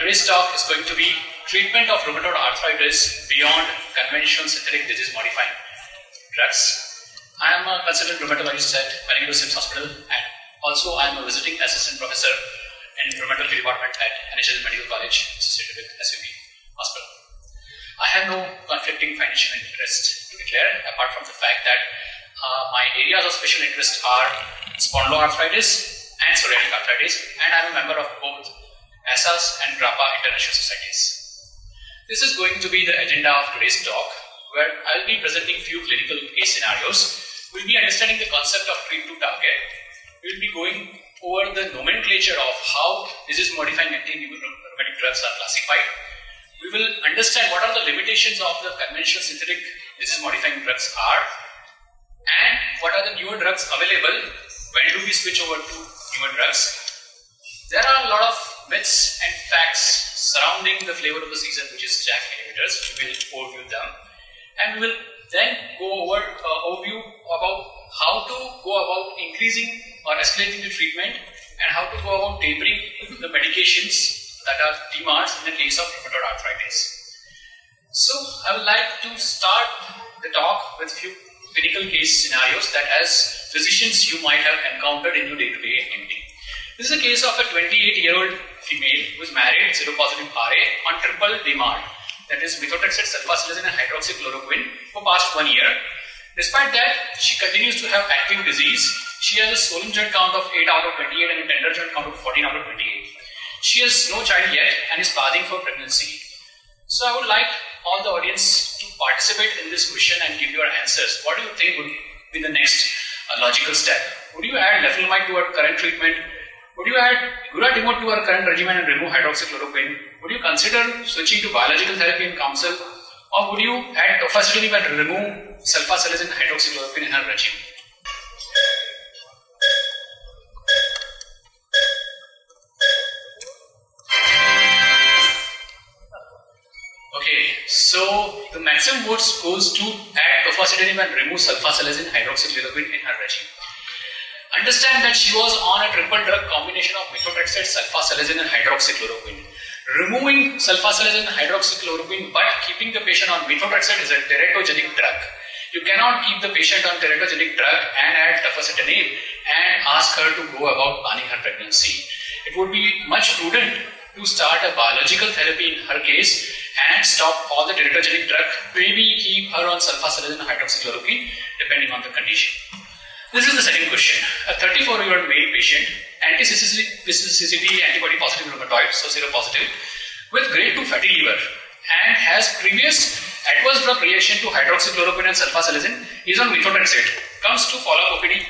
today's talk is going to be treatment of rheumatoid arthritis beyond conventional synthetic disease modifying drugs. I am a consultant rheumatologist at Marengo CIMS Hospital, and also I am a visiting assistant professor in rheumatology department at NABH Medical College associated with SUB Hospital. I have no conflicting financial interest to declare apart from the fact that my areas of special interest are spondyloarthritis and psoriatic arthritis, and I am a member of both ASAS and DRAPA international societies. This is going to be the agenda of today's talk, where I will be presenting few clinical case scenarios. We will be understanding the concept of treat to target. We will be going over the nomenclature of how disease-modifying anti-rheumatic drugs are classified. We will understand what are the limitations of the conventional synthetic disease-modifying drugs are, and what are the newer drugs available. When do we switch over to newer drugs? There are a lot of myths and facts surrounding the flavor of the season, which is JAK inhibitors. We will overview them, and we will then go over overview about how to go about increasing or escalating the treatment, and how to go about tapering the medications that are DMARDs in the case of rheumatoid arthritis. So I would like to start the talk with few clinical case scenarios that as physicians you might have encountered in your day-to-day activity. This is a case of a 28-year-old female who is married, seropositive RA on triple DMARD, that is methotrexate, sulfasalazine and hydroxychloroquine for past 1 year. Despite that, she continues to have active disease. She has a swollen joint count of 8 out of 28 and a tender joint count of 14 out of 28. She has no child yet and is pausing for pregnancy. So I would like all the audience to participate in this question and give your answers. What do you think would be the next logical step? Would you add leflunomide to our current treatment? Would you add guratimod to our current regimen and remove hydroxychloroquine? Would you consider switching to biological therapy in counsel? Or would you add tofacitinib and remove sulfasalazine and hydroxychloroquine in her regimen? So the maximum votes goes to add tofacitinib and remove sulfasalazine and hydroxychloroquine in her regimen. Understand that she was on a triple drug combination of methotrexate, sulfasalazine and hydroxychloroquine. Removing sulfasalazine and hydroxychloroquine but keeping the patient on methotrexate is a teratogenic drug. You cannot keep the patient on teratogenic drug and add tofacitinib and ask her to go about planning her pregnancy. It would be much prudent to start a biological therapy in her case and stop all the teratogenic drug, maybe keep her on sulfasalazine and hydroxychloroquine depending on the condition. This is the second question. A 34-year-old male patient, anti-CCP antibody positive rheumatoid, so seropositive, with grade 2 fatty liver and has previous adverse drug reaction to hydroxychloroquine and sulfasalazine, is on methotrexate, comes to follow-up OPD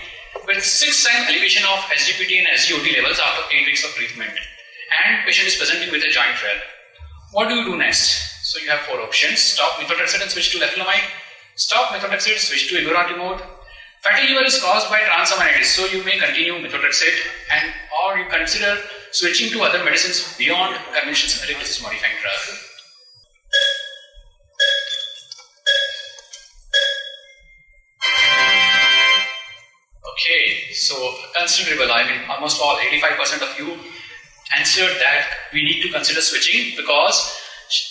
with 6-time elevation of SGPT and SGOT levels after 8 weeks of treatment, and patient is presenting with a joint failure. What do you do next? So you have 4 options. Stop methotrexate and switch to leflunomide. Stop methotrexate, switch to guratimod. Fatty liver is caused by transaminitis, so you may continue methotrexate, and or you consider switching to other medicines beyond conventional synthetic disease modifying drug. Okay, so considerable, almost all, 85% of you answered that we need to consider switching because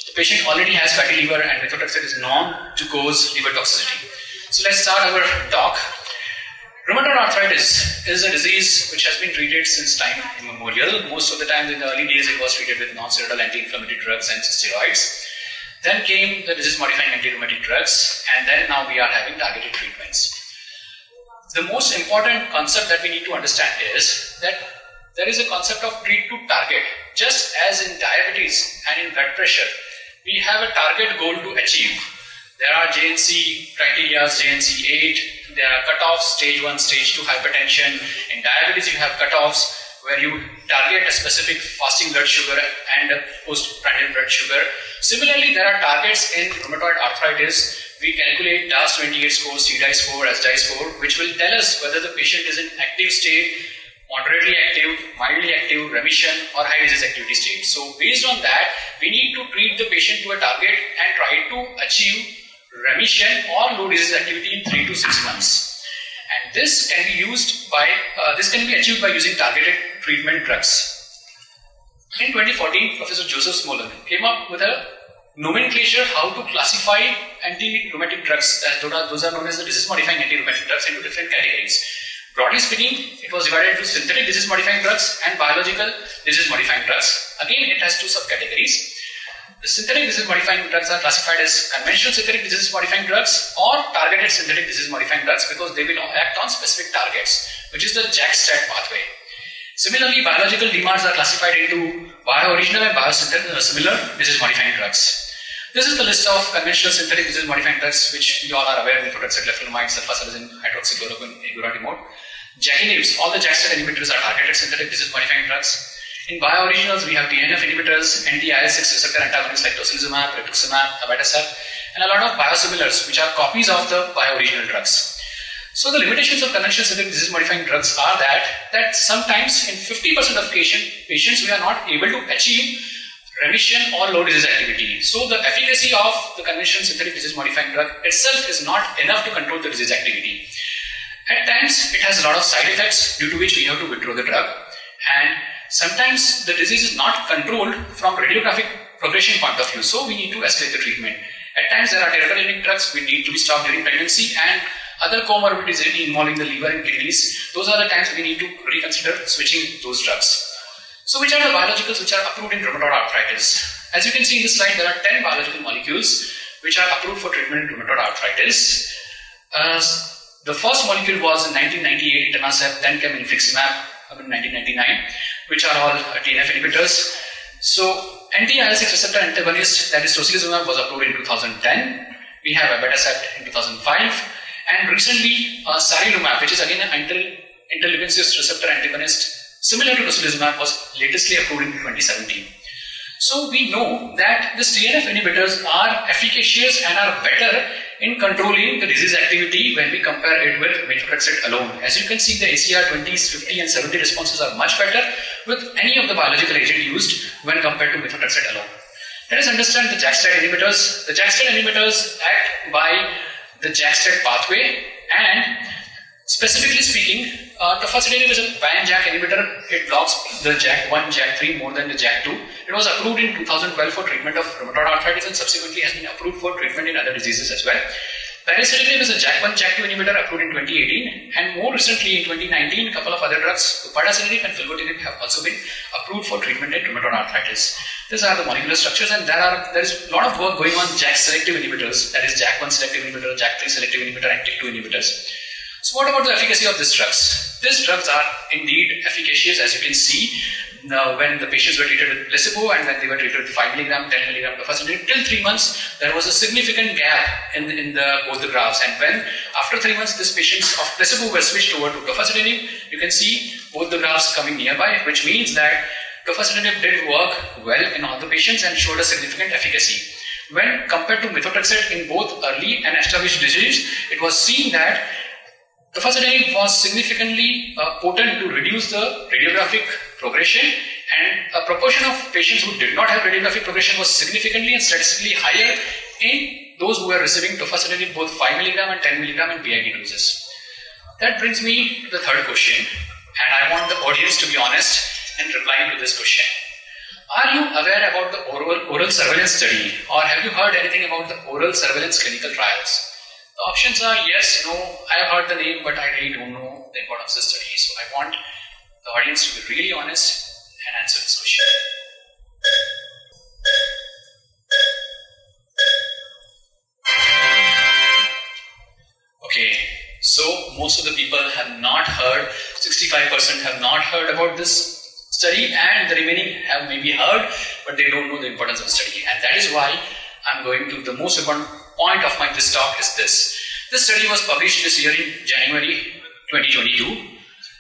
the patient already has fatty liver and methotrexate is known to cause liver toxicity. So let's start our talk. Rheumatoid arthritis is a disease which has been treated since time immemorial. Most of the time in the early days it was treated with non-steroidal anti-inflammatory drugs and steroids. Then came the disease-modifying anti-rheumatic drugs, and then now we are having targeted treatments. The most important concept that we need to understand is that there is a concept of treat to target. Just as in diabetes and in blood pressure, we have a target goal to achieve. There are JNC criteria, JNC 8, there are cutoffs, stage 1, stage 2 hypertension. In diabetes you have cutoffs where you target a specific fasting blood sugar and a postprandial blood sugar. Similarly, there are targets in rheumatoid arthritis. We calculate DAS28 score, CDAI score, SDAI score, which will tell us whether the patient is in active state, moderately active, mildly active, remission or high disease activity state. So based on that, we need to treat the patient to a target and try to achieve remission or low disease activity in 3 to 6 months. And this can be used by, this can be achieved by using targeted treatment drugs. In 2014, Professor Joseph Smolin came up with a nomenclature how to classify anti-rheumatic drugs. Those are known as the disease-modifying anti-rheumatic drugs into different categories. Broadly speaking, it was divided into synthetic disease-modifying drugs and biological disease-modifying drugs. Again, it has two subcategories. The synthetic disease-modifying drugs are classified as conventional synthetic disease-modifying drugs or targeted synthetic disease-modifying drugs because they will act on specific targets, which is the JAK-STAT pathway. Similarly, biological DMARDs are classified into biooriginal and biosimilar disease-modifying drugs. This is the list of conventional synthetic disease-modifying drugs which we all are aware: methotrexate, leflunomide, sulfasalazine, hydroxychloroquine, agoratimod. JAK-inhibitors, all the JAK-STAT inhibitors are targeted synthetic disease-modifying drugs. In biooriginals, we have TNF inhibitors, anti-IL-6 receptor antagonists like tocilizumab, rituximab, abatacept, and a lot of biosimilars which are copies of the biooriginal drugs. So the limitations of conventional synthetic disease-modifying drugs are that sometimes in 50% of patients we are not able to achieve remission or low disease activity. So the efficacy of the conventional synthetic disease-modifying drug itself is not enough to control the disease activity. At times, it has a lot of side effects due to which we have to withdraw the drug, and sometimes the disease is not controlled from radiographic progression point of view, so we need to escalate the treatment. At times there are teratogenic drugs which need to be stopped during pregnancy and other comorbidities involving the liver and kidneys. Those are the times we need to reconsider switching those drugs. So which are the biologicals which are approved in rheumatoid arthritis? As you can see in this slide, there are 10 biological molecules which are approved for treatment in rheumatoid arthritis. The first molecule was in 1998, etanercept, then came infliximab in 1999, which are all TNF inhibitors. So anti-IL-6 receptor antagonist, that is tocilizumab, was approved in 2010. We have abatacept in 2005, and recently sarilumab, which is again an interleukin-6 receptor antagonist similar to tocilizumab, was latestly approved in 2017. So we know that the TNF inhibitors are efficacious and are better in controlling the disease activity when we compare it with methotrexate alone. As you can see, the ACR 20s, 50 and 70 responses are much better with any of the biological agent used when compared to methotrexate alone. Let us understand the JAK-STAT inhibitors. The JAK-STAT inhibitors act by the JAK-STAT pathway, and specifically speaking, tofacitinib is a pan-JAK inhibitor. It blocks the JAK1, JAK3 more than the JAK2. It was approved in 2012 for treatment of rheumatoid arthritis and subsequently has been approved for treatment in other diseases as well. Baricitinib is a JAK1, JAK2 inhibitor approved in 2018, and more recently in 2019, a couple of other drugs, upadacitinib and filgotinib, have also been approved for treatment in rheumatoid arthritis. These are the molecular structures, and there is a lot of work going on JAK selective inhibitors, that is JAK1 selective inhibitor, JAK3 selective inhibitor, and TYK2 inhibitors. So what about the efficacy of these drugs? These drugs are indeed efficacious, as you can see. Now, when the patients were treated with placebo and when they were treated with 5 mg, 10 mg tofacitinib, till 3 months, there was a significant gap in both the graphs. And when after 3 months, these patients of placebo were switched over to tofacitinib, you can see both the graphs coming nearby, which means that tofacitinib did work well in all the patients and showed a significant efficacy. When compared to methotrexate in both early and established disease, it was seen that tofacitinib was significantly potent to reduce the radiographic progression, and a proportion of patients who did not have radiographic progression was significantly and statistically higher in those who were receiving tofacitinib both 5 mg and 10 mg in BID doses. That brings me to the third question, and I want the audience to be honest in replying to this question. Are you aware about the oral surveillance study, or have you heard anything about the oral surveillance clinical trials? The options are yes, no, I have heard the name, but I really don't know the importance of the study. So I want the audience to be really honest and answer this question. Okay, so most of the people have not heard, 65% have not heard about this study, and the remaining have maybe heard, but they don't know the importance of the study. And that is why I'm going to the most important point of this talk is this. This study was published this year in January 2022.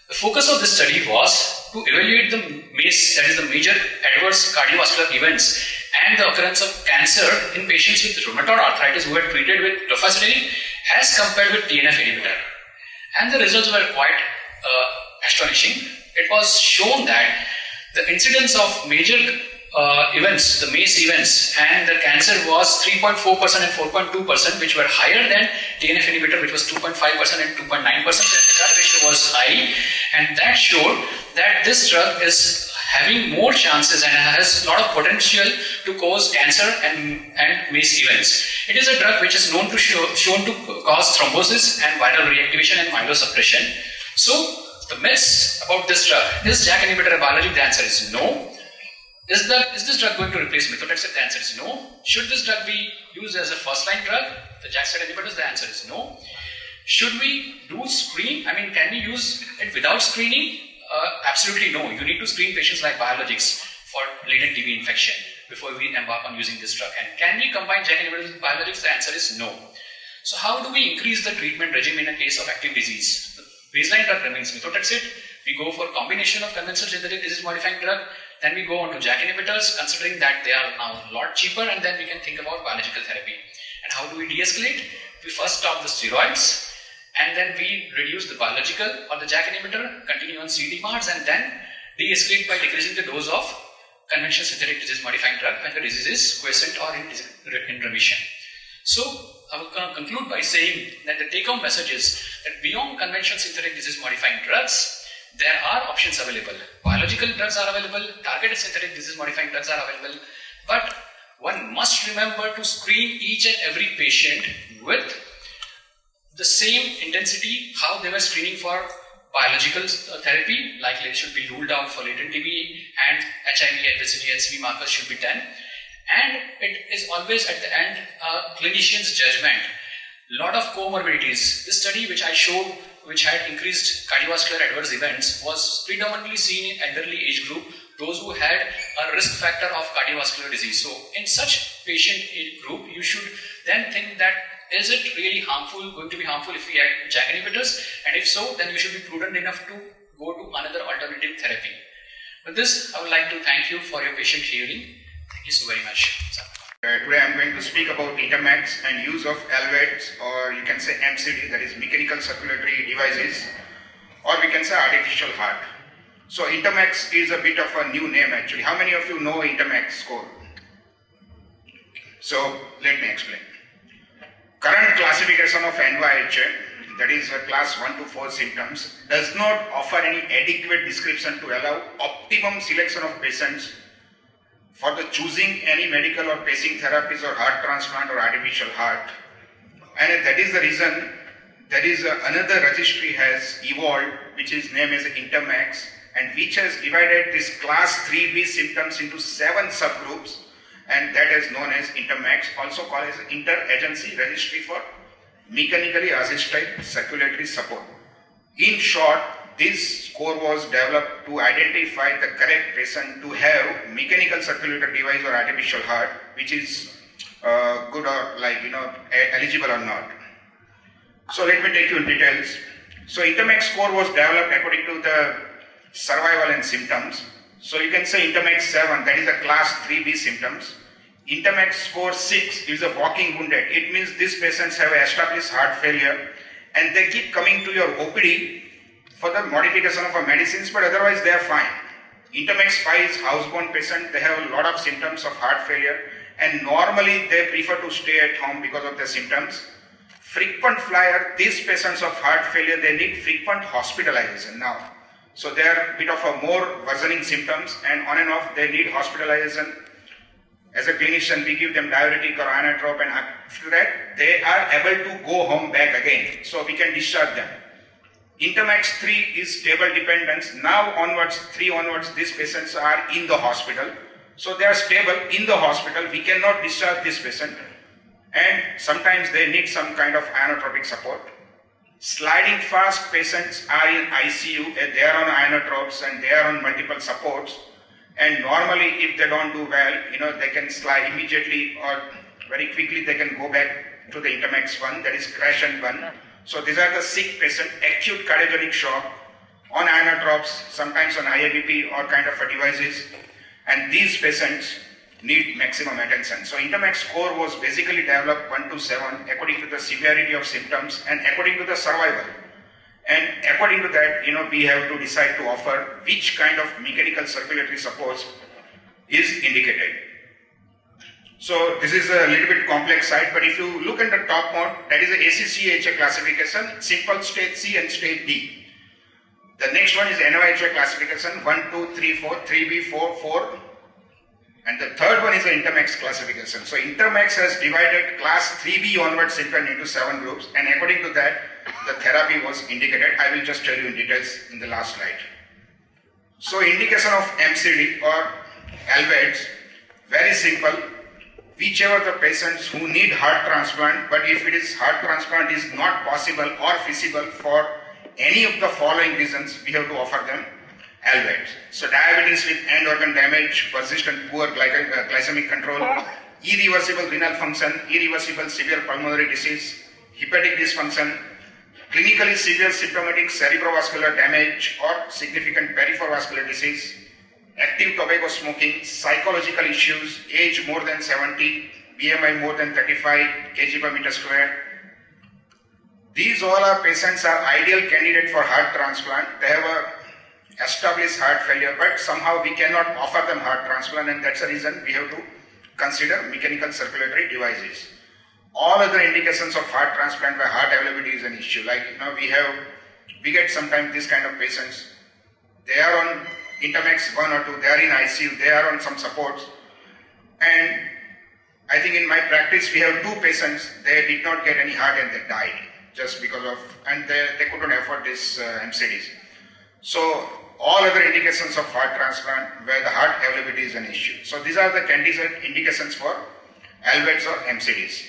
The focus of this study was to evaluate the MACE, that is the major adverse cardiovascular events, and the occurrence of cancer in patients with rheumatoid arthritis who were treated with tofacitinib as compared with TNF inhibitor. And the results were quite astonishing. It was shown that the incidence of major events, the MACE events, and the cancer was 3.4% and 4.2%, which were higher than TNF inhibitor, which was 2.5% and 2.9%. The hazard ratio was high, and that showed that this drug is having more chances and has a lot of potential to cause cancer and MACE events. It is a drug which is known to shown to cause thrombosis and viral reactivation and myelosuppression. So the myths about this drug, is JAK inhibitor a biologic? The answer is no. Is this drug going to replace methotrexate? The answer is no. Should this drug be used as a first-line drug, the JAK inhibitors? The answer is no. Should we do screen? I mean, can we use it without screening? Absolutely no. You need to screen patients like biologics for latent TB infection before we embark on using this drug. And can we combine JAK inhibitors with biologics? The answer is no. So how do we increase the treatment regime in a case of active disease? The baseline drug remains methotrexate. We go for combination of conventional synthetic disease modifying drug. Then we go on to JAK inhibitors, considering that they are now a lot cheaper, and then we can think about biological therapy. And how do we de-escalate? We first stop the steroids, and then we reduce the biological or the JAK inhibitor, continue on CDMARs, and then de-escalate by decreasing the dose of conventional synthetic disease modifying drug when the disease is quiescent or in remission. So I will conclude by saying that the take-home message is that beyond conventional synthetic disease modifying drugs, there are options available. Biological drugs are available, targeted synthetic disease modifying drugs are available, but one must remember to screen each and every patient with the same intensity how they were screening for biological therapy, like they should be ruled out for latent TB, and HIV, HBsAg, HCV markers should be done. And it is always at the end a clinician's judgment. Lot of comorbidities. This study which I showed, which had increased cardiovascular adverse events, was predominantly seen in elderly age group, those who had a risk factor of cardiovascular disease. So in such patient age group, you should then think that is it really going to be harmful if we add JAK inhibitors, and if so, then you should be prudent enough to go to another alternative therapy. With this, I would like to thank you for your patient hearing. Thank you so very much. Today I am going to speak about Intermax and use of LVADs, or you can say MCD, that is mechanical circulatory devices, or we can say artificial heart. So Intermax is a bit of a new name actually. How many of you know Intermax score? So let me explain. Current classification of NABH, that is class 1 to 4 symptoms, does not offer any adequate description to allow optimum selection of patients for the choosing any medical or pacing therapies or heart transplant or artificial heart. And that is the reason there is another registry has evolved, which is named as Intermax, and which has divided this class 3B symptoms into 7 subgroups, and that is known as Intermax, also called as Interagency Registry for Mechanically Assisted Circulatory Support. In short, this score was developed to identify the correct patient to have mechanical circulatory device or artificial heart, which is good or eligible or not. So let me take you in details. So Intermax score was developed according to the survival and symptoms. So you can say Intermax 7, that is a class 3B symptoms. Intermax score 6 is a walking wounded. It means these patients have established heart failure and they keep coming to your OPD for the modification of medicines, but otherwise they are fine. Intermax 5 is housebound patient. They have a lot of symptoms of heart failure and normally they prefer to stay at home because of their symptoms. Frequent flyer, these patients of heart failure, they need frequent hospitalization now. So they are a bit of a more worsening symptoms, and on and off they need hospitalization. As a clinician, we give them diuretic or inotrope, and after that they are able to go home back again. So we can discharge them. Intermax 3 is stable dependence. Now onwards, 3 onwards, these patients are in the hospital. So they are stable in the hospital. We cannot discharge this patient. And sometimes they need some kind of inotropic support. Sliding fast patients are in ICU, they are on inotropes and they are on multiple supports. And normally if they don't do well, they can slide immediately or very quickly they can go back to the Intermax 1, that is crash and burn. So these are the sick patient, acute cardiogenic shock, on inotropes, sometimes on IABP or kind of devices. And these patients need maximum attention. So Intermax score was basically developed 1 to 7 according to the severity of symptoms and according to the survival. And according to that, we have to decide to offer which kind of mechanical circulatory support is indicated. So this is a little bit complex side, but if you look at the top mode, that is a ACCHA classification, simple stage C and stage D. The next one is NABH classification 1, 2, 3, 4, 3B, 4, 4. And the third one is the Intermex classification. So Intermex has divided class 3B onward symptom into 7 groups, and according to that, the therapy was indicated. I will just tell you in details in the last slide. So indication of MCD or LVADs, very simple. Whichever the patients who need heart transplant, but if it is heart transplant is not possible or feasible for any of the following reasons, we have to offer them LVADs. So diabetes with end organ damage, persistent poor glycemic control, irreversible renal function, irreversible severe pulmonary disease, hepatic dysfunction, clinically severe symptomatic cerebrovascular damage or significant peripheral vascular disease, active tobacco smoking, psychological issues, age more than 70, BMI more than 35 kg per meter square. These all our patients are ideal candidate for heart transplant. They have a established heart failure, but somehow we cannot offer them heart transplant, and that's the reason we have to consider mechanical circulatory devices. All other indications of heart transplant where heart availability is an issue. Like we get sometimes this kind of patients. They are on Intermex 1 or 2, they are in ICU, they are on some supports, and I think in my practice we have 2 patients, they did not get any heart and they died just because of, and they couldn't afford this MCDs. So all other indications of heart transplant where the heart availability is an issue. So these are the candidate indications for LVADs or MCDs.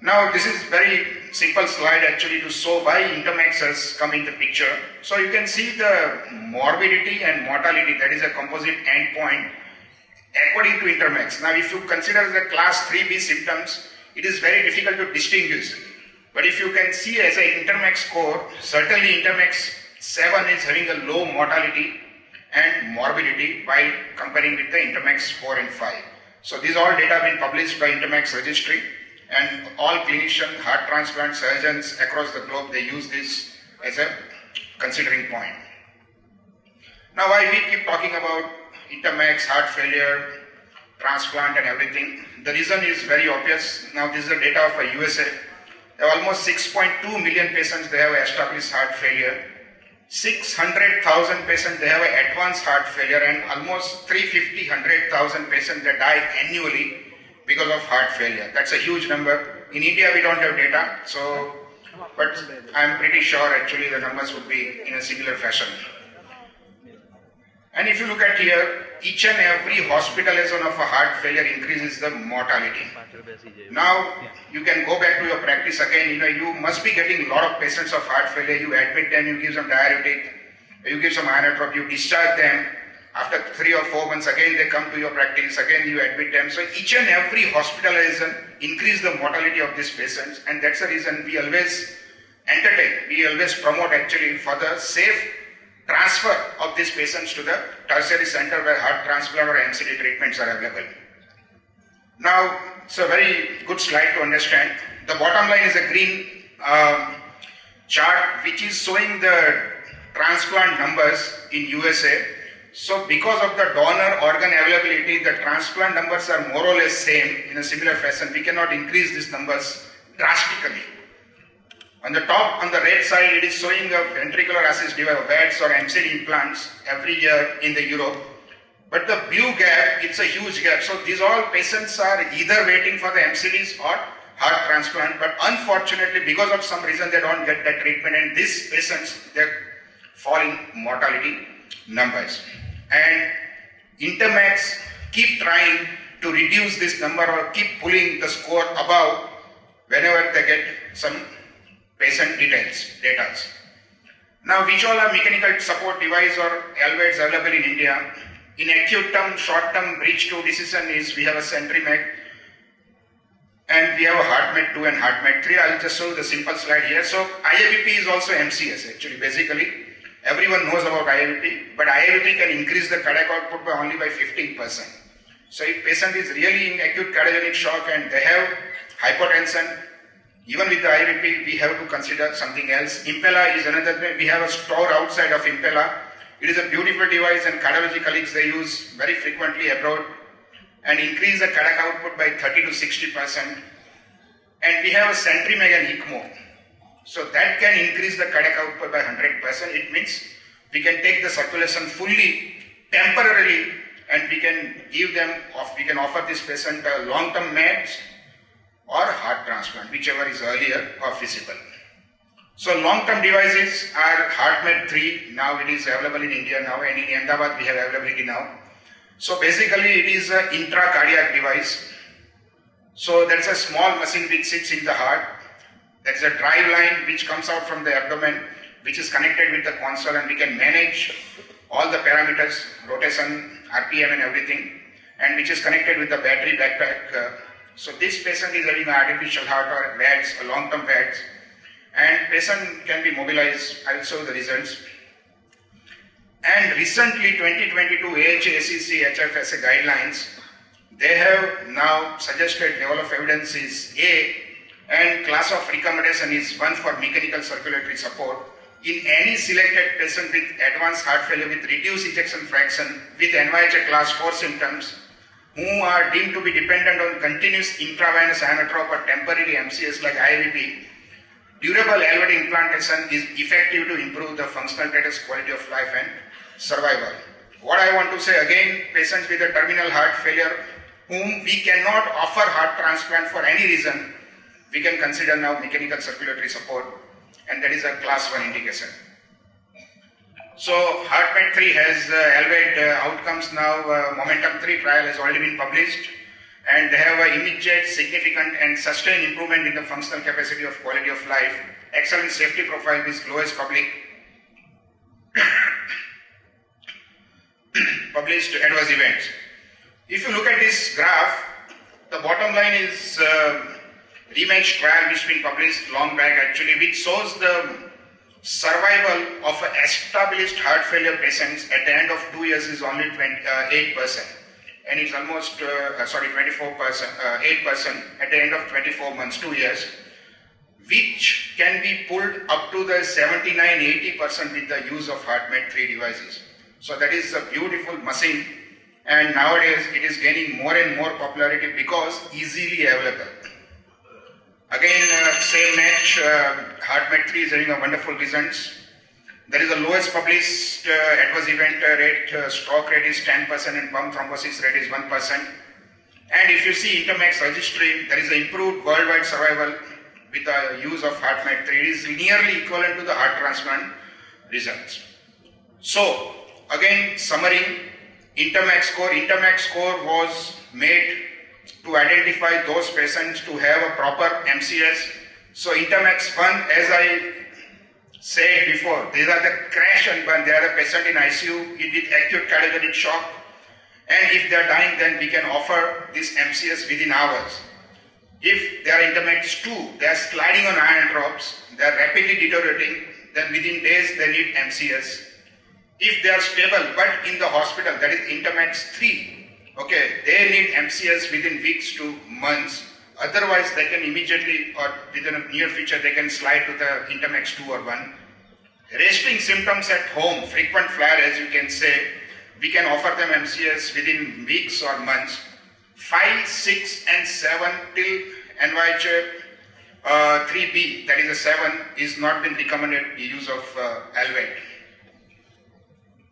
Now this is very simple slide actually to show why Intermex has come in the picture. So you can see the morbidity and mortality, that is a composite endpoint according to Intermex. Now if you consider the class 3B symptoms, it is very difficult to distinguish. But if you can see as an Intermex score, certainly Intermex 7 is having a low mortality and morbidity while comparing with the Intermex 4 and 5. So these all data have been published by Intermex registry, and all clinicians, heart transplant surgeons across the globe, they use this as a considering point. Now why we keep talking about Intermex, heart failure, transplant and everything, the reason is very obvious. Now this is the data of USA. There are almost 6.2 million patients, they have established heart failure. 600,000 patients, they have advanced heart failure, and almost 100,000 patients, they die annually because of heart failure. That's a huge number. In India, we don't have data, but I'm pretty sure actually the numbers would be in a similar fashion. And if you look at here, each and every hospitalization of a heart failure increases the mortality. Now, you can go back to your practice again, you must be getting a lot of patients of heart failure, you admit them, you give some diuretic, you give some inotrope, you discharge them. After 3 or 4 months, again they come to your practice, again you admit them. So each and every hospitalization increase the mortality of these patients, and that's the reason we always entertain, we always promote actually for the safe transfer of these patients to the tertiary center where heart transplant or MCD treatments are available. Now, it's a very good slide to understand. The bottom line is a green chart which is showing the transplant numbers in USA. So because of the donor organ availability, the transplant numbers are more or less same in a similar fashion. We cannot increase these numbers drastically. On the top, on the red side, it is showing the ventricular assist device, VADs or MCD implants every year in the Europe. But the blue gap, it's a huge gap. So these all patients are either waiting for the MCDs or heart transplant. But unfortunately, because of some reason, they don't get that treatment. And these patients, they fall in mortality numbers. And Intermex keep trying to reduce this number or keep pulling the score above whenever they get some patient data. Now, which all are mechanical support device or LVADs available in India? In acute term, short term, bridge to decision is we have a CentriMag and we have a HeartMate 2 and HeartMate 3. I'll just show you the simple slide here. So IABP is also MCS actually. Basically, everyone knows about IABP, but IABP can increase the cardiac output by only by 15%. So if patient is really in acute cardiogenic shock and they have hypotension, even with the IABP, we have to consider something else. Impella is another way. We have a store outside of Impella. It is a beautiful device and cardiology colleagues, they use very frequently abroad and increase the cardiac output by 30 to 60%. And we have a CentriMag and ECMO. So that can increase the cardiac output by 100%. It means we can take the circulation fully, temporarily, and we can offer this patient a long-term meds or heart transplant, whichever is earlier or feasible. So long-term devices are HeartMate 3. Now it is available in India now, and in Ahmedabad we have availability now. So basically it is an intracardiac device. So that's a small machine which sits in the heart. There's a drive line which comes out from the abdomen, which is connected with the console, and we can manage all the parameters, rotation, RPM and everything, and which is connected with the battery backpack. So this patient is having an artificial heart or VADs, a long-term VADs, and patient can be mobilized. I will show the results. And recently 2022 AHA-ACC HFSA guidelines, they have now suggested level of evidence is A, and class of recommendation is 1 for mechanical circulatory support in any selected patient with advanced heart failure with reduced ejection fraction with NABH class 4 symptoms who are deemed to be dependent on continuous intravenous inotrope or temporary MCS like IVP. Durable LVAD implantation is effective to improve the functional status, quality of life and survival. What I want to say again, patients with a terminal heart failure whom we cannot offer heart transplant for any reason, we can consider now mechanical circulatory support, and that is a class 1 indication. So HeartMate 3 has LVAD outcomes now. Momentum 3 trial has already been published, and they have an immediate, significant and sustained improvement in the functional capacity of quality of life, excellent safety profile with lowest published adverse events. If you look at this graph, the bottom line is rematch trial which has been published long back actually, which shows the survival of established heart failure patients at the end of 2 years is only 8%, and it's almost 24%, 8% at the end of 24 months, 2 years, which can be pulled up to the 79-80% with the use of HeartMate 3 devices. So that is a beautiful machine, and nowadays it is gaining more and more popularity because easily available. Again, same match, HeartMate 3 is having a wonderful results. There is the lowest published adverse event rate, stroke rate is 10% and pump thrombosis rate is 1%. And if you see Intermax registry, there is an improved worldwide survival with the use of HeartMate 3. It is nearly equivalent to the heart transplant results. So, again, summary, Intermax score was made to identify those patients to have a proper MCS. So Intermax 1, as I said before, these are the crash and burn. They are the patient in ICU with acute cardiogenic shock, and if they are dying, then we can offer this MCS within hours. If they are Intermax 2, they are sliding on iron drops, they are rapidly deteriorating, then within days they need MCS. If they are stable but in the hospital, that is Intermax 3, okay, they need MCS within weeks to months. Otherwise, they can immediately or within a near future, they can slide to the Intermax 2 or 1. Resting symptoms at home, frequent flare as you can say, we can offer them MCS within weeks or months. 5, 6 and 7 till NABH 3B, that is a 7, is not been recommended use of LVAD.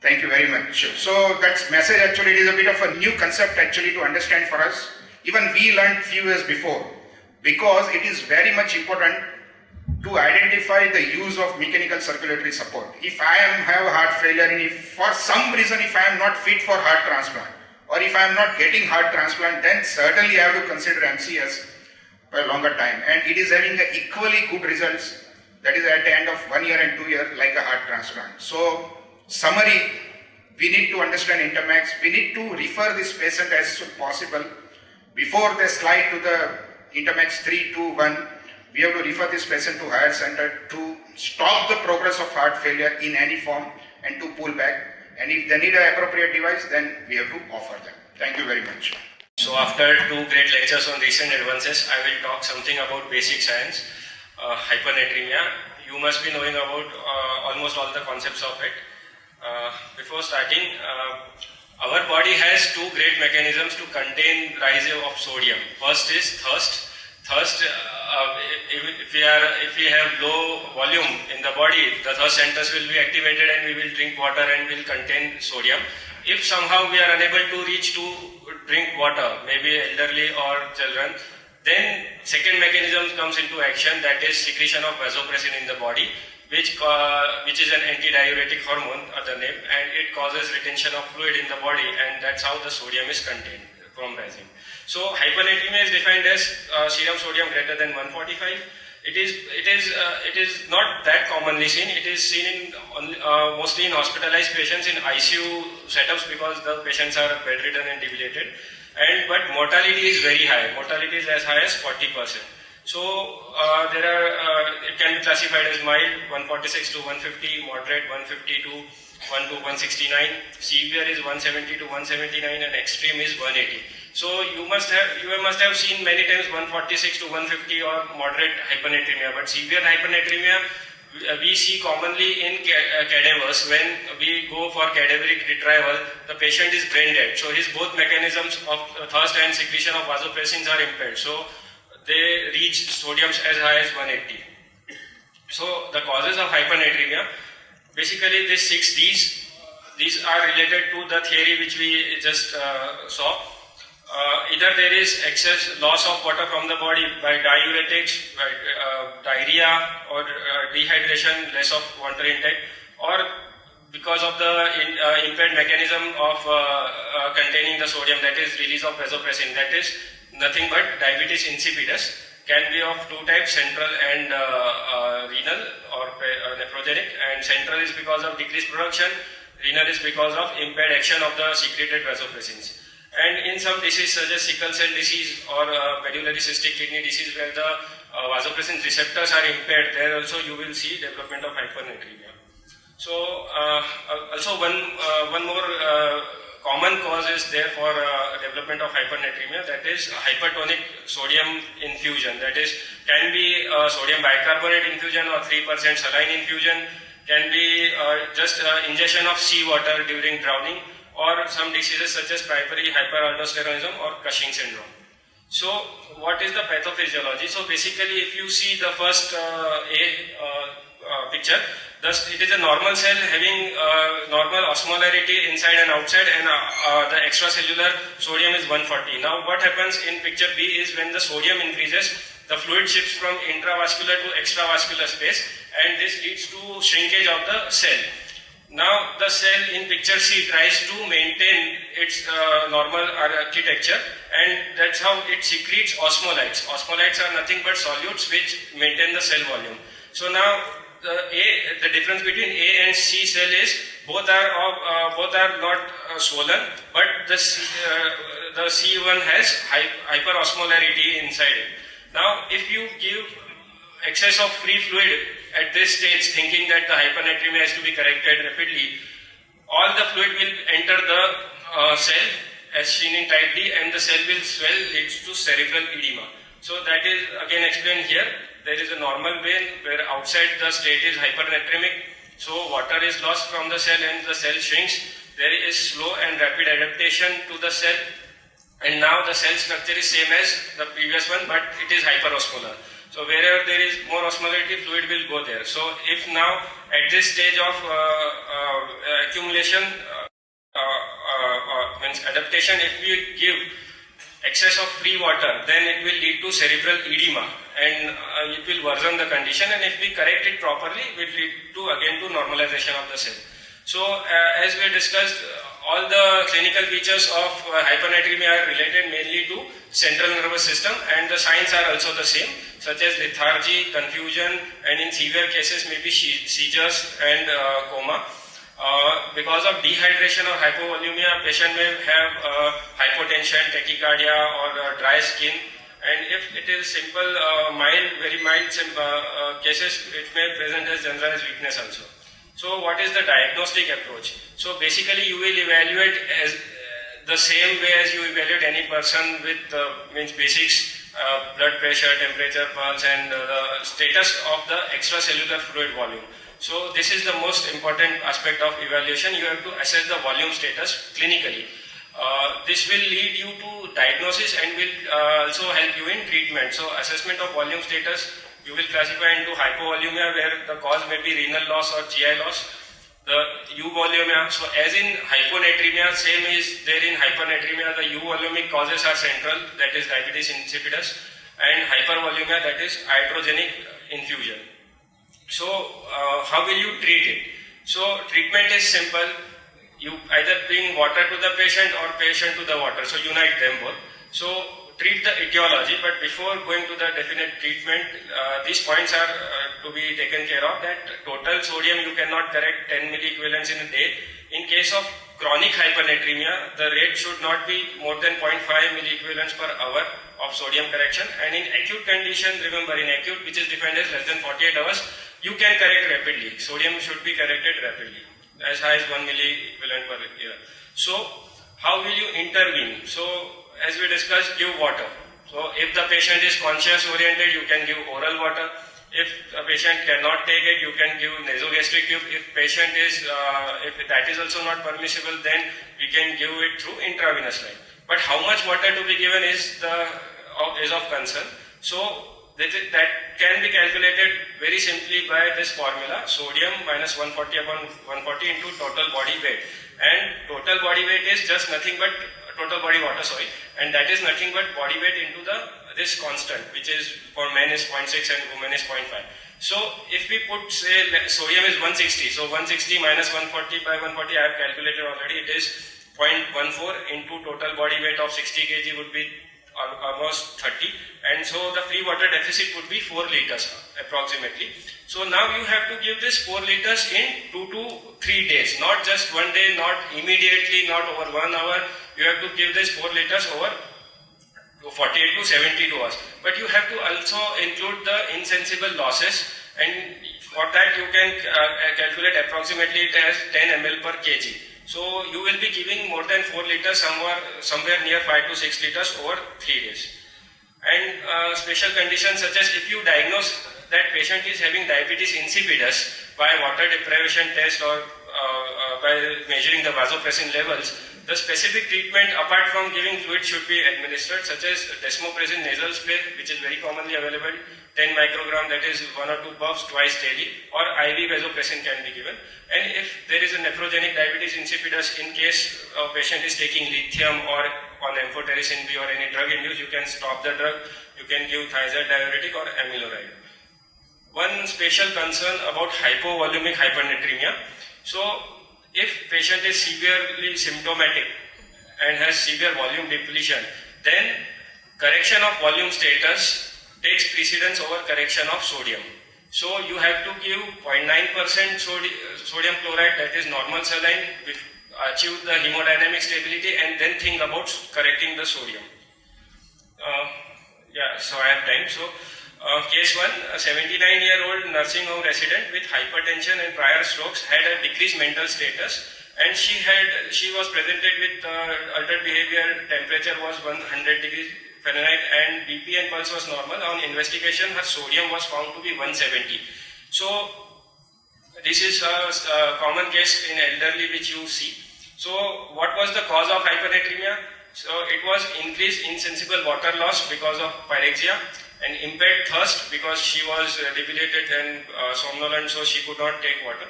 Thank you very much. So that's message actually, it is a bit of a new concept actually to understand for us. Even we learned few years before, because it is very much important to identify the use of mechanical circulatory support. If I have heart failure and if for some reason if I am not fit for heart transplant or if I am not getting heart transplant, then certainly I have to consider MCS for a longer time, and it is having equally good results, that is at the end of 1 year and 2 years like a heart transplant. So summary, we need to understand Intermax, we need to refer this patient as soon as possible. Before they slide to the Intermax 3, 2, 1, we have to refer this patient to higher center to stop the progress of heart failure in any form and to pull back. And if they need an appropriate device, then we have to offer them. Thank you very much. So after 2 great lectures on recent advances, I will talk something about basic science, hypernatremia. You must be knowing about almost all the concepts of it. Before starting, our body has 2 great mechanisms to contain rise of sodium. First is thirst. Thirst if we have low volume in the body, the thirst centers will be activated and we will drink water and will contain sodium. If somehow we are unable to reach to drink water, maybe elderly or children, then second mechanism comes into action, that is secretion of vasopressin in the body, which is an antidiuretic hormone, other name, and it causes retention of fluid in the body, and that's how the sodium is contained from rising. So hyponatremia is defined as serum sodium greater than 145. It is not that commonly seen. It is seen mostly in hospitalized patients in ICU setups because the patients are bedridden and debilitated. But mortality is very high. Mortality is as high as 40%. So it can be classified as mild 146 to 150, moderate 150 to 1 to 169, severe is 170 to 179, and extreme is 180. So you must have seen many times 146 to 150 or moderate hyponatremia, but severe hyponatremia we see commonly in cadavers. When we go for cadaveric retrieval, the patient is brain dead. So his both mechanisms of thirst and secretion of vasopressins are impaired. So they reach sodiums as high as 180. So the causes of hyponatremia, basically these 6 Ds, these are related to the theory which we just saw. Either there is excess loss of water from the body by diuretics, by diarrhea or dehydration, less of water intake, or because of the impaired mechanism of containing the sodium, that is release of vasopressin, that is nothing but diabetes insipidus, can be of 2 types, central and renal or nephrogenic, and central is because of decreased production, renal is because of impaired action of the secreted vasopressins. And in some diseases such as sickle cell disease or medullary cystic kidney disease, where the vasopressin receptors are impaired, there also you will see development of hyponatremia. So also one more common cause is there for development of hyponatremia, that is hypertonic sodium infusion. That is, can be sodium bicarbonate infusion or 3% saline infusion, can be just ingestion of seawater during drowning, or some diseases such as primary hyperaldosteronism or Cushing syndrome. So what is the pathophysiology? So basically, if you see the first picture, it is a normal cell having normal osmolarity inside and outside, and the extracellular sodium is 140. Now what happens in picture B is when the sodium increases, the fluid shifts from intravascular to extravascular space, and this leads to shrinkage of the cell. Now the cell in picture C tries to maintain its normal architecture, and that's how it secretes osmolytes. Osmolytes are nothing but solutes which maintain the cell volume. So now the difference between A and C cell is both are not swollen, but the C1 has hyperosmolarity inside it. Now if you give excess of free fluid at this stage, thinking that the hyponatremia has to be corrected rapidly, all the fluid will enter the cell as seen in type D, and the cell will swell, leads to cerebral edema. So that is again explained here. There is a normal vein where outside the state is hypernatremic, so water is lost from the cell and the cell shrinks. There is slow and rapid adaptation to the cell, and now the cell structure is same as the previous one, but it is hyperosmolar. So wherever there is more osmolarity, fluid will go there. So if now at this stage of accumulation, means adaptation, if we give excess of free water, then it will lead to cerebral edema, and it will worsen the condition, and if we correct it properly, it will lead to again to normalization of the cell. So as we discussed, all the clinical features of hyponatremia are related mainly to central nervous system, and the signs are also the same, such as lethargy, confusion, and in severe cases maybe seizures and coma. Because of dehydration or hypovolemia, patient may have hypotension, tachycardia, or dry skin, and if it is simple, very mild cases, it may present as generalized weakness also. So what is the diagnostic approach? So basically you will evaluate as the same way as you evaluate any person with means basics, blood pressure, temperature, pulse, and the status of the extracellular fluid volume. So this is the most important aspect of evaluation. You have to assess the volume status clinically. This will lead you to diagnosis and will also help you in treatment. So assessment of volume status, you will classify into hypovolemia where the cause may be renal loss or GI loss. The euvolemia, so as in hyponatremia, same is there in hypernatremia, the euvolemic causes are central, that is diabetes insipidus, and hypervolemia, that is iatrogenic infusion. So how will you treat it? So treatment is simple. You either bring water to the patient or patient to the water, so unite them both. So treat the etiology, but before going to the definite treatment, these points are to be taken care of, that total sodium you cannot correct 10 milliequivalents in a day. In case of chronic hypernatremia, the rate should not be more than 0.5 milliequivalents per hour of sodium correction, and in acute condition, remember in acute, which is defined as less than 48 hours, you can correct rapidly. Sodium should be corrected rapidly, as high as 1 milliequivalent per year. So how will you intervene? So as we discussed, give water. So if the patient is conscious oriented, you can give oral water. If a patient cannot take it, you can give nasogastric tube. If patient is, if that is also not permissible, then we can give it through intravenous line. But how much water to be given is of concern. So that can be calculated very simply by this formula: sodium minus 140 upon 140 into total body weight. And total body weight is just nothing but total body water, and that is nothing but body weight into this constant, which is for men is 0.6 and women is 0.5. So if we put, say, sodium is 160, so 160 minus 140 by 140, I have calculated already, it is 0.14 into total body weight of 60 kg would be almost 30, and so the free water deficit would be 4 liters approximately. So now you have to give this 4 liters in 2 to 3 days, not just one day, not immediately, not over 1 hour. You have to give this 4 liters over 48 to 72 hours. But you have to also include the insensible losses, and for that you can calculate approximately it as 10 ml per kg. So you will be giving more than 4 liters, somewhere near 5 to 6 liters over 3 days. And special conditions such as if you diagnose that patient is having diabetes insipidus by water deprivation test or by measuring the vasopressin levels, the specific treatment apart from giving fluid should be administered, such as desmopressin nasal spray, which is very commonly available, 10 microgram, that is 1 or 2 puffs twice daily, or IV vasopressin can be given. And if there is a nephrogenic diabetes insipidus, in case a patient is taking lithium or on amphotericin B or any drug induced, you can stop the drug, you can give thiazide diuretic or amiloride. One special concern about hypovolemic hypernatremia. So if patient is severely symptomatic and has severe volume depletion, then correction of volume status takes precedence over correction of sodium. So you have to give 0.9% sodium chloride, that is normal saline, achieve the hemodynamic stability, and then think about correcting the sodium. So I have time. So case 1, a 79-year-old nursing home resident with hypertension and prior strokes had a decreased mental status, and she was presented with altered behavior. Temperature was 100 degrees Fahrenheit and BP and pulse was normal. On investigation, her sodium was found to be 170. So this is a common case in elderly which you see. So what was the cause of hypernatremia? So it was increased insensible water loss because of pyrexia, and impaired thirst because she was debilitated and somnolent, so she could not take water.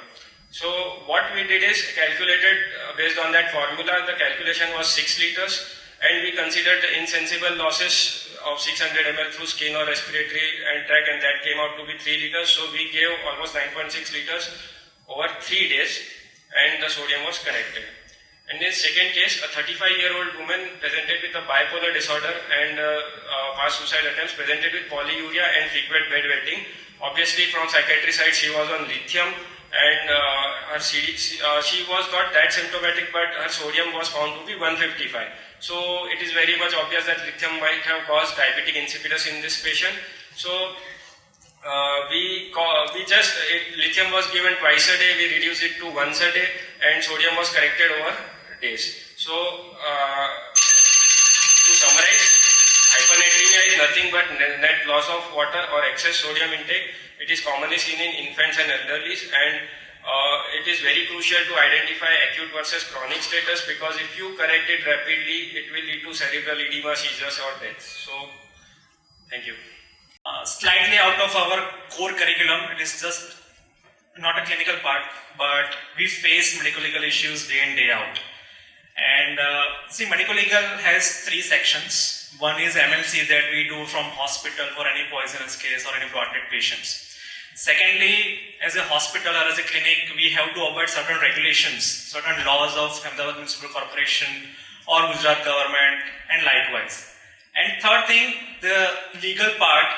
So what we did is calculated based on that formula. The calculation was 6 liters, and we considered the insensible losses of 600 ml through skin or respiratory and tract, and that came out to be 3 liters. So we gave almost 9.6 liters over 3 days, and the sodium was corrected. In this second case, a 35-year-old woman presented with a bipolar disorder and past suicide attempts, presented with polyuria and frequent bedwetting. Obviously, from psychiatry side, she was on lithium, and her she was not that symptomatic, but her sodium was found to be 155. So it is very much obvious that lithium might have caused diabetic insipidus in this patient. So lithium was given twice a day, we reduced it to once a day, and sodium was corrected over days. So to summarize, hypernatremia is nothing but net loss of water or excess sodium intake. It is commonly seen in infants and elderly, and It is very crucial to identify acute versus chronic status, because if you correct it rapidly, it will lead to cerebral edema, seizures or death. So, thank you. Slightly out of our core curriculum, it is just not a clinical part, but we face medical legal issues day in, day out. And see, medical legal has 3 sections. One is MLC that we do from hospital for any poisonous case or any blood-dead patients. Secondly, as a hospital or as a clinic, we have to abide certain regulations, certain laws of Ahmedabad Municipal Corporation or Gujarat government, and likewise. And third thing, the legal part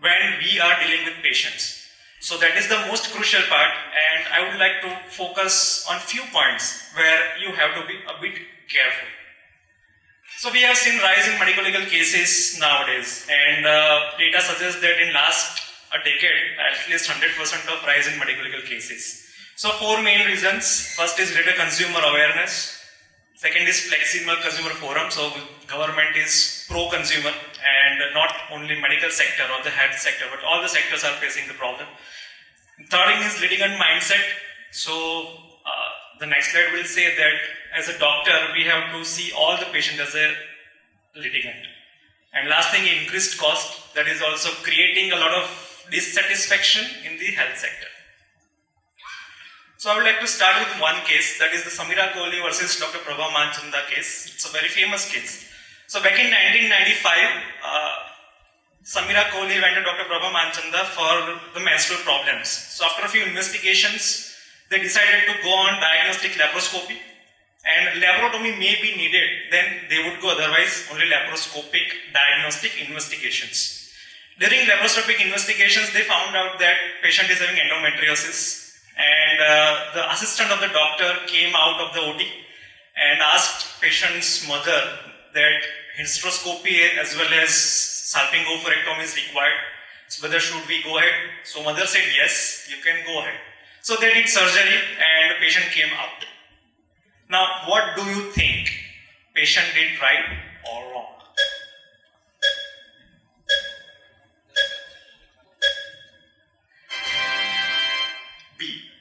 when we are dealing with patients. So that is the most crucial part, and I would like to focus on few points where you have to be a bit careful. So we have seen rise in medical legal cases nowadays, and data suggests that in last a decade, at least 100% of rise in medical legal cases. So 4 main reasons. First is greater consumer awareness. Second is flexible consumer forum. So government is pro-consumer, and not only medical sector or the health sector, but all the sectors are facing the problem. Third thing is litigant mindset. So the next slide will say that as a doctor, we have to see all the patient as a litigant. And last thing, increased cost, that is also creating a lot of dissatisfaction in the health sector. So I would like to start with one case, that is the Samira Kohli versus Dr. Prabha Manchanda case. It's a very famous case. So back in 1995, Samira Kohli went to Dr. Prabha Manchanda for the menstrual problems. So after a few investigations, they decided to go on diagnostic laparoscopy, and laparotomy may be needed, then they would go, otherwise only laparoscopic diagnostic investigations. During laparoscopic investigations, they found out that patient is having endometriosis, and the assistant of the doctor came out of the OT and asked patient's mother that hysteroscopy as well as salpingo-oophorectomy is required. So whether should we go ahead? So mother said yes, you can go ahead. So they did surgery and the patient came out. Now what do you think? Patient did right or wrong?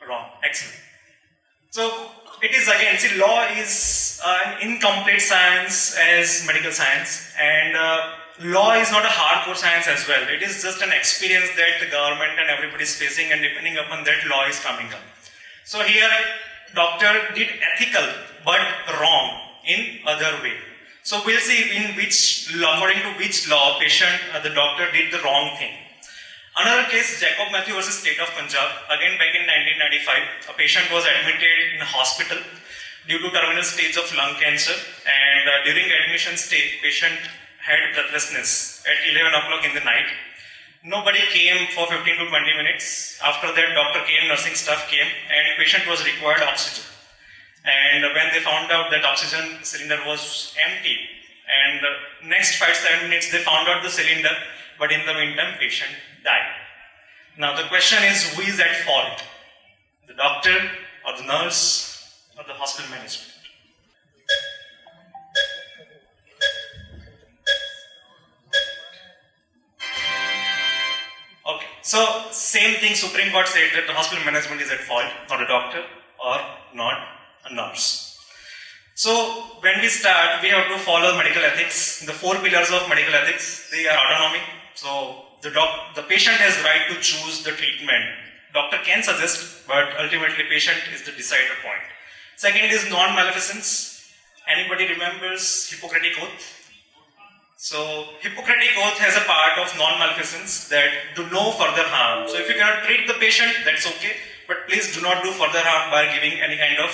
Wrong. Excellent. So it is again, see, law is an incomplete science as medical science, and law is not a hardcore science as well. It is just an experience that the government and everybody is facing, and depending upon that, law is coming up. So here, doctor did ethical but wrong in other way. So we'll see in which law, according to which law, the doctor did the wrong thing. Another case, Jacob Matthew versus State of Punjab. Again, back in 1995, a patient was admitted in a hospital due to terminal stage of lung cancer, and during admission stage, patient had breathlessness at 11 o'clock in the night. Nobody came for 15 to 20 minutes. After that, doctor came, nursing staff came, and patient was required oxygen. And when they found out that oxygen cylinder was empty, and next 5-7 minutes, they found out the cylinder, but in the meantime, patient died. Now the question is, who is at fault? The doctor or the nurse or the hospital management? Okay, so same thing Supreme Court said that the hospital management is at fault, not a doctor or not a nurse. So when we start, we have to follow medical ethics. The 4 pillars of medical ethics, they are autonomy. So the patient has right to choose the treatment. Doctor can suggest, but ultimately patient is the decider point. Second is non-maleficence. Anybody remembers Hippocratic Oath? So Hippocratic Oath has a part of non-maleficence, that do no further harm. So if you cannot treat the patient, that's okay, but please do not do further harm by giving any kind of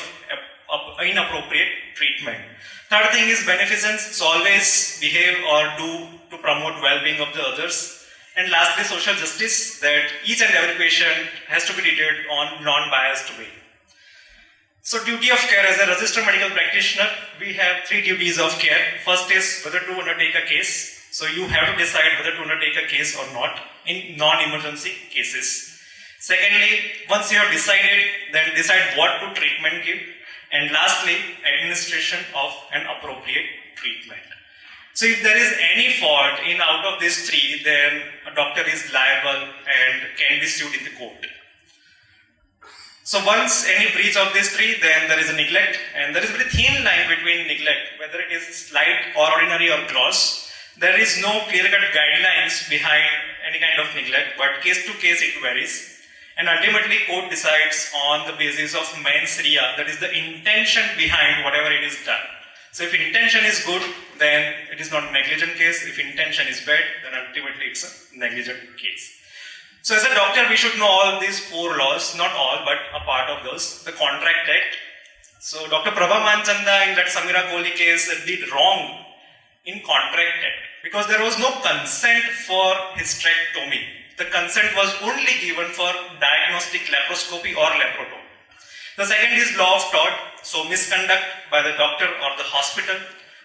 inappropriate treatment. Third thing is beneficence. So always behave or do to promote well-being of the others. And lastly, social justice, that each and every patient has to be treated on non-biased way. So duty of care, as a registered medical practitioner, we have 3 duties of care. First is whether to undertake a case. So you have to decide whether to undertake a case or not in non-emergency cases. Secondly, once you have decided, then decide what to treatment give. And lastly, administration of an appropriate treatment. So if there is any fault in out of these 3, then a doctor is liable and can be sued in the court. So once any breach of these three, then there is a neglect, and there is a very thin line between neglect, whether it is slight or ordinary or gross. There is no clear-cut guidelines behind any kind of neglect, but case to case it varies. And ultimately, court decides on the basis of mens rea, that is the intention behind whatever it is done. So if intention is good, then it is not a negligent case. If intention is bad, then ultimately it's a negligent case. So as a doctor, we should know all these 4 laws, not all, but a part of those. The Contract Act. So Dr. Prabha Manchanda in that Samira Kohli case did wrong in Contract Act because there was no consent for hysterectomy. The consent was only given for diagnostic laparoscopy or laparotomy. The second is law of tort, so misconduct by the doctor or the hospital.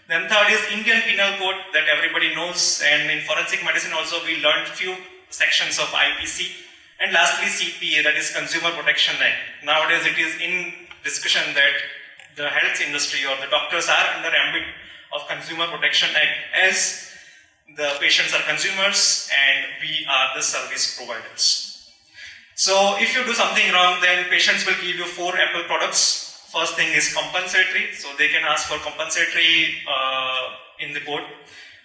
Then third is Indian Penal Code that everybody knows, and in forensic medicine also we learned few sections of IPC. And lastly CPA, that is Consumer Protection Act. Nowadays it is in discussion that the health industry or the doctors are under ambit of Consumer Protection Act as the patients are consumers and we are the service providers. So if you do something wrong, then patients will give you 4 Apple products. First thing is compensatory, so they can ask for compensatory in the court.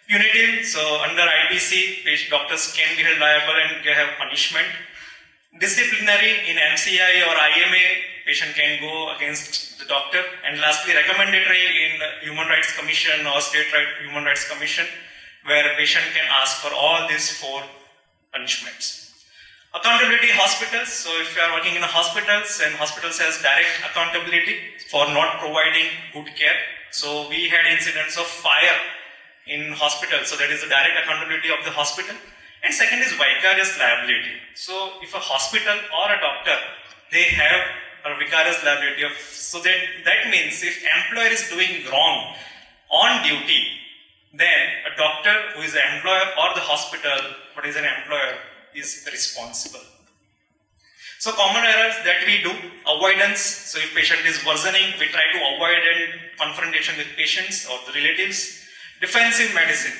Punitive, so under IPC, doctors can be held liable and can have punishment. Disciplinary, in MCI or IMA, patient can go against the doctor. And lastly, recommendatory in Human Rights Commission or State Human Rights Commission, where a patient can ask for all these 4 punishments. Accountability hospitals. So if you are working in a hospitals and hospitals has direct accountability for not providing good care. So we had incidents of fire in hospitals. So that is the direct accountability of the hospital. And second is vicarious liability. So if a hospital or a doctor, they have a vicarious liability of, so that means if employer is doing wrong on duty, then a doctor who is an employer or the hospital but is an employer is responsible. So common errors that we do, avoidance. So if patient is worsening, we try to avoid confrontation with patients or the relatives. Defensive medicine.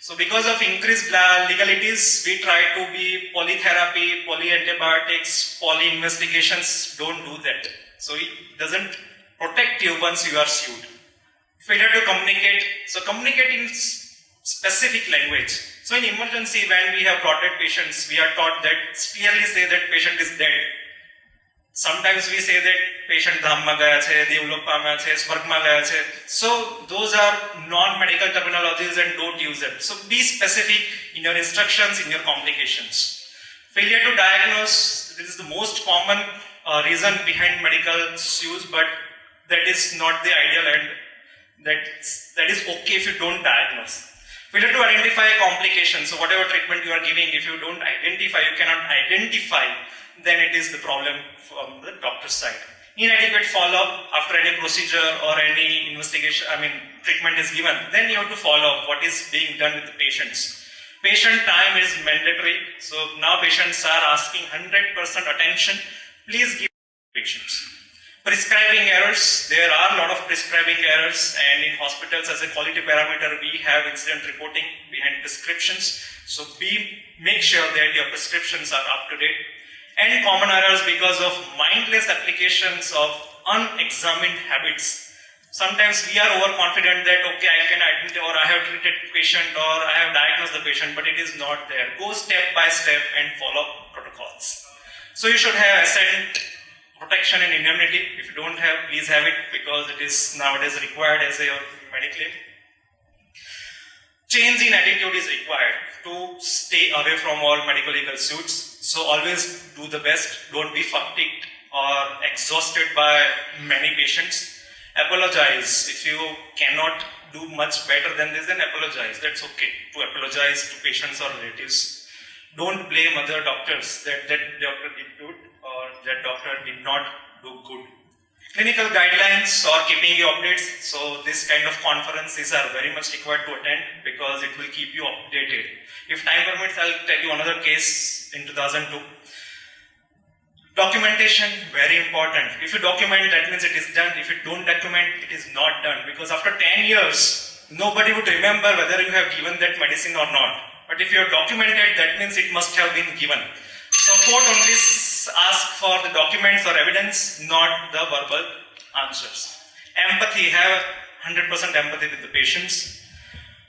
So because of increased legalities, we try to be polytherapy, polyantibiotics, polyinvestigations. Don't do that. So it doesn't protect you once you are sued. Failure to communicate. So communicate in specific language. So in emergency, when we have brought patients, we are taught that clearly say that patient is dead. Sometimes we say that patient dham ma gaya chhe, devlok pama chhe, swarg ma gaya chhe. So those are non-medical terminologies and don't use them. So be specific in your instructions, in your communications. Failure to diagnose. This is the most common reason behind medical issues, but that is not the ideal and that is okay if you don't diagnose. Failure to identify complications. So whatever treatment you are giving, if you don't identify, you cannot identify, then it is the problem from the doctor's side. Inadequate follow-up after any procedure or any investigation, treatment is given, then you have to follow up what is being done with the patients. Patient time is mandatory. So now patients are asking 100% attention. Please give patients. Prescribing errors, there are a lot of prescribing errors, and in hospitals as a quality parameter we have incident reporting behind prescriptions. So make sure that your prescriptions are up to date. And common errors because of mindless applications of unexamined habits. Sometimes we are overconfident that okay, I can identify or I have treated the patient or I have diagnosed the patient, but it is not there. Go step by step and follow protocols. So you should have assent, protection and indemnity. If you don't have, please have it because it is nowadays required as a medical. Change in attitude is required to stay away from all medical legal suits. So always do the best. Don't be fatigued or exhausted by many patients. Apologize. If you cannot do much better than this, then apologize. That's okay to apologize to patients or relatives. Don't blame other doctors that doctor did good or that doctor did not do good. Clinical guidelines or keeping you updates. So this kind of conferences are very much required to attend because it will keep you updated. If time permits, I'll tell you another case in 2002. Documentation, very important. If you document, that means it is done. If you don't document, it is not done. Because after 10 years, nobody would remember whether you have given that medicine or not. But if you have documented, that means it must have been given. So court only ask for the documents or evidence, not the verbal answers. Empathy, have 100% empathy with the patients.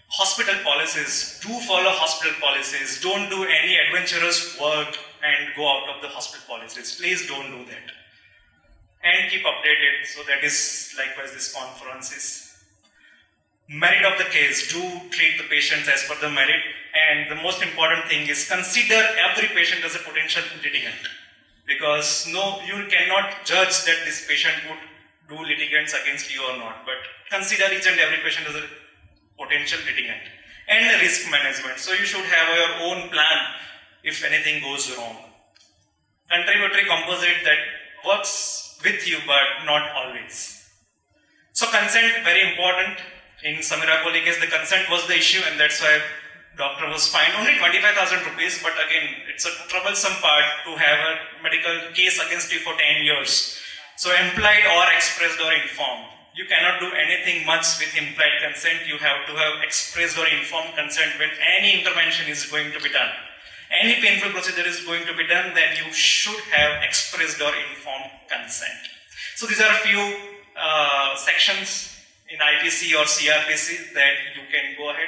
Hospital policies, do follow hospital policies. Don't do any adventurous work and go out of the hospital policies. Please don't do that. And keep updated. So that is likewise this conference is. Merit of the case, do treat the patients as per the merit, and the most important thing is consider every patient as a potential litigant, because you cannot judge that this patient would do litigants against you or not, but consider each and every patient as a potential litigant. And the risk management, so you should have your own plan if anything goes wrong. Contributory composite that works with you but not always. So consent, very important. In Samira Kohli case, the consent was the issue, and that's why doctor was fined only 25,000 rupees. But again, it's a troublesome part to have a medical case against you for 10 years. So implied or expressed or informed. You cannot do anything much with implied consent. You have to have expressed or informed consent when any intervention is going to be done. Any painful procedure is going to be done, then you should have expressed or informed consent. So these are a few sections in IPC or CRPC that you can go ahead.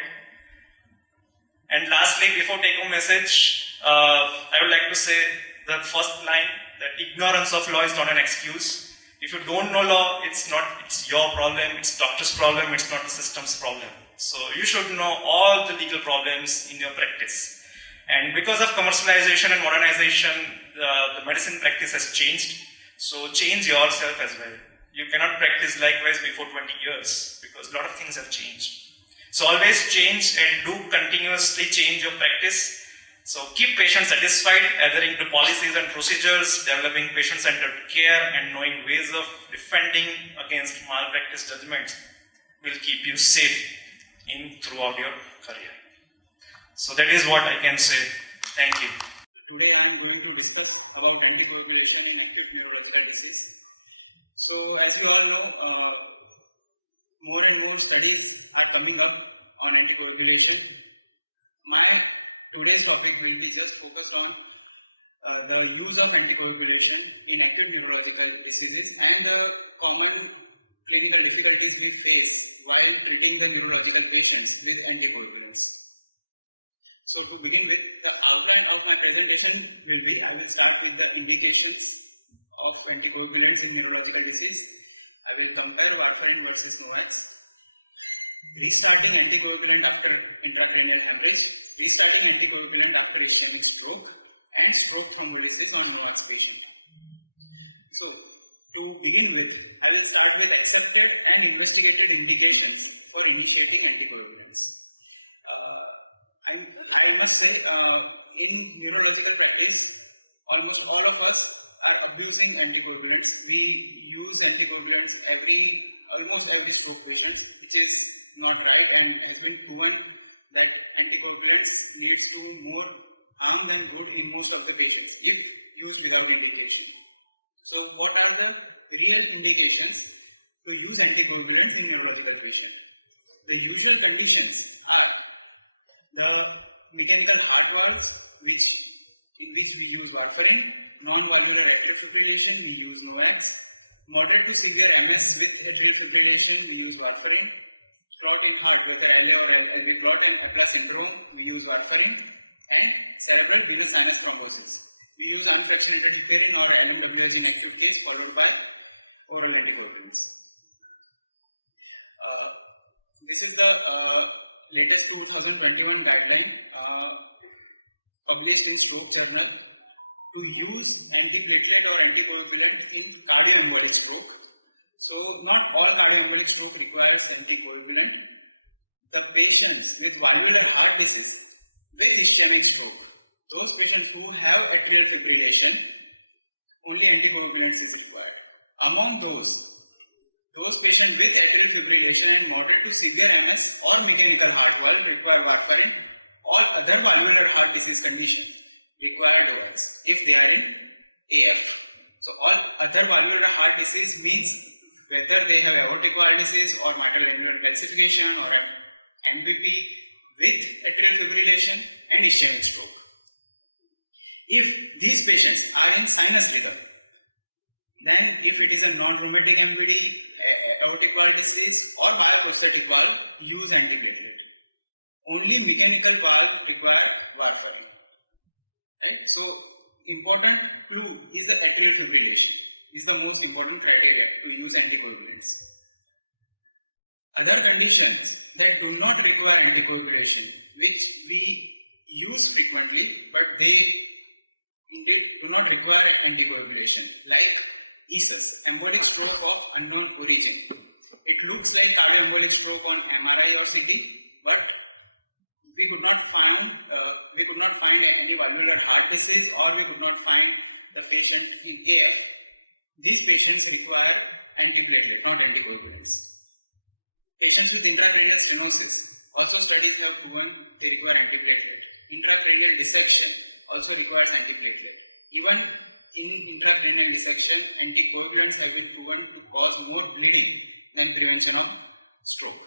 And lastly, before take-home message, I would like to say the first line, that ignorance of law is not an excuse. If you don't know law, it's your problem, it's doctor's problem, it's not the system's problem. So you should know all the legal problems in your practice. And because of commercialization and modernization, the medicine practice has changed. So change yourself as well. You cannot practice likewise before 20 years because a lot of things have changed. So always change and do continuously change your practice. So keep patients satisfied, adhering to policies and procedures, developing patient-centered care, and knowing ways of defending against malpractice judgments will keep you safe throughout your career. So that is what I can say. Thank you. Today I am going to discuss about anticoagulation in acute neurological disease. So as you all know, more and more studies are coming up on anticoagulation. My today's topic will be just focused on the use of anticoagulation in acute neurological diseases and the common clinical difficulties we face while treating the neurological patients with anticoagulants. So to begin with, the outline of my presentation will be, I will start with the indications of anticoagulants in neurological disease. I will compare warfarin versus NOACs, restarting anticoagulant after intracranial hemorrhage, restarting anticoagulant after ischemic stroke, and stroke thrombolysis on NOACs patient. So to begin with, I will start with accepted and investigated indications for initiating anticoagulants. I must say, in neurological practice, almost all of us are abusing anticoagulants. We use anticoagulants almost every stroke patients, which is not right and has been proven that anticoagulants leads to more harm than good in most of the patients if used without indication. So what are the real indications to use anticoagulants in neurological patient? The usual conditions are the mechanical heart valves in which we use warfarin, non-valvular atrial fibrillation, we use NOACs, moderate to severe MS with atrial fibrillation, we use warfarin, clot in heart, whether LA or LV clot and Epla syndrome, we use warfarin, and cerebral venous sinus thrombosis. We use unfractionated heparin or LMWH in acute case, followed by oral anticoagulants. This is the latest 2021 guideline published in Stroke Journal to use antiplatelet or anticoagulant in cardioembolic stroke. So not all cardioembolic stroke requires anticoagulant. The patients with valvular heart disease with ischemic stroke, those patients who have atrial fibrillation, only anticoagulants is required. Among those patients with atrial fibrillation and moderate to severe MS or mechanical heart valve require warfarin. All other valvular heart disease conditions require DOACs if they are in AF. So all other valvular heart disease means whether they have aortic valve disease or mitral annular calcification or MVP with atrial fibrillation and ischemic stroke. If these patients are in sinus rhythm, then if it is a non-rheumatic MVD, aortic valve disease or bioprosthetic valve, use antiplatelet. Only mechanical valve require warfarin. Right? So, important clue is the atrial fibrillation. Is the most important criteria to use anticoagulants. Other conditions that do not require anticoagulation, which we use frequently, but they indeed do not require anticoagulation, like ESUS, embolic stroke of unknown origin. It looks like cardioembolic stroke on MRI or CT, but we could not find any valvular heart disease, or we could not find the patient in AF. These patients require antiplatelet, not anticoagulants. Patients with intracranial stenosis, also studies have proven they require antiplatelet. Intracranial dissection also requires antiplatelet. Even in intracranial dissection, anticoagulants have been proven to cause more bleeding than prevention of stroke.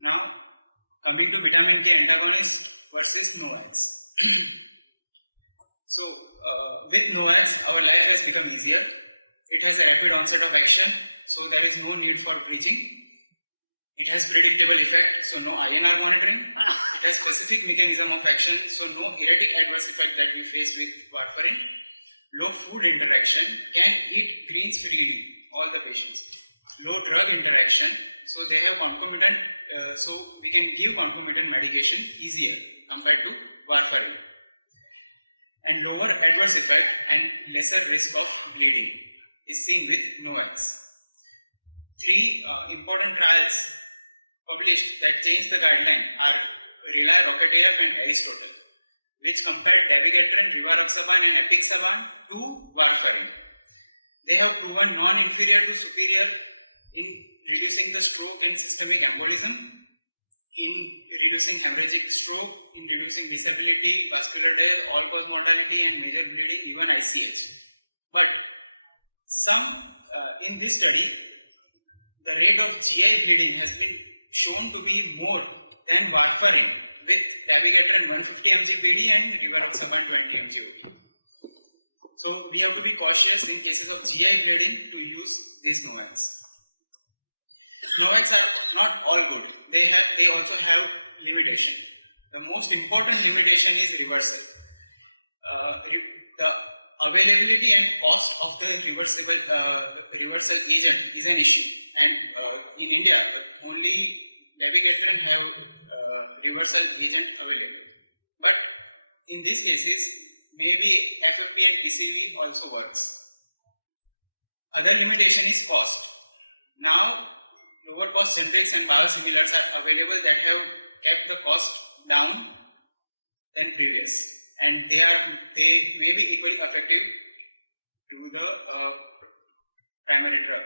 Now, coming to vitamin K antagonist versus NOACs. So, with NOACs, our life has become easier. It has a rapid onset of action, so there is no need for bridging. It has predictable effect, so no INR monitoring. It has specific mechanism of action, so no erratic adverse effect that we face with warfarin. Low food interaction, can eat greens freely, all the patients. Low drug interaction, so they have concomitant, so we can give concomitant medication easier compared to warfarin. And lower adverse effect and lesser risk of bleeding is seen with NOACs. Three important trials published that changed the guideline are Rely, Rocket-AF and Aristotle, which compared dabigatran, rivaroxaban and apixaban to warfarin. They have proven non-inferior to superior in reducing the stroke and systemic embolism, in reducing hemorrhagic stroke, in reducing disability, vascular death, all-cause mortality and major bleeding, even ICH. But in this study, the rate of GI bleeding has been shown to be more than warfarin with dabigatran 150 mg BD and rivaroxaban 20 mg BD. So we have to be cautious in cases of GI bleeding to use these NOACs. NOACs are not all good. They also have limitation. The most important limitation is reversal. The availability and cost of the reversal agent is an issue, and in India only dabigatran have reversal agent available. But in these cases, maybe FFP and PCV also works. Other limitation is cost. Now, lower cost generics and biosimilars are available that have kept the cost down than previous, and they may be equally effective to the primary drug.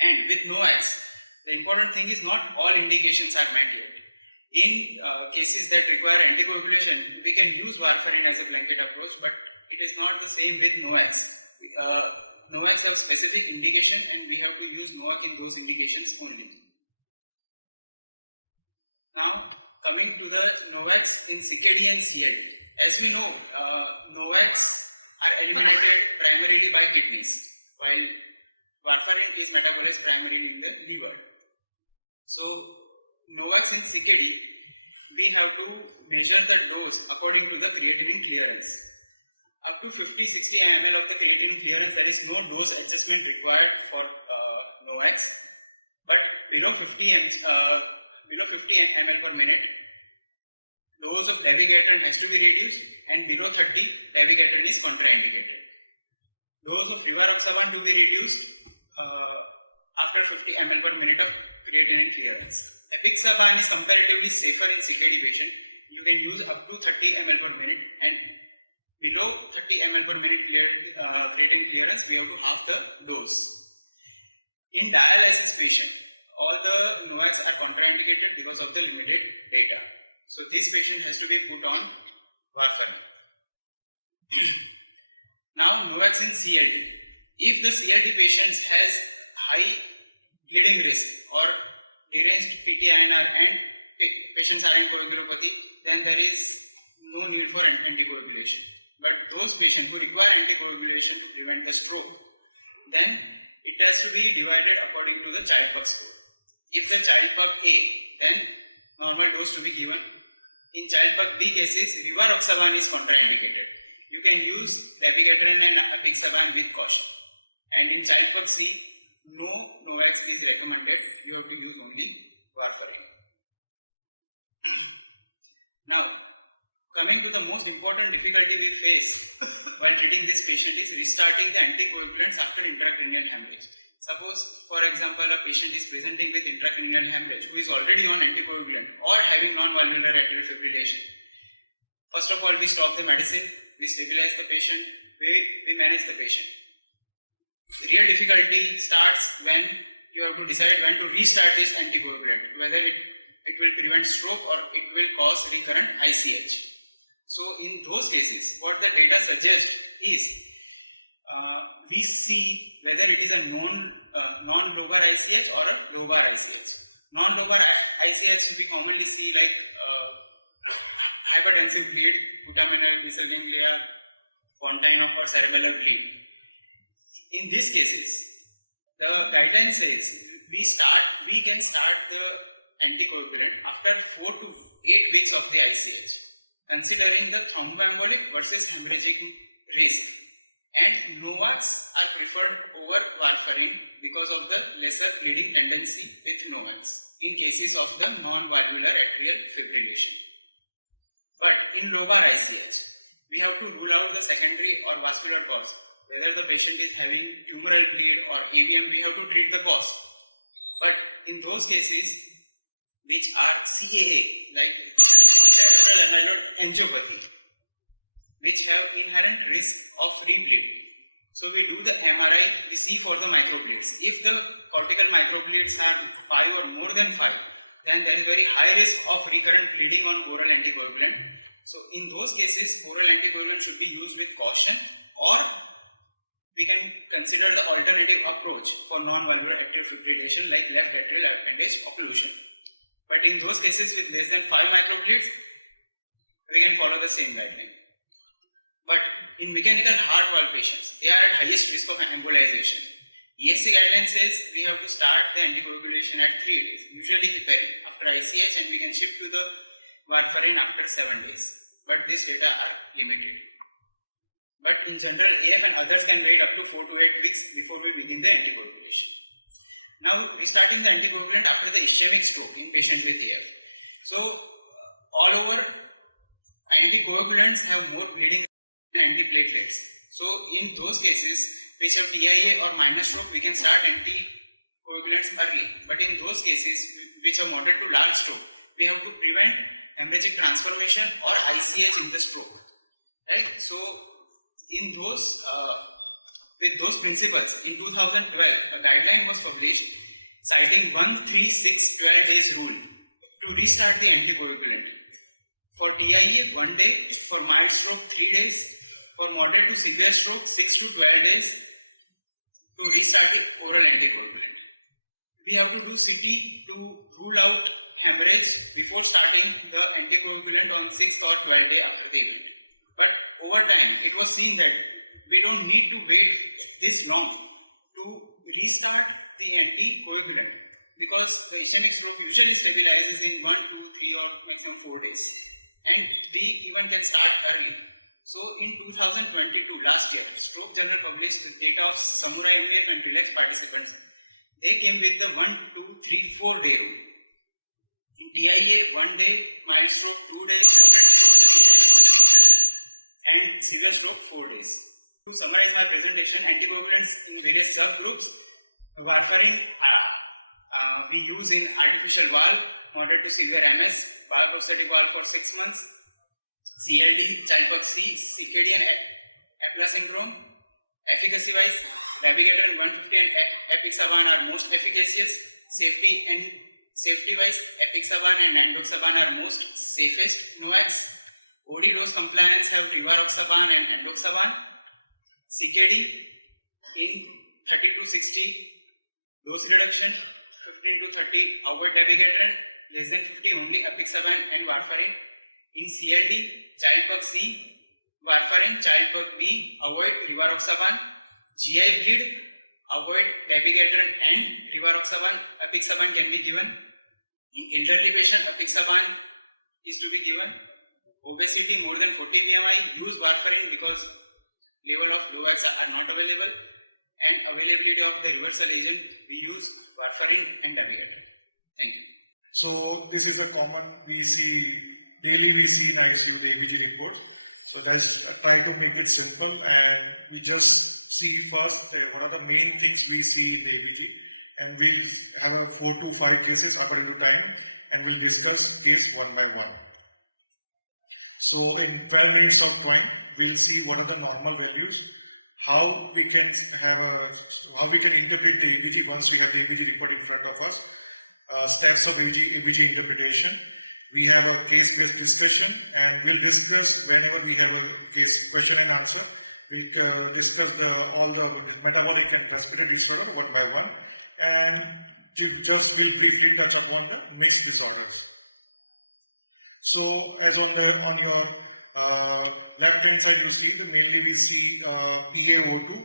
And with NOACs, the important thing is not all indications are met yet. In cases that require anticoagulation, we can use warfarin as a blanket approach, but it is not the same with NOACs. NOACs have specific indication, and we have to use NOAC in those indications only. Now, coming to the NOACs in CKD and CLD. As we know, NOACs are eliminated primarily by kidneys, while warfarin is metabolized primarily in the liver. So, NOACs in CKD, we have to measure the dose according to the creatinine clearance. Up to 50-60 ml of the creatinine clearance, there is no dose adjustment required for NOACs, but below 50 ml per minute, dose of dabigatran has to be reduced, and below 30, dabigatran is contraindicated. Dose of rivaroxaban to be reduced after 50 ml per minute of creatinine clearance. Apixaban is comparatively safer in CKD patient. You can use up to 30 ml per minute, and below 30 ml per minute creatinine clearance, we have to half the dose. In dialysis patient, all the NOACs are contraindicated because of the limited data. So this patient has to be put on warfarin. Now NOACs in CLD. If the CLD patient has high bleeding risk or deranged PTINR and patients are in coagulopathy, then there is no need for anticoagulation. But those patients who require anticoagulation to prevent the stroke, then it has to be divided according to the child pug score. If the child pug A, then normal dose to be given. In child pug B cases, rivaroxaban is contraindicated. You can use dabigatran and apixaban with caution. And in child pug C, no NOACs is recommended. You have to use only warfarin. Now, coming to the most important difficulty we face while treating this patient is restarting the anticoagulants after intracranial hemorrhage. Suppose, for example, a patient is presenting with intracranial hemorrhage who is already on anticoagulant or having non-valvular atrial fibrillation. First of all, we stop the medicine, we stabilize the patient, we manage the patient. The real difficulty starts when you have to decide when to restart this anticoagulant, whether it will prevent stroke or it will cause recurrent ICH. So in those cases, what the data suggests is we see whether it is a non-lobar ICH or a lobar ICH. Non-lobar ICH we commonly see like hypertensive bleed, putamen basal ganglia, pontine or cerebellar bleed. In these cases, the guideline says we can start the anticoagulant after 4 to 8 weeks of the ICH, considering the thromboembolic versus hemorrhagic risk. And NOACs are preferred over warfarin because of the lesser bleeding tendency with NOACs in cases of the non-valvular atrial fibrillation. But in lobar ICH, we have to rule out the secondary or vascular cause. Whether the patient is having tumoral bleed or AVM, we have to treat the cause. But in those cases which are CAA, like cerebral amyloid angiopathy, which have inherent risk of rebleed. So we do the MRI, we see for the microbleeds. If the cortical microbleeds are 5 or more than 5, then there is very high risk of recurrent bleeding on oral anticoagulant. So in those cases, oral anticoagulant should be used with caution, or we can consider the alternative approach for non-valvular atrial fibrillation like left atrial appendage occlusion. But in those cases with less than 5 microbleeds, we can follow the same guideline. But in mechanical heart valve patients, they are at highest risk of embolization. ESC guideline says we have to start the anticoagulation at 3 days, usually heparin after ICH, and we can shift to the warfarin after 7 days. But these data are limited. But in general, AF and others can wait up to 4 to 8 weeks before we begin the anticoagulation. Now, restarting the anticoagulant after the ischemic stroke in patient with AF. So, all over, anticoagulants have more bleeding than antiplatelets. So, in those cases which have TIA or minor stroke, we can start anticoagulants early. But in those cases which have moderate to large stroke, we have to prevent hemorrhagic transformation or ICH in the stroke. Right? So, in those with those principles, in 2012, a guideline was published citing 1-3-6-12 days rule to restart the anticoagulant. For TIA, 1 day, for mild stroke, 3 days, for moderate to severe stroke, 6 to 12 days to restart the oral anticoagulant. We have to do CT to rule out hemorrhage before starting the anticoagulant on 6th or 12th day after the event. But over time, it was seen that we don't need to wait this long to restart the anticoagulant because the ischemic stroke usually stabilizes in 1, 2, 3 or maximum 4 days, and we even can start early. So in 2022, last year, Stroke Journal published the data of Samurai MPF and Relax participants. They came with the 1, 2, 3, 4 day rule. In TIA, 1 day, mild stroke 2 days, moderate stroke 3 days, and severe stroke 4 days. To summarize my presentation, anticoagulants in various subgroups. Warfarin we use in artificial valve, moderate to severe MS, bioprosthetic valve for 6 months, CLD, child C, CKD and Epla syndrome. Efficacy wise, dabigatran 150 and apixaban are most efficacious. Safety wise, apixaban and endoxaban are most safest NOACs. OD dose compliance have rivaroxaban and endoxaban. CKD in 30 to 60 dose reduction, 15 to 30 over dabigatran, less than 50 only apixaban and warfarin. In CLD, childbirth C, warfarin, childbirth B, avoid rivaroxaban. GI bleed, avoid dabigatran and rivaroxaban. Apixaban can be given. In elderly patient, apixaban is to be given. Obesity more than 40 BMI, use warfarin because level of DOACs are not available, and availability of the reversal agent, we use warfarin and dabigatran. Thank you. So this is a common, we see daily in ICU the ABG reports. So let's try to make it simple, and we just see first what are the main things we see in the ABG, and we'll have a 4 to 5 cases according to time, and we'll discuss case one by one. So in 12 minutes of time, we'll see what are the normal values, how we can interpret the ABG once we have the ABG report in front of us, steps of ABG interpretation. We have a case-based discussion, and we'll discuss whenever we have a case question and answer. We'll discuss all the metabolic and respiratory disorder one by one, and we'll briefly touch upon the mixed disorders. So as on your left hand side, you see mainly we see PaO2.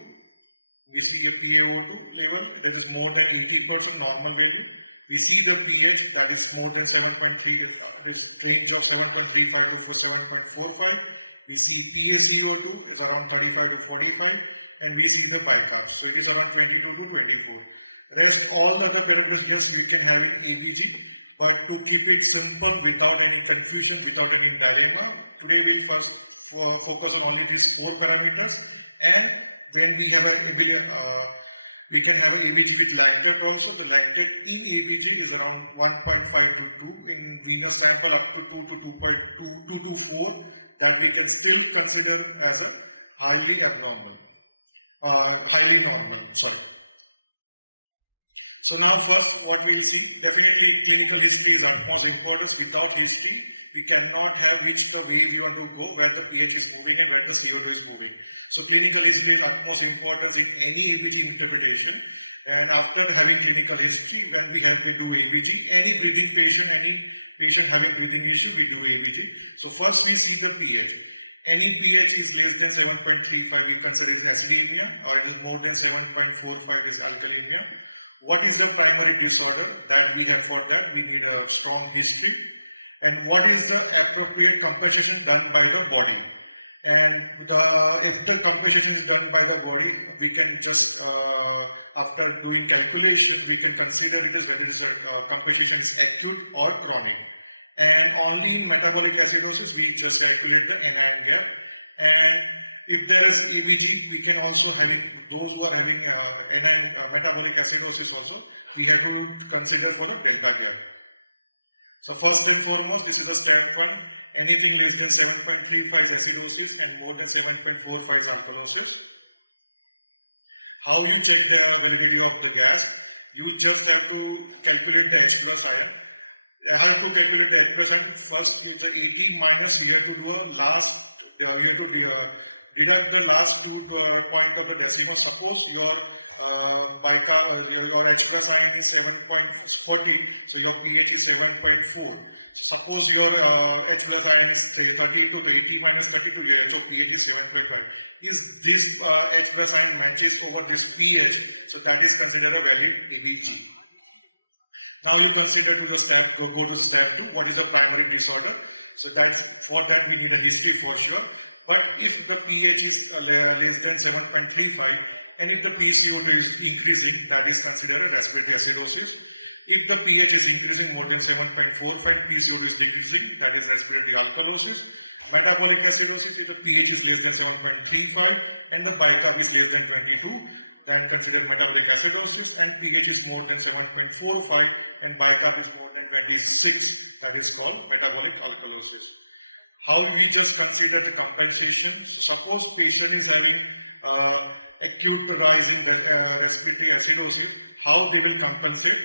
We see a PaO2 level that is more than 80% normal value. We see the pH that is more than 7.3, this range of 7.35 to 7.45. We see PaCO2 is around 35 to 45, and we see the bicarb. So it is around 22 to 24. Rest all the other parameters, yes, we can have in ABG, but to keep it simple without any confusion, without any dilemma, today we'll first focus on only these 4 parameters, and when we have we can have an ABG with lactate also. The lactate in ABG is around 1.5 to 2, in venous sample up to 2 to 2.2, 2 to 4, that we can still consider as a highly normal, sorry. So now first what we'll see, definitely clinical history is utmost importance. Without history, we cannot have which the way we want to go, where the pH is moving and where the CO2 is moving. So clinical history is utmost importance in any ABG interpretation. And after having clinical history, when we do ABG, any breathing patient, any patient having breathing issue, we do ABG. So first we see the pH. Any pH is less than 7.35, we consider is acidemia, or it is more than 7.45 is alkalemia. What is the primary disorder that we have? For that we need a strong history. And what is the appropriate compensation done by the body? And if the compensation is done by the body, we can just after doing calculation, we can consider it as whether it is compensation is acute or chronic. And only in metabolic acidosis we just calculate the anion gap. And if there is ABG, we can also having those who are having metabolic acidosis also, we have to consider for the delta gap. So first and foremost, this is a step 1. Anything less than 7.35 is acidosis and more than 7.45 is alkalosis. How you check the validity of the gas? You just have to calculate the H plus ion. How to calculate the H plus ion? First, it's 80 minus, you have to do a last, you have to deduct the last 2 point of the decimal. Suppose your your H plus ion is 7.40, so your pH is 7.4. So suppose your H plus ion is 32, to 80 minus 32, your pH is 7.5. Is this H plus ion matches over this pH, so that is considered a valid ABG. Now you consider to the step, go to step 2, what is the primary disorder? So that's, for that we need a history for sure. But if the pH is less than 7.35, and if the PCO2 is increasing, that is considered a respiratory acidosis. If the pH is increasing more than 7.45, PCO2 is decreasing, that is respiratory alkalosis. Metabolic acidosis, if the pH is less than 7.35 and the bicarb is less than 22, then consider metabolic acidosis, and pH is more than 7.45 and bicarb is more than 26, that is called metabolic alkalosis. How we just consider the compensation? So suppose patient is having acute rise in respiratory acidosis, how they will compensate?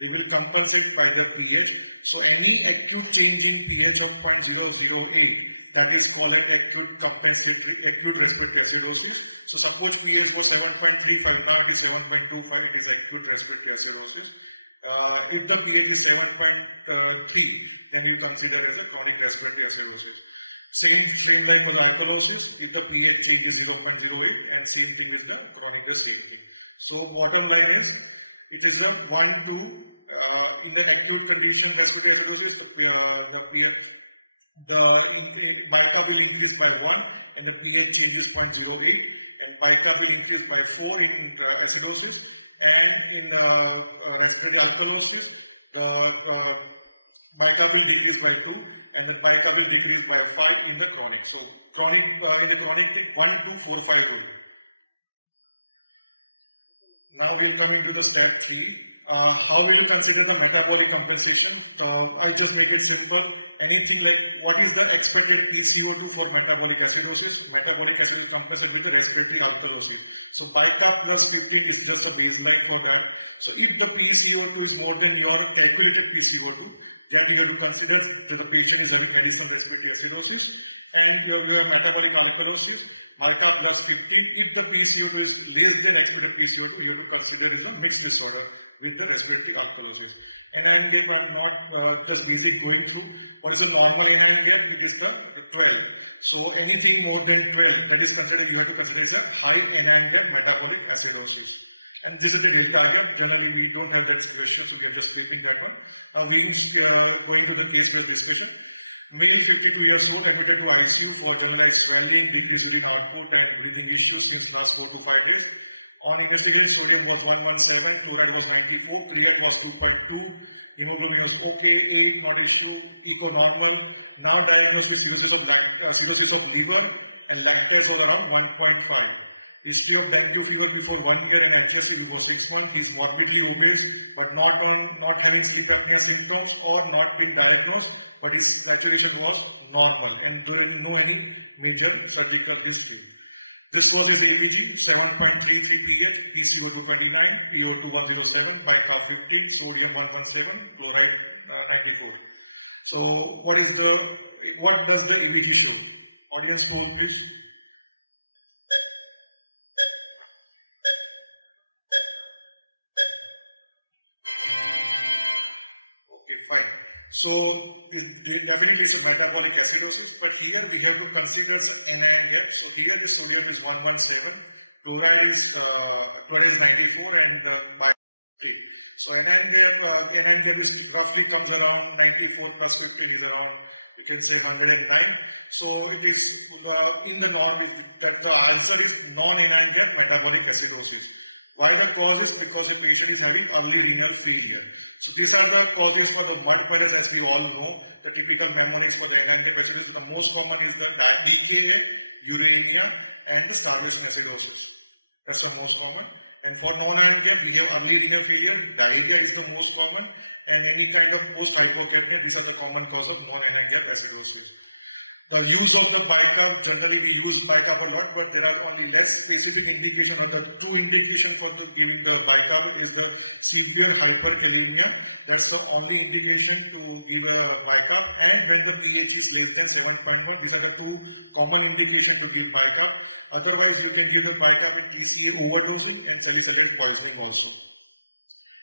They will compensate by the pH. So any acute change in pH of 0.008, that is called an acute respiratory acidosis. So suppose pH was 7.35, now it is 7.25, it is acute respiratory acidosis. If the pH is 7.3, then you consider as a chronic respiratory acidosis. Same like for the alkalosis, if the pH change is 0.08, and same thing with the chronic, the same thing. So bottom line is, it is a 1, 2, in the acute condition respiratory acidosis, the bicarb will increase by 1 and the pH change is 0.08, and bicarb will increase by 4 in acidosis, and in respiratory alkalosis, the bicarb will decrease by 2 and the bicarb will decrease by 5 in the chronic. So chronic in the chronic, 1, 2, 4, 5 rule. Now we'll come into the step 3. How will you consider the metabolic compensation? I just make it simple. Anything like what is the expected PCO2 for metabolic acidosis? Metabolic acidosis compensated with the respiratory alkalosis. So bicarb plus 15 is just a baseline for that. So if the PCO2 is more than your calculated PCO2, that you have to consider that the patient is having additional respiratory acidosis, and you have metabolic alkalosis. Bicarb plus 15. If the PCO2 is less than expected PCO2, you have to consider is a mixed disorder with the respiratory alkalosis. NAN gap, I am not just basic going through. What is a normal NAN gap? It is the 12. So anything more than 12, that is considered, you have to consider is a high NAN gap metabolic acidosis. And this is the delta gap. Generally, we don't have that question, so we are just skipping that one. Now we are going to the case-based discussion. Male 52 years old admitted to ICU for generalized swelling, decreased urine output and breathing issues since last 4 to 5 days. On investigation, sodium was 117, chloride was 94, create was 2.2, hemoglobin was okay, 8 not issue, echo normal. Now diagnosed with cirrhosis of liver and lactate was around 1.5. History of dengue fever before 1 year and HSC before 6 months. He is morbidly obese, but not having sleep apnea symptoms or not been diagnosed, but his saturation was normal and there is no any major surgical history. This was his ABG, 7.33 pH, PCO2 29, PO2 107, bicarb 15, sodium 117, chloride 94. So what does the ABG show? Audience poll please. Okay, fine. So it definitely is a metabolic acidosis, but here we have to consider the NAN gap. So here the sodium is 117, chloride is 94, and bicarb 15. So NAN gap is roughly comes around 94 plus 15 is around, you can say 109. So it is in the norm, that the answer is non-NAN gap metabolic acidosis. Why the cause is? Because the patient is having early renal failure. So these are the causes for the mud palace, as we all know. The typical mnemonics for the NAN gap acidosis, the most common is the DKA, uremia, and the starvation acidosis. That's the most common. And for non-NAN gap, we have early renal failure, diarrhea is the most common, and any kind of post-hypocapnia. These are the common cause of non-NAN gap acidosis. The use of the bicarb, generally we use bicarb a lot, but there are only less specific indication, or the true indication for giving the bicarb is the severe hyperkalemia. That's the only indication to give a bicarb, and when the pH is less than 7.1, these are the two common indication to give bicarb. Otherwise, you can give the bicarb in TCA overdosing and salicylate poisoning also.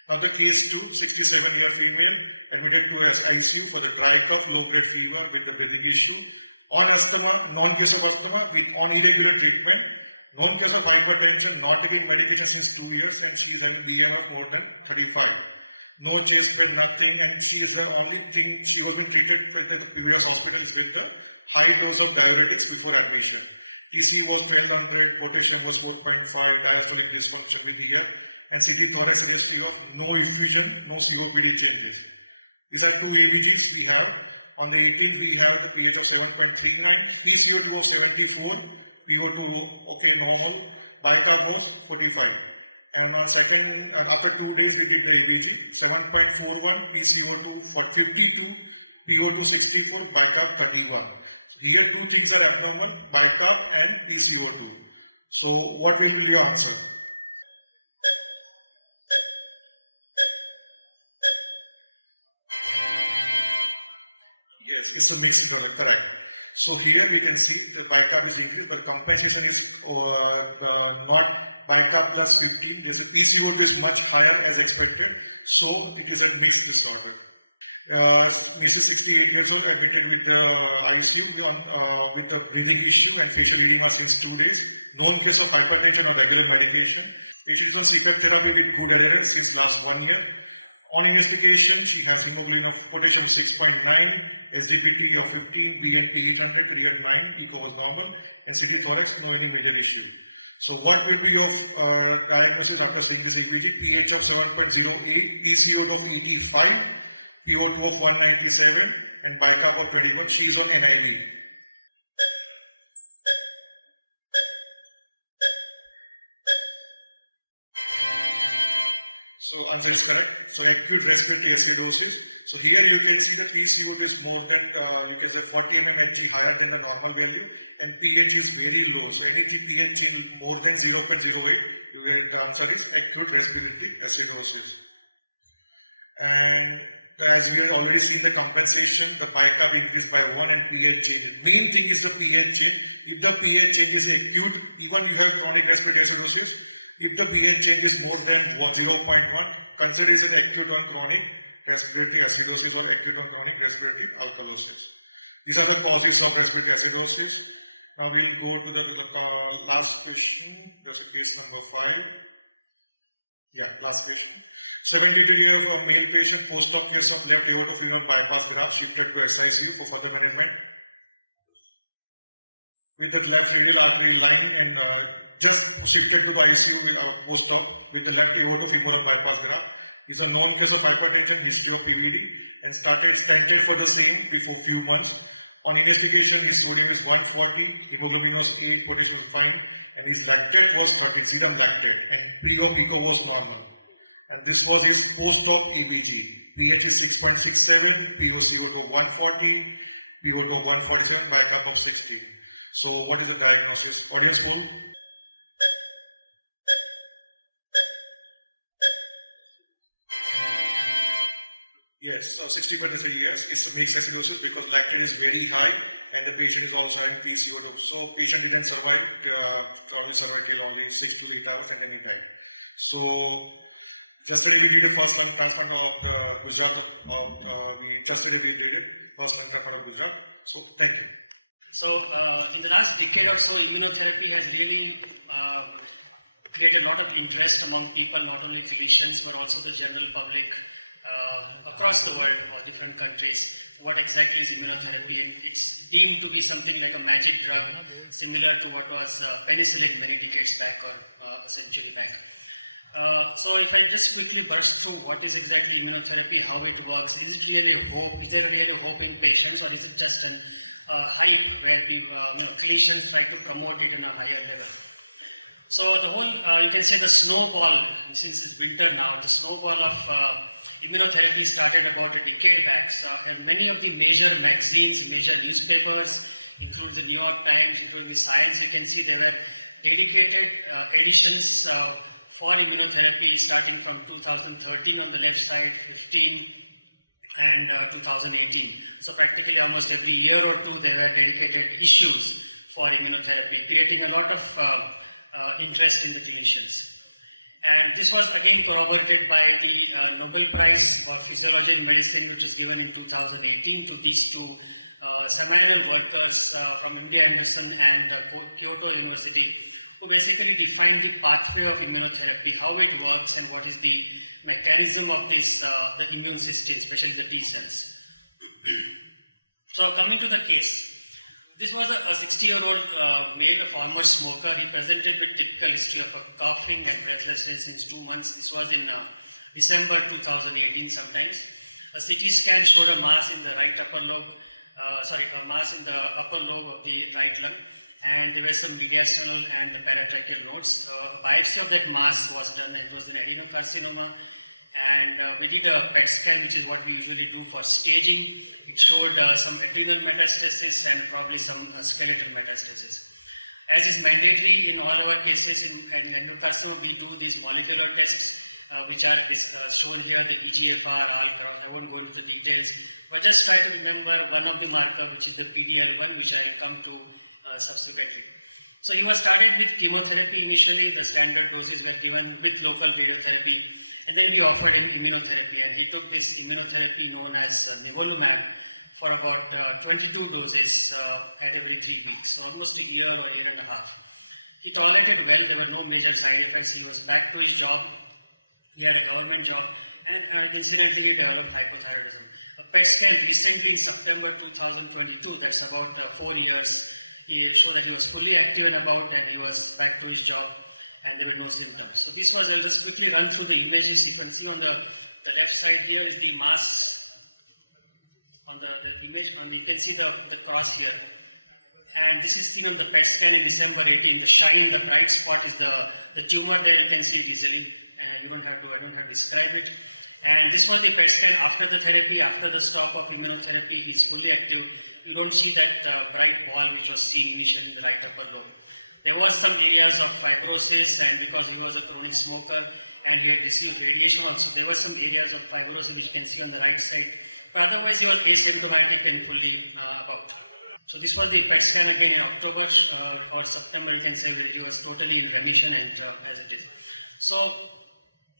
Now the case 2, 67-year female admitted to ICU for the dry cough, low-grade fever with the breathing issue. On asthma, non-case of asthma with on irregular treatment, known case of hypertension, not taking medication since 2 years, and she is having BMI more than 35. No chest pain, nothing, and she is the only thing she was been treated with the previous hospital is with the high dose of diuretics before admission. TC was 1200, potassium was 4.5, diastolic dysfunction with EF, and CT thorax history of no effusion, no COPD changes. These are two ABGs we have. On the 18th, we have the pH of 7.39, PCO2 of 74, PO2 okay, normal, bicarb was 45. And on second, after 2 days, we did the ABG, 7.41, PCO2 for 52, PO2 64, bicarb 31. So here two things are abnormal, bicarb and PCO2. So what will be your answer? Yes, it's a mixed product, correct. So here we can see the bicarb is increased, but compensation is not bicarb plus 15. There's a PCO2 is much higher as expected. So it is a mixed disorder. Mrs. 68 years old, admitted with the ICU with the breathing issue and facial edema since 2 days. Known case of hypertension or regular medication. Patient is on CPAP therapy with good adherence since last 1 year. On investigation, she has hemoglobin of potassium 6.9, SGPT of 15, BNP 800, creat 9, echo was normal, and CT thorax, no any major issue. So what will be your diagnosis after seeing this EPG? pH of 7.08, PCO2 of 85, PO2 of 197, and bicarb of 21. She is on NIV. So answer is correct. So acute respiratory acidosis. So here you can see the PCO2 is more than, you can say 40 mmHg higher than the normal value, and pH is very low. So any pH change more than 0.08, you get the answer is acute respiratory acidosis. And as we have already seen the compensation, the bicarb increased by 1 and pH change. Main thing is the pH change. If the pH change is acute, even you have chronic respiratory acidosis, if the pH change is more than 0.1, consider it an acute or chronic respiratory acidosis or acute or chronic respiratory alkalosis. These are the causes of respiratory acidosis. Now we'll go to the last question. There's a case number 5. Yeah, last question. 72-year-old male patient, post-op case of left aortofemoral bypass graft, shifted to SICU for further management. With the left radial artery line and just shifted to the ICU with post-op with the left aortofemoral bypass graft. Is a known case of hypertension, history of PVD, and stented for the same before few months. On investigation, his sodium is 140, hemoglobin was 8, potassium was fine, and his lactate was 13, serum lactate, and pre-op echo was normal. And this was his post-op ABG. pH is 6.67, POCO2 140, PO2 147, bicarb of 16. So what is the diagnosis? Audience poll? Yes, so 60% yes, it's a mixed acidosis because lactate is very high and the patient is also having PCO2. So patient didn't survive, probably survived till only 6 to 8 hours and then he died. So yesterday we did a first lung transplant of the Gujarat, yesterday we did it, first lung transplant of Gujarat. So thank you. So in the last decade or so, immunotherapy has really created a lot of interest among people, not only clinicians but also the general public across the world or different countries. What exactly is immunotherapy? And it's deemed to be something like a magic drug, similar to what was penicillin many decades back or a century back. So if I just quickly burst through what is exactly immunotherapy, how it works, is it really hope? Is there really hope in patients, or is it just an hype where clinicians try to promote it in a higher level? So the whole, you can say the snowball, since it's winter now, the snowball of immunotherapy started about a decade back. So, and many of the major magazines, major newspapers, including the New York Times, including the Science, you can see there were dedicated editions for immunotherapy starting from 2013 on the left side, 15 and 2018. So practically almost every year or two there were dedicated issues for immunotherapy, creating a lot of interest in the clinicians. And this was again corroborated by the Nobel Prize for Physiology and Medicine, which was given in 2018 to these two seminal workers from MD Anderson and Kyoto University, who basically defined the pathway of immunotherapy, how it works and what is the mechanism of this, the immune system, especially the T cells. So coming to the case, this was a 60-year-old male, a former smoker. He presented with typical history of coughing and breathlessness since 2 months. This was in December 2018 sometimes. A CT scan showed a mass in the right upper lobe, a mass in the upper lobe of the right lung, and there were some mediastinal and paratracheal nodes. Biopsy of that mass was done. It was an adenocarcinoma, and we did a PET scan, which is what we usually do for staging. It showed some adrenal metastasis and probably some skeletal metastasis. As is mandatory in all our cases in adenocarcinoma, we do these molecular tests, which are shown here, the EGFR, ALK, I won't go into the details, but just try to remember one of the marker, which is the PDL1, which I will come to subsequently. So he was started with chemotherapy initially. The standard doses were given with local radiotherapy, And then we offered him immunotherapy, and he took this immunotherapy known as nivolumab for about 22 doses at every 3 weeks, so almost a year or year and a half. He tolerated well, there were no major side effects, he was back to his job, he had a government job, and incidentally he developed hypothyroidism. A PET scan recently in September 2022, that's about 4 years, he showed that he was fully active and about, and he was back to his job, and there were no symptoms. So this was, I'll just quickly run through the images. You can see on the left side here is the mass, on the image, you can see the cross here. And this is seen on the PET scan in December 18. The shine, the bright spot is the tumor there, you can see it easily. I don't have to describe it. And this was the PET scan after the therapy, after the stop of immunotherapy, he's fully active. You don't see that bright ball which was seen initially in the right upper lobe. There was some areas of fibrosis, and because he was a chronic smoker and he had received radiation also, there were some areas of fibrosis which you can see on the right side. But otherwise he was asymptomatic and fully about. So this was the PET scan again in October or September, you can say, where he was totally in remission and as it is. So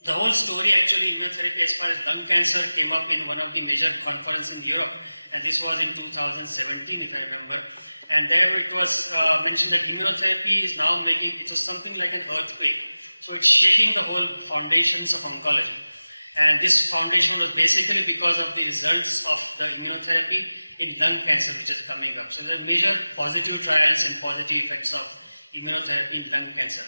the whole story actually, immunotherapy as far as lung cancer came up in one of the major conferences in Europe, and this was in 2017 if I remember. And there it was mentioned that immunotherapy is now making, it was something like an earthquake. So it's shaking the whole foundations of oncology. And this foundation was basically because of the results of the immunotherapy in lung cancer which is coming up. So there are major positive trials and positive effects of immunotherapy in lung cancer.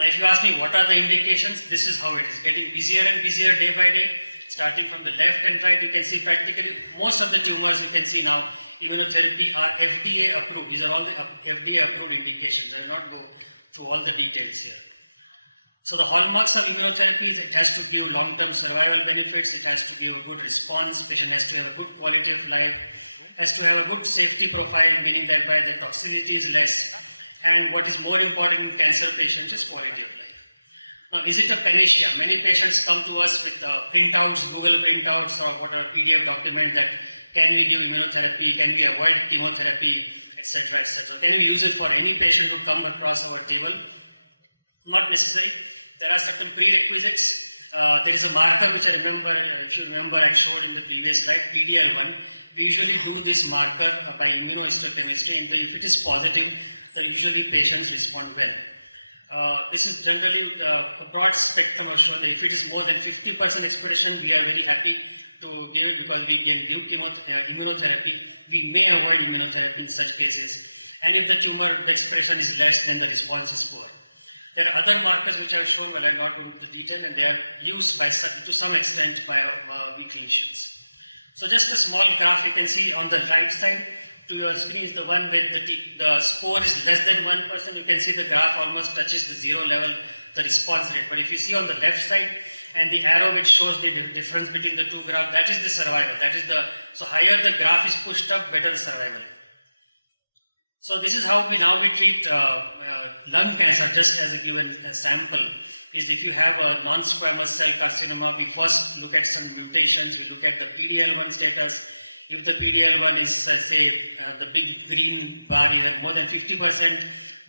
Now if you ask me what are the indications, this is how it is getting busier and busier day by day. Starting from the left and right, you can see practically most of the tumors you can see now immunotherapy are FDA approved. These are all the FDA approved indications. I will not go through all the details here. So the hallmarks of immunotherapy is it has to give long-term survival benefits, it has to give a good response, patient has to have a good quality of life, has to have a good safety profile, meaning that by the toxicity is less, and what is more important in cancer patients is quality of life. Now is it a panacea? Many patients come to us with printouts, Google printouts or whatever PDF documents that can we give immunotherapy, can we avoid chemotherapy, etc., etc. Can we use it for any patient who come across our table? Not necessary. There are certain prerequisites. There is a marker which I remember, if you remember I showed in the previous slide, PDL1. We usually do this marker by immunohistochemistry, and if it is positive, then usually patients respond well. This is generally a broad spectrum of showing that if it is more than 50% expression, we are very happy to give it because we can give immunotherapy. We may avoid immunotherapy in such cases. And if the tumor the expression is less, then the response is poor. There are other markers which I have shown, well I will not go into the detail, and they are used to some extent by weak clinicians. So just a small graph you can see on the right side to your screen is the one where the score is less than 1%. You can see the graph almost touches the zero level, the response rate. But if you see on the left side and the arrow which shows the difference between the two graphs, that is the survival. So higher the graph is pushed up, better the survival. So this is how we treat lung cancer, just as a given sample, is if you have a non-squamous cell carcinoma, we first look at some mutations, we look at the PDL1 status. If the PDL1 is the big green bar is more than 50%,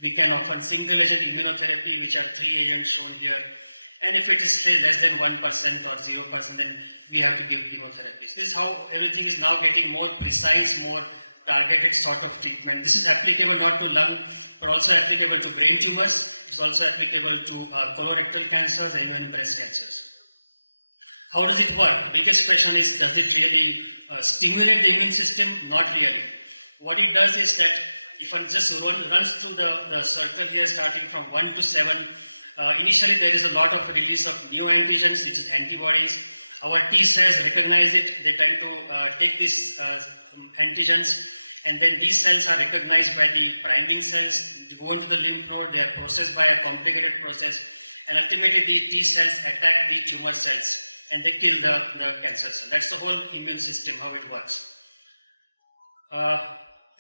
we can offer single agent immunotherapy, which are 3 agents shown here. And if it is say less than 1% or 0%, then we have to give chemotherapy. This is how everything is now getting more precise, more targeted sort of treatment. This is applicable not to lung, but also applicable to brain tumors. It is also applicable to colorectal cancers and even breast cancers. How does it work? The biggest question is, does it really stimulate the immune system? Not really. What it does is that if one just runs through the circle here, starting from 1 to 7, initially there is a lot of release of new antigens, which is antibodies. Our T cells recognize it. They tend to take these antigens, and then these cells are recognized by the priming cells. They go into the lymph node, they are processed by a complicated process, and ultimately the T cells attack the tumor cells and they kill the cancer cell. That's the whole immune system, how it works.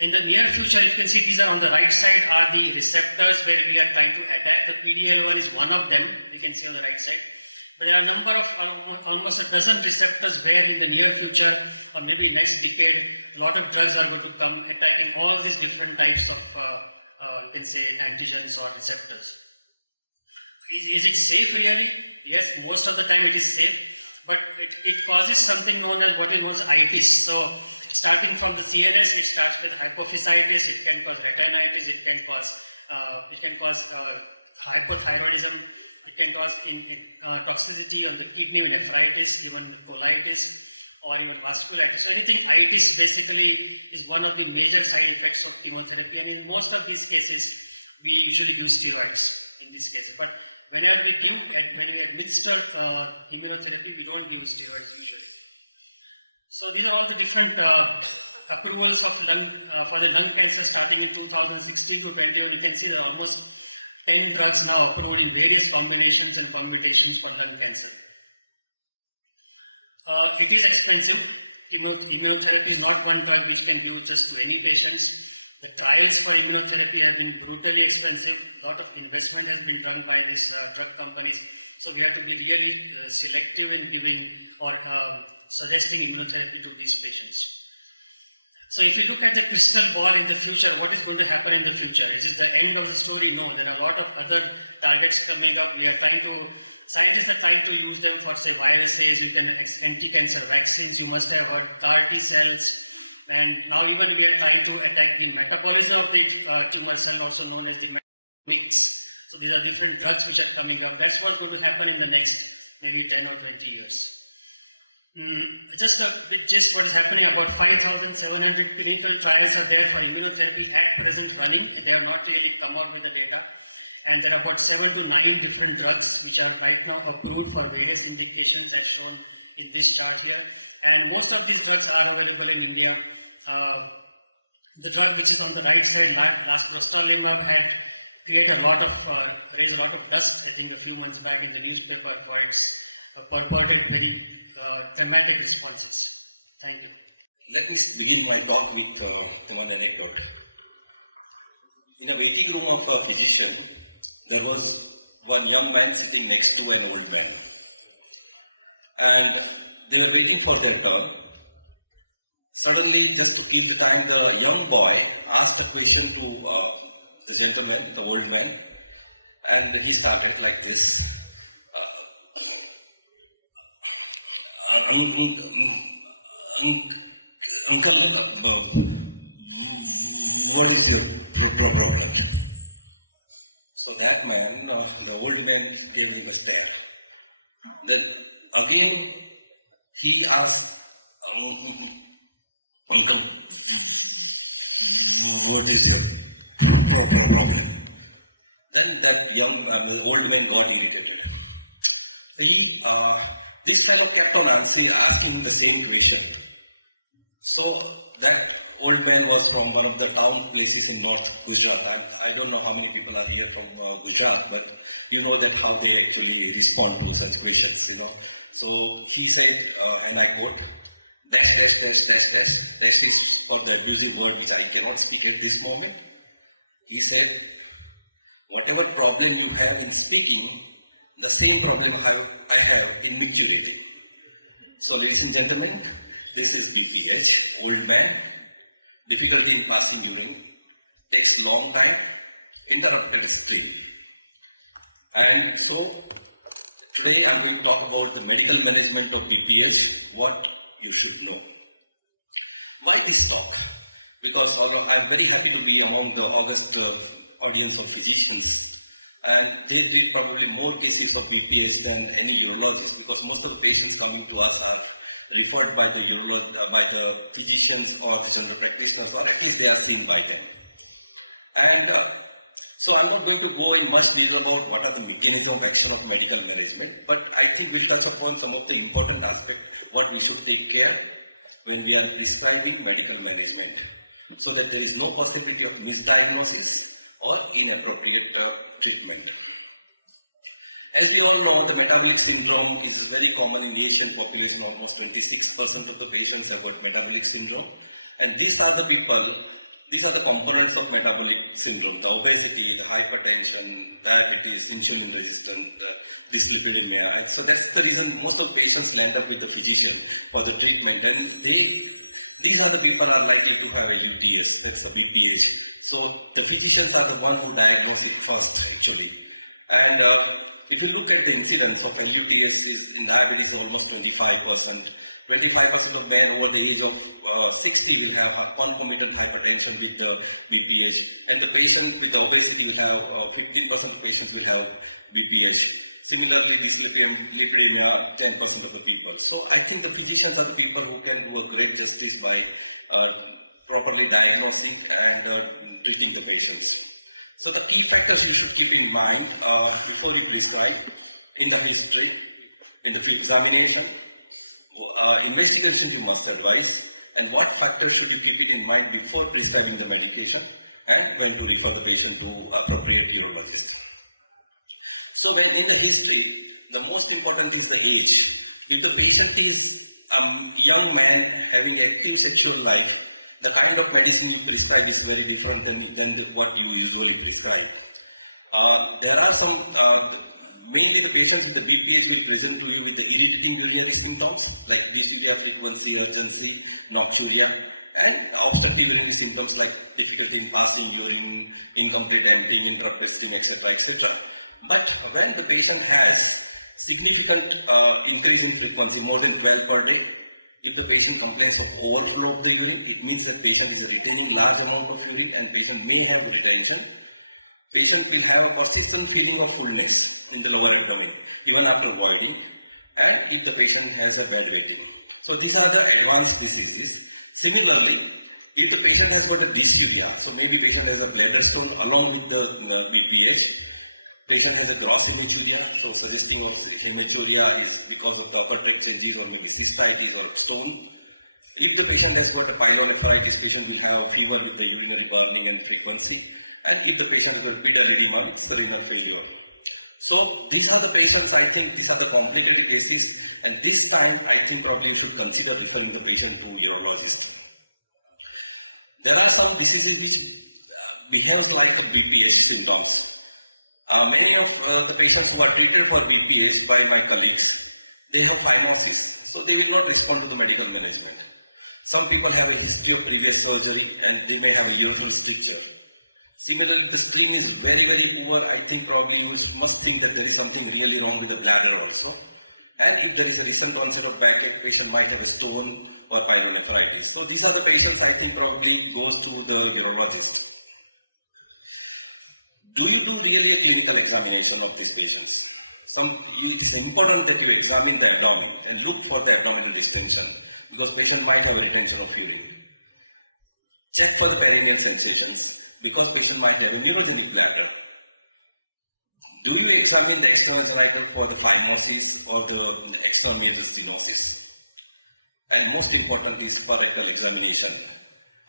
In the near future, you can see these are on the right side are the receptors where we are trying to attack. The PDL1 is one of them, you can see on the right side. But there are a number of almost a dozen receptors where in the near future or maybe next decade, a lot of drugs are going to come attacking all these different types of you can say antigens or receptors. Is it safe really? Yes, most of the time it is safe, but it causes something known as what is known as itis. So starting from the CNS, it starts with hypophysitis, it can cause retinitis, it can cause hypothyroidism, it can cause toxicity on the kidney, nephritis, even colitis, or even vasculitis. So anything itis basically is one of the major side effects of chemotherapy, and in most of these cases, we usually give steroids in these cases. But whenever we administer immunotherapy, we don't give steroids usually. So these are all the different approvals of for the lung cancer starting in 2016 to 21. You can see there are almost 10 drugs now approved in various combinations and permutations for lung cancer. It is expensive. Immunotherapy is not one drug which can give just to any patients. The trials for immunotherapy have been brutally expensive. A lot of investment has been done by these drug companies. So we have to be really selective in giving or suggesting immunotherapy to these patients. So if you look at the crystal ball in the future, what is going to happen in the future? Is it the end of the story? No, there are a lot of other targets coming up. Scientists are trying to use them for, say, viruses, anti-cancer vaccines. You must have heard CAR T cells. And now even we are trying to attack the metabolism of the tumor cell, also known as the mix. So these are different drugs which are coming up. That's what's going to happen in the next maybe 10 or 20 years. Just a bit gist what is happening. About 5,700 clinical trials are there for immunotherapy at present running. They have not really come out with the data. And there are about 7 to 9 different drugs which are right now approved for various indications as shown in this chart here. And most of these drugs are available in India. The drug which is on the right side, lasprostalimab, had raised a lot of dust, I think a few months back in the newspaper for its purported very dramatic responses. Thank you. Let me begin my talk with one anecdote. In a waiting room of a physician, there was one young man sitting next to an old man. And they were waiting for their turn. Suddenly, just to kill the time, the young boy asked a question to the gentleman, the old man, and he started like this. Uncle, what is your problem? So that man, the old man, gave him a stare. Then again he asked, Uncle, what is your problem? Then that the old man got irritated. This fellow kept on asking the same question. So that old man was from one of the town places in North Gujarat. I don't know how many people are here from Gujarat, but you know that how they actually respond to such questions, you know. So he said, and I quote, dash is for the abusive word which I cannot speak at this moment. He said, whatever problem you have in speaking, the same problem I have in micturating. So ladies and gentlemen, this is BPH, old man, difficulty in passing urine, takes long time, interrupted stream. And so today I am going to talk about the medical management of BPH, what you should know. Why this talk? Because I am very happy to be among the august audience of physicians, and they treat probably more cases of BPH than any urologist, because most of the patients coming to us are referred by the physicians or the general practitioners, or at least they are seen by them. And so I'm not going to go in much detail about what are the mechanism of action of medical management, but I think we'll touch upon some of the important aspects, what we should take care when we are prescribing medical management, so that there is no possibility of misdiagnosis or inappropriate treatment. As we all know, the metabolic syndrome is very common in the Asian population. Almost 26% of the patients have got metabolic syndrome. And these are the components of metabolic syndrome: the obesity, the hypertension, diabetes, insulin resistant, dyslipidemia. And so that's the reason most of the patients land up with the physician for the treatment. And these are the people are likely to have a UTS, that's a BPH. So the physicians are the one who diagnose it first actually. And if you look at the incidence of LUTS in diabetes is almost 25%. 25% of men over the age of 60 will have concomitant hypertension with the BPH, and the patient with the obesity will have 15% of patients will have BPH. Similarly, dyslipidemia, 10% of the people. So I think the physicians are the people who can do a great justice by properly diagnosing and treating the patients. So the key factors you should keep in mind before you prescribe: in the history, in the examination, investigations you must advise, and what factors should you keep it in mind before prescribing the medication, and when to refer the patient to appropriate urologist. So when in the history, the most important is the age. If the patient is a young man having active sexual life, the kind of medicine you prescribe is very different than what you usually prescribe. There are some, mainly the patients with the BPH will present to you with the irritating urinary symptoms like dysuria frequency, urgency, nocturia, and obstructive urinary symptoms like difficulty in passing urine, incomplete emptying, interrupted stream, etc., etc. But when the patient has significant increase in frequency, more than 12 per day, if the patient complains of overflow of the urine, it means that patient is retaining large amount of urine and patient may have retention. Patient will have a persistent feeling of fullness in the lower abdomen even after voiding, and if the patient has a bad weighting. So these are the advanced diseases. Similarly, if the patient has got a dysuria, so maybe patient has a bladder stone along with the BPH, patient has a gross hematuria, so suggesting of hematuria is because of the upper tract changes or maybe cystitis or stone. If the patient has got a pyelonephritis, patient will have fever with the urinary burning and frequency. And if the patient has got pedal edema, it's the renal failure. So these are the patients, I think these are the complicated cases, and this time I think probably you should consider referring the patient to urologist. There are some diseases which behaves like a BPH symptoms. Many of the patients who are treated for BPH by my colleagues, they have phimosis, so they will not respond to the medical management. Some people have a history of previous surgery and they may have a urethral stricture. Similarly, if the stream is very, very poor, I think probably you must think that there is something really wrong with the bladder also. And if there is a recent onset of backache, patient might have a stone or pyelonephritis. So these are the patients I think probably goes to the urologist. Do you do really a clinical examination of these patients? It is important that you examine the abdomen and look for the abdominal distension because patient might have a retention of urine. Check for the perineal sensations because patient might have a neurogenic bladder. Do you examine the external genital for the phimosis or the external meatal stenosis? And most important is per rectal examination.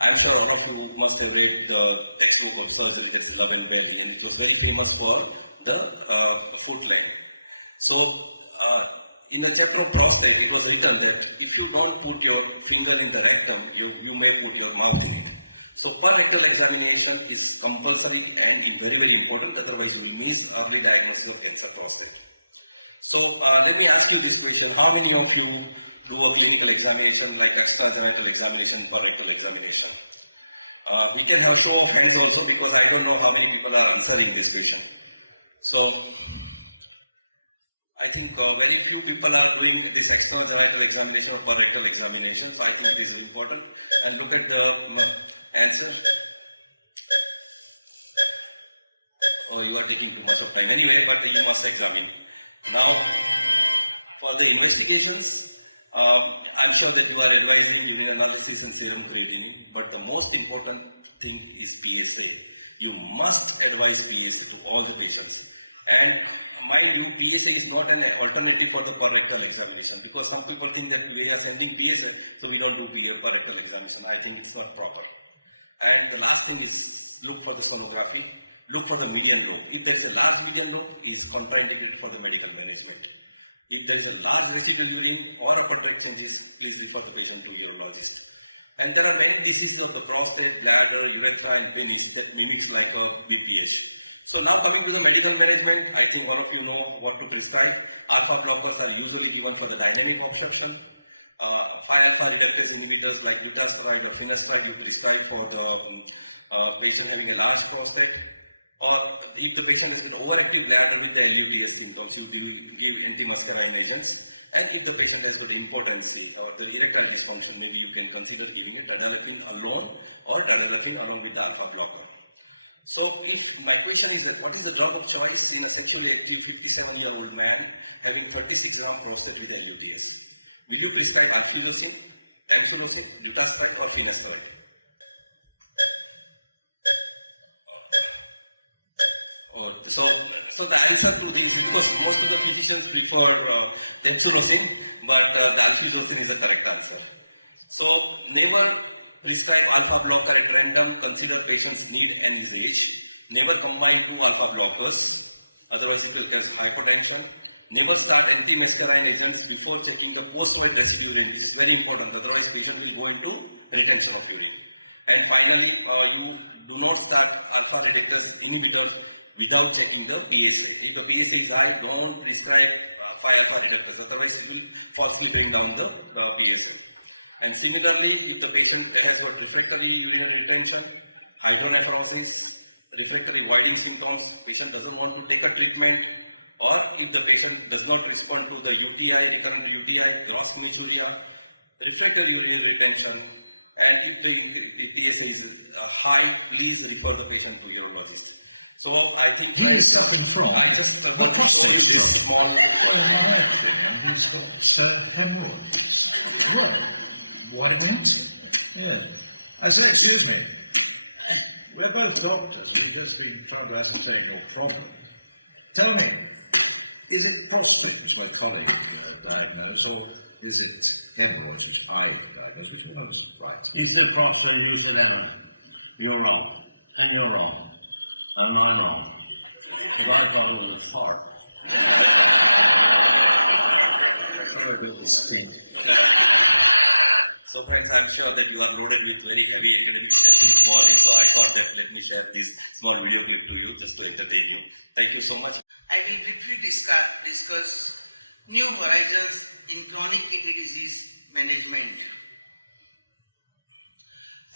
I am sure all of you must have read the textbook of surgery, that's Love and Belly, and it was very famous for the foot length. So, in the chapter of prostate, it was written that if you don't put your finger in the rectum, you may put your mouth in it. So, per rectal examination is compulsory and very, very important, otherwise you will miss early diagnosis of cancer prostate. So, let me ask you this question, how many of you do a clinical examination like extragenital examination, per rectal examination? We can have a show of hands also because I don't know how many people are answering this question. So, I think very few people are doing this external genital examination or per rectal examination, so I think it is important. And look at the answer. Oh, you are taking too much of time anyway, but you must examine. Now, for the investigations, I'm sure that you are advising urine analysis and serum creatinine, but the most important thing is PSA. You must advise PSA to all the patients. And mind you, PSA is not an alternative for the per rectal examination because some people think that we are sending PSA, so we don't do per rectal examination. I think it's not proper. And the last thing is look for the sonography, look for the median lobe. If there is a large median lobe, it is contraindicated for the medical management. If there is a large residual urine or upper tract changes, please refer the patient to urologist. And there are many diseases of the prostate, bladder, urethra and penis that mimics like a BPH. So now coming to the medical management, I think all of you know what to prescribe. Alpha blockers are usually given for the dynamic obstruction. 5-alpha reductase inhibitors like dutasteride or finasteride you prescribe for the patient having a large prostate. Or if the patient has got overactive bladder with the LUTS symptoms, you give antimuscarine agents. And if the patient has got impotency or the erectile dysfunction, maybe you can consider giving it tadalafil alone or tadalafil along with the alpha blocker. So if my question is that what is the drug of choice in a sexually active 57-year-old man having 36 gram prostate with LUTS? Will you prescribe alfuzosin, tamsulosin, dutasteride or finasteride? So the answer to this is because most of the physicians prefer tamsulosin, but the alfuzosin is the correct answer. So never prescribe alpha blocker at random, consider patient's need and his age. Never combine two alpha blockers, otherwise it will cause hypotension. Never start anti-muscarine agents before checking the post-void residue urine, which is very important, otherwise patient will go into retention of urine. And finally, you do not start alpha reductase inhibitors without checking the PSA. If the PSA is high, don't prescribe 5-alpha reductase, otherwise it will falsely bring down the PSA. And similarly, if the patient has got refractory urinary retention, hydronephrosis, refractory voiding symptoms, patient doesn't want to take a treatment, or if the patient does not respond to the UTI, recurrent UTI, gross hematuria, refractory urinary retention, and if the PSA is high, please refer the patient to urologist. So I think he is suffering from. I just want to show you this small. Well, in my opinion, he's got hemorrhoids. Well, why don't we answer? Yeah. I say, excuse me. We're both doctors. We've just been trying to ascertain your problem. Tell me, is it prostate, which my colleague diagnosed, or is it hemorrhoids, which I diagnosed? Which one was right? He said prostate, you said hemorrhoid. You're wrong. And you're wrong. And I'm wrong. If I thought it was a fart. Sorry about the stink. So friends, I'm sure that you are loaded with very heavy academic stuff this morning, so I thought that let me share this small video clip to you just to entertain you. Thank you so much. I will briefly discuss new horizons in chronic kidney disease management.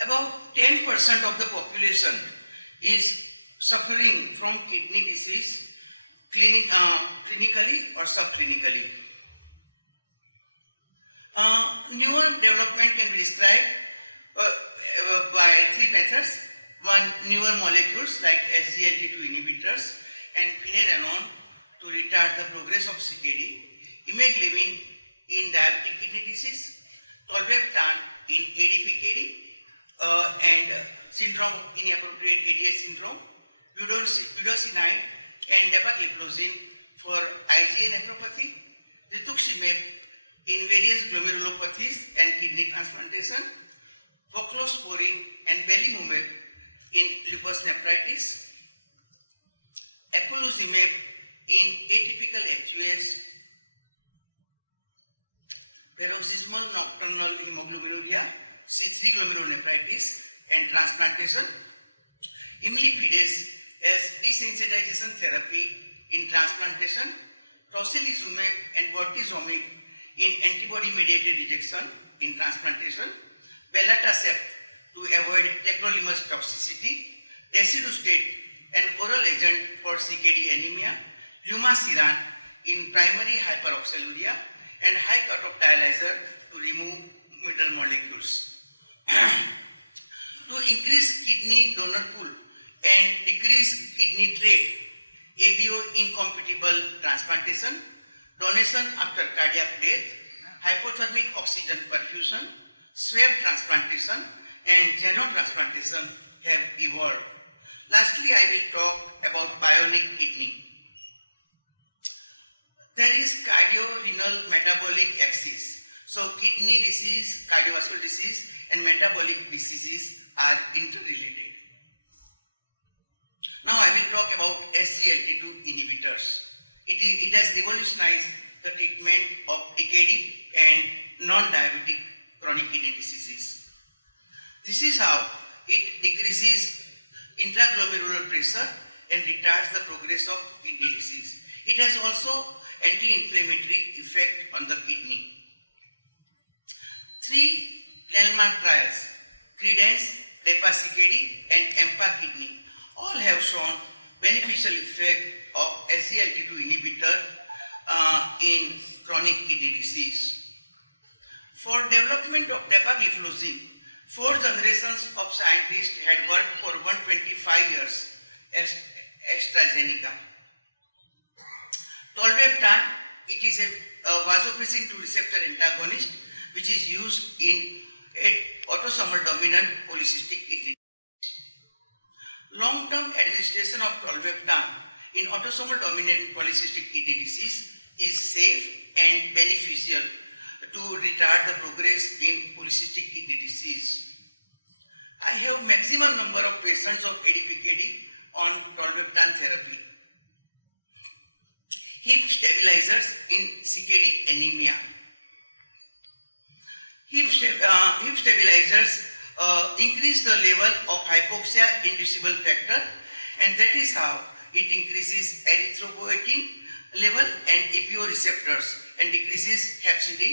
About 10% of the population is suffering from kidney disease clinically or subclinically. Newer development can be described by three methods. One, newer molecules like SGLT2 inhibitors and finerenone to retard the progress of CKD, imeglimin in diabetic kidney disease, tolvaptan in ADPKD and syndrome inappropriate ADH syndrome, budesonide and dapagliflozin for IgA nephropathy, rituximab in various glomerulopathies and kidney transplantation, voclosporin and belimumab in lupus nephritis, eculizumab in atypical HUS, paroxysmal nocturnal hemoglobinuria, C3 glomerulonephritis and transplantation, imlifidase as desensitization therapy in transplantation, tocilizumab and bortezomib in antibody-mediated rejection in transplantation, belatacept to avoid tacrolimus toxicity, desidustat, an oral agent for CKD anemia, lumasiran in primary hyperoxaluria, and high cutoff dialyzer to remove middle molecules. To increase kidney donor pool and decrease kidney trade, ABO incompatible transplantation, donation after cardiac death, hypothermic oxygen perfusion, swab transplantation, and xenotransplantation have evolved. Lastly, I will talk about bionic kidney. There is cardio-renal metabolic axis. So kidney disease, cardiovascular disease, and metabolic diseases are interrelated. Now I will talk about SGLT2 inhibitors. It has revolutionized the treatment of DKD and non-diabetic chronic kidney diseases. This is how it decreases intraglomerular pressure and retards the progress of kidney disease. It has also anti-inflammatory effect on the kidney. 3 landmark trials, CREDENCE, DEPA-CKD and EMPA-Kidney, all have shown beneficial effect of SGLT2 inhibitor in chronic kidney disease. For development of dapagliflozin, 4 generations of scientists had worked for 125 years as AstraZeneca. Tolvaptan, it is a vasopressin 2 receptor antagonist which is used in autosomal dominant polycystic kidney disease. Long-term administration of tolvaptan in autosomal dominant polycystic kidney disease is safe and beneficial to retard the progress in polycystic kidney disease. I have maximum number of patients of ADPKD on tolvaptan therapy. Hip stabilizers in CKD anemia. Hip stabilizers increase the level of hypoxia inducible factor, and that is how it increases erythropoietin level and EPO receptors and decreases hepcidin,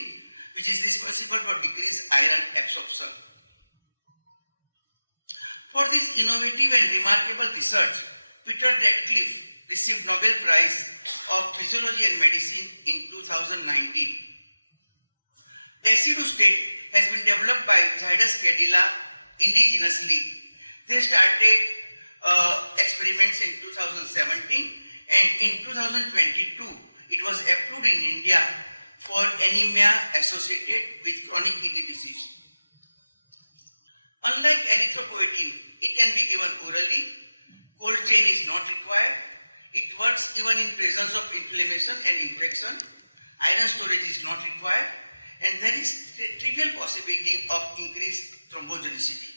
which is responsible for decreased iron absorption. For this innovative and remarkable research, Peter Radcliffe received Nobel Prize of Physiology and Medicine in 2019. Desidustat has been developed by Zydus Cadila indigenously. They started experiments in 2017, and in 2022 it was approved in India for anemia associated with chronic kidney disease. Unlike erythropoietin, it can be given orally, cold chain is not required, it works even in presence of inflammation and infection, iron storage is not required, and there is trivial possibility of increased thrombogenicity.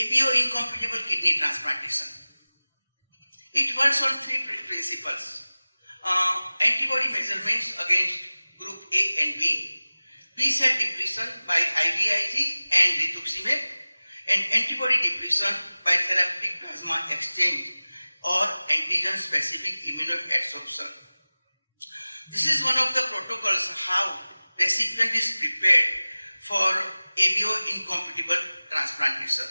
ABO incompatible kidney transplantation. It works on 3 principles. Antibody measurements against group A and B, B-cell depletion by IVIG and rituximab, and antibody depletion by therapeutic plasma exchange or antigen-specific immunoadsorption. This is one of the protocols how recipient is prepared for ABO incompatible transplantation.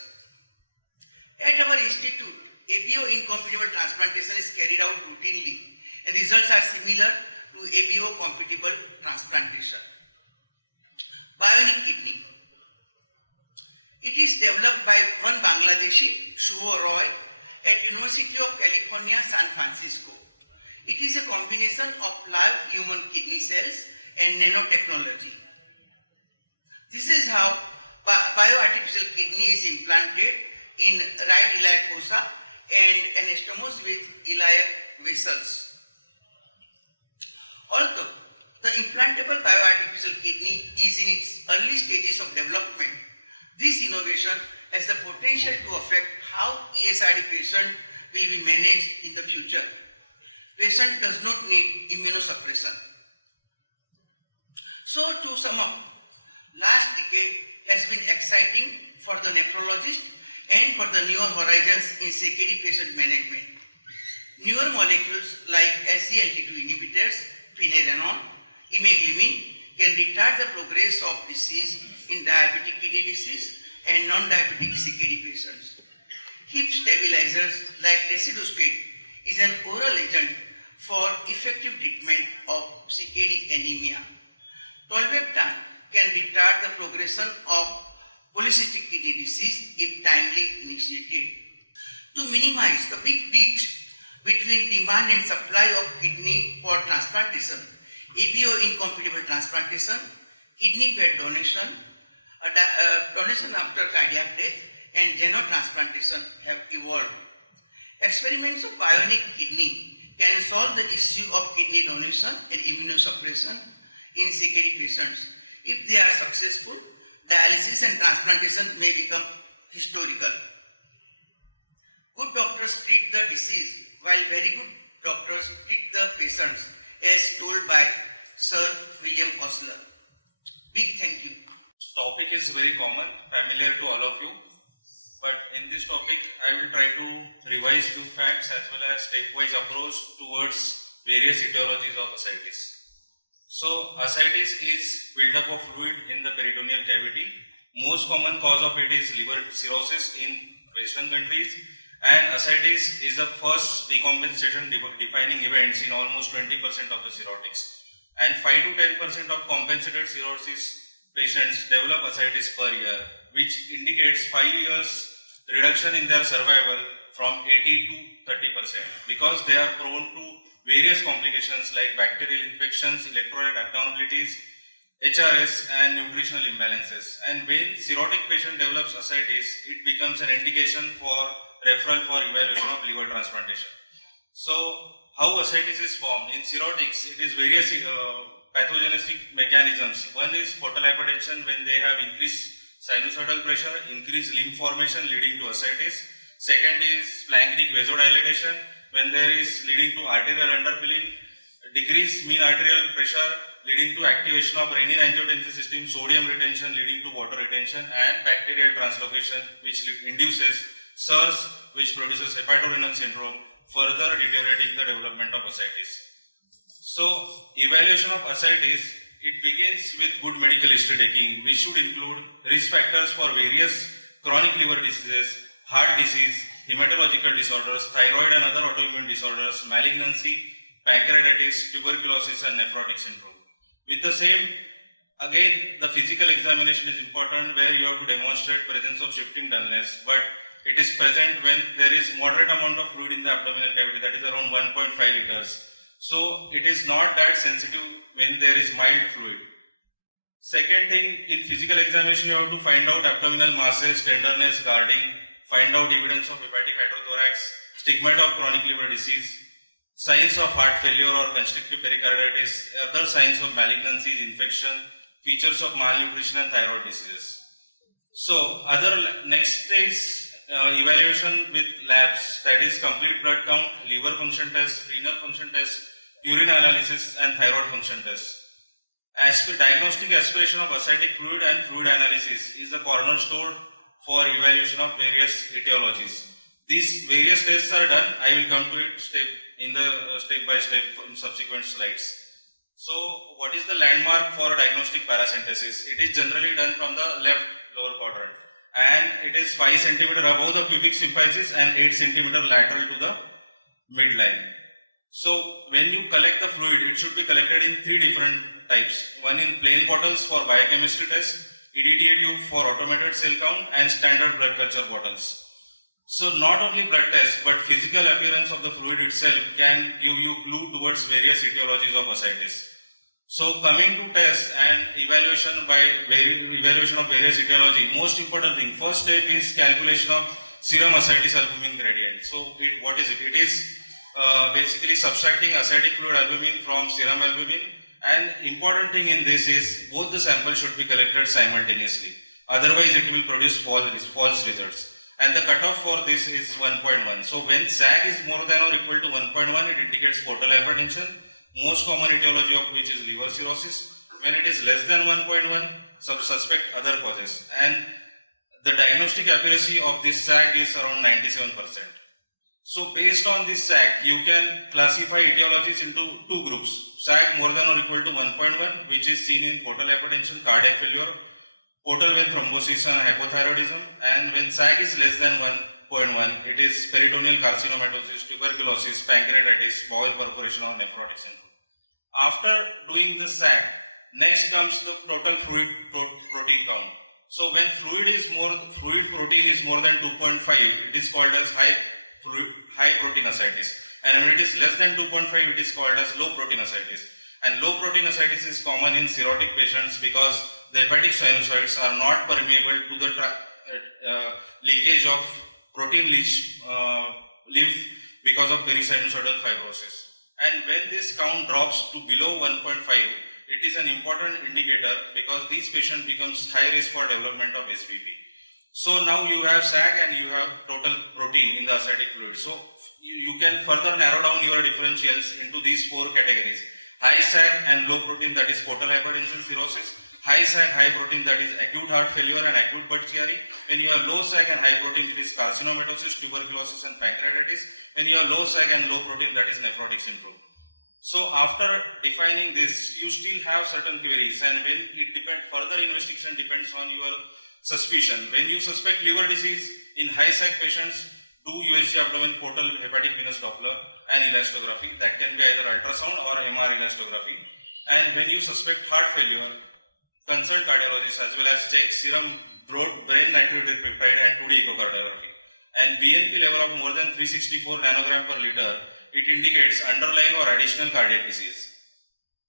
At our institute, ABO incompatible transplantation is carried out routinely, and results are similar to ABO compatible transplantation. Bionic kidney. It is developed by one Bangladeshi, Shuo Roy, at University of California, San Francisco. It is a combination of live human kidney cells and nanotechnology. This is how bioartificial kidney is implanted in right iliac fossa and anastomosed with iliac vessels. Although the implantable bioartificial kidney is in its early stages of development, this innovation has the potential to affect how ESRD patient will be managed in the future. Patient does not need immunosuppression. So to sum up, last decade has been exciting for the nephrologist and for the newer horizons in CKD patient management. Newer molecules like SGLT2 inhibitors, finerenone, imeglimin can retard the progress of disease in diabetic kidney disease and non-diabetic CKD patients. Hip stabilizers like desidustat is an oral agent for effective treatment of CKD anemia. Tolvaptan can retard the progression of polycystic kidney disease if timely initiated. To minimize the big breach between demand and supply of kidney for transplantation, ABO incompatible transplantation, kidney paired donation, donation after cardiac death, and xenotransplantation have evolved. Experiments of bionic kidney can solve the issue of kidney donation and immunosuppression in CKD patients. If they are successful, dialysis and transplantation may become historical. Good doctors treat the disease, while very good doctors treat the patients, as told by Sir William Osler. Big thank you. Topic is very common, familiar to all of you, but in this topic I will try to revise few facts as well as stepwise approach towards various etiologies of ascites. So ascites is buildup of fluid in the peritoneal cavity. Most common cause of it is liver cirrhosis in Western countries, And ascites is the first decompensation defining events in almost 20% of the cirrhotics. And 5 to 10% of compensated cirrhosis patients develop ascites per year, which indicates 5 years reduction in their survival from 80 to 30% because they are prone to various complications like bacterial infections, electrolyte abnormalities, HRS and nutritional imbalances. And when cirrhotic patient develops ascites, it becomes an indication for referral for evaluation of liver transplantation. So how ascites is formed? In cirrhotics, it is various pathogenetic mechanisms. One is portal hypertension when they have increased sinusoidal pressure, increased limb formation leading to ascites. Second is splanchnic vasodilatation when there is leading to arterial underfilling, decreased mean arterial pressure leading to activation of renin-angiotensin system, sodium retention leading to water retention, and bacterial translocation which induces SIRS which produces hepatorenal syndrome, further deteriorating the development of ascites. So evaluation of ascites, it begins with good medical history taking, which should include risk factors for various chronic liver diseases, heart disease, hematological disorders, thyroid and other autoimmune disorders, malignancy, pancreatitis, tuberculosis and nephrotic syndrome. With the same, again the physical examination is important where you have to demonstrate presence of shifting dullness, but it is present when there is moderate amount of fluid in the abdominal cavity, that is around 1.5 liters. So it is not that sensitive when there is mild fluid. Second thing, in physical examination you have to find out abdominal masses, tenderness, guarding, find out evidence of hepatic hydrothorax, stigmata of chronic liver disease, signs of heart failure or constrictive pericarditis, other signs of malignancies, infection, features of malnutrition and thyroid diseases. So next is evaluation with labs, that is complete blood count, liver function test, renal function test, urine analysis and thyroid function test. Diagnostic aspiration of ascitic fluid and fluid analysis is the cornerstone for evaluation of various etiologies. These various tests are done. I will come to it step by step in subsequent slides. So what is the landmark for diagnostic paracentesis? It is generally done from the left lower quadrant and it is 5 cm above the pubic symphysis and 8 cm lateral to the midline. So when you collect the fluid, it should be collected in 3 different types. One in plain bottles for biochemistry test, EDTA tube for automated cell count and standard blood culture bottles. So not only blood test but physical appearance of the fluid itself can give you clue towards various etiologies of ascites. So coming to test and evaluation of various etiology, most important thing, first step is calculation of serum ascites albumin gradient. So what is it? It is basically subtracting ascitic fluid albumin from serum albumin, and important thing in this is both the samples should be collected simultaneously, otherwise it will produce false results. And the cutoff for this is 1.1. So when SAG is more than or equal to 1.1, it indicates portal hypertension, most common etiology of which is liver cirrhosis. When it is less than 1.1, suspect other causes. And the diagnostic accuracy of this SAG is around 97%. So based on this SAG, you can classify etiologies into 2 groups. SAG more than or equal to 1.1, which is seen in portal hypertension, cardiac failure, portal vein thrombosis and hypothyroidism, and when SAG is less than 1.1, it is peritoneal carcinomatosis, tuberculosis, pancreatitis, bowel perforation or nephrotic syndrome. After doing the SAG, next comes the total fluid protein count. So when fluid protein is more than 2.5, it is called as high protein ascites, and when it is less than 2.5, it is called as low protein ascites. And low protein ascites is common in cirrhotic patients because the hepatic sinusoids are not permeable to the leakage of protein lymph because of perisinusoidal fibrosis. And when this count drops to below 1.5, it is an important indicator because these patients becomes high risk for development of SVP. So now you have SAG and you have total protein in the ascitic fluid. So you can further narrow down your differentials into these 4 categories. High SAG and low protein, that is portal hypertension cirrhosis. High SAG, high protein, that is acute heart failure and acute Budd-Chiari. When you have low SAG and high protein, it is carcinomatosis, tuberculosis and pancreatitis. When you have low SAG and low protein, that is nephrotic syndrome. So after defining this, you still have certain queries, and when it further investigation depends on your suspicion. When you suspect liver disease in high SAG patients, do USG abdomen portal hepatic venous Doppler and elastography. That can be either ultrasound or MR elastography. And when you suspect heart failure, consult cardiologist as well as check serum brain natriuretic peptide and 2D echocardiography. And BNP level of more than 364 nanogram per liter, it indicates underlying or additional cardiac disease.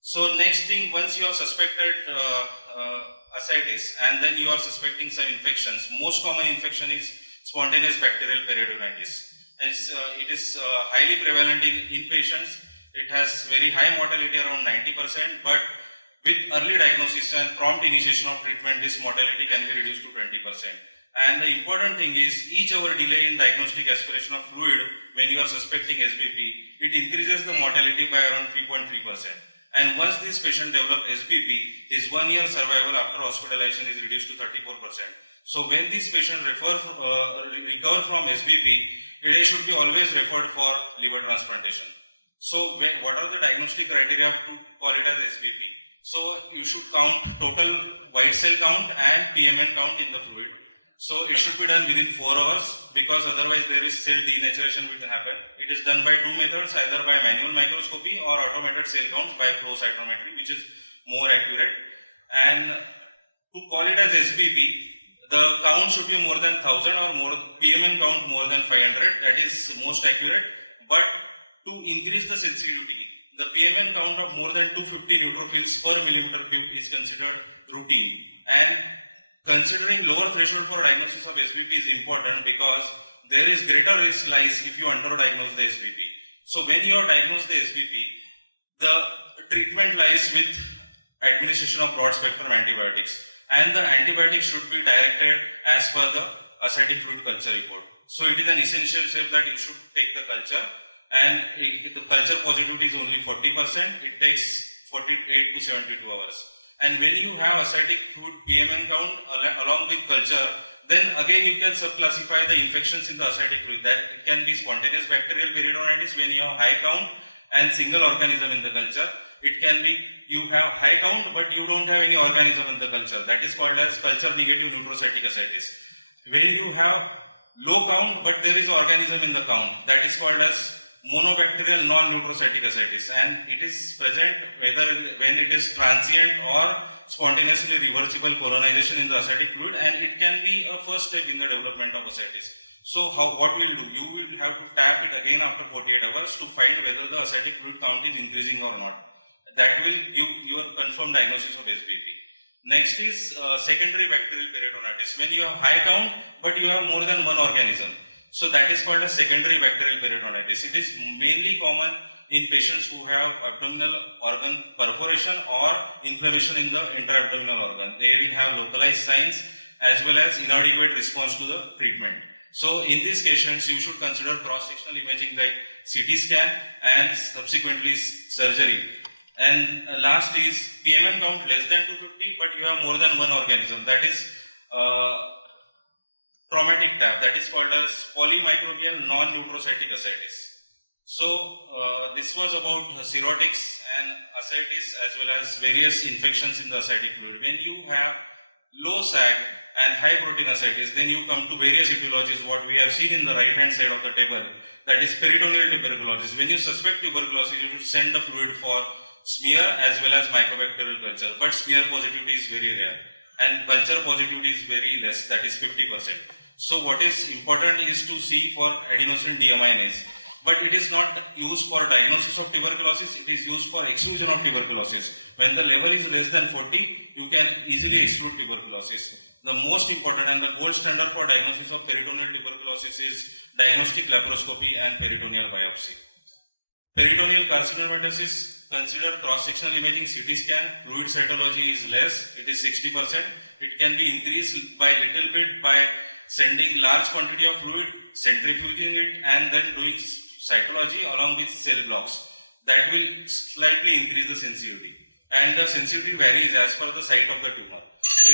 So next thing, once you have suspected ascites and then you are suspecting some infections, most common infection is spontaneous bacterial peritonitis. It is highly prevalent in patients. It has very high mortality, around 90%, but with early diagnosis and prompt initiation of treatment, this mortality can be reduced to 20%. And the important thing is, each hour delay in diagnostic aspiration of fluid when you are suspecting SBP, it increases the mortality by around 3.3%. And once this patient develops SBP, his 1 year survival after hospitalization is reduced to 34%. So when this patient recover from SBP, it should be always referred for liver transplantation. So what are the diagnostic criteria to call it as SBP? So you should count total white cell count and PMN count in the fluid. So it should be done within 4 hours, because otherwise there is cell denaturation which will happen. It is done by 2 methods, either by manual microscopy or automated cell counts by flow cytometry, which is more accurate. And to call it as SBP, the count should be more than 1000 or more, PMN count more than 500, that is most accurate. But to increase the sensitivity, the PMN count of more than 250 neutrophils per millimeter cube is considered routine. And considering lower threshold for diagnosis of SBP is important, because there is greater risk lies if you underdiagnose the SBP. So when you have diagnosed the SBP, the treatment lies with administration of broad spectrum antibiotics, and the antibiotics should be directed as per the ascitic fluid culture report. So it is an essential step that you should take the culture, and if the culture positivity is only 40%, it takes 48 to 72 hours. And when you have ascitic fluid PMN count along with culture, then again you can subclassify the infections in the ascitic fluid. That it can be spontaneous bacterial peritonitis when you have high count and single organism in the culture. It can be you have high count but you don't have any organism in the culture. That is called as culture negative neutrocytic ascites. When you have low count but there is organism in the count, that is called as monobacterial non-neutrocytic ascites, and it is present whether when it is transient or spontaneously reversible colonization in the ascitic fluid, and it can be a first step in the development of ascites. So what we'll do, you will have to tap it again after 48 hours to find whether the ascitic fluid count is increasing or not. That will give your confirmed diagnosis of SBP. Next is secondary bacterial peritonitis, when you have high count but you have more than one organism. So that is called a secondary bacterial peritonitis. It is mainly common in patients who have abdominal organ perforation or inflammation in the intra-abdominal organ. They will have localized signs as well as inadequate response to the treatment. So in these patients, you should consider cross-sectional imaging like CT scan and subsequently surgery. And last is PMN count less than 250 but you have more than one organism. That is traumatic TAP, that is called as polymicrobial non-neutrocytic ascites. So this was about cirrhotics and ascites as well as various infections in the ascitic fluid. When you have low SAC and high protein ascites, then you come to various etiologies, what we have seen in the right hand side of the table, that is peritoneal tuberculosis. When you suspect tuberculosis, you should send the fluid for smear as well as microbacterial culture, but smear positivity is very rare and culture positivity is very less, that is 50%. So what is important is to see for adenosine deaminase, but it is not used for diagnosis of tuberculosis, it is used for exclusion of tuberculosis. When the level is less than 40, you can easily exclude tuberculosis. The most important and the gold standard for diagnosis of peritoneal tuberculosis is diagnostic laparoscopy and peritoneal biopsy. Peritoneal carcinomatosis, consider cross-sectional imaging CT scan, fluid cytology is less, it is 60%. It can be increased by little bit by sending large quantity of fluid, centrifuging it and then doing cytology along with cell blocks. That will slightly increase the sensitivity. And the sensitivity varies as per the site of the tumor.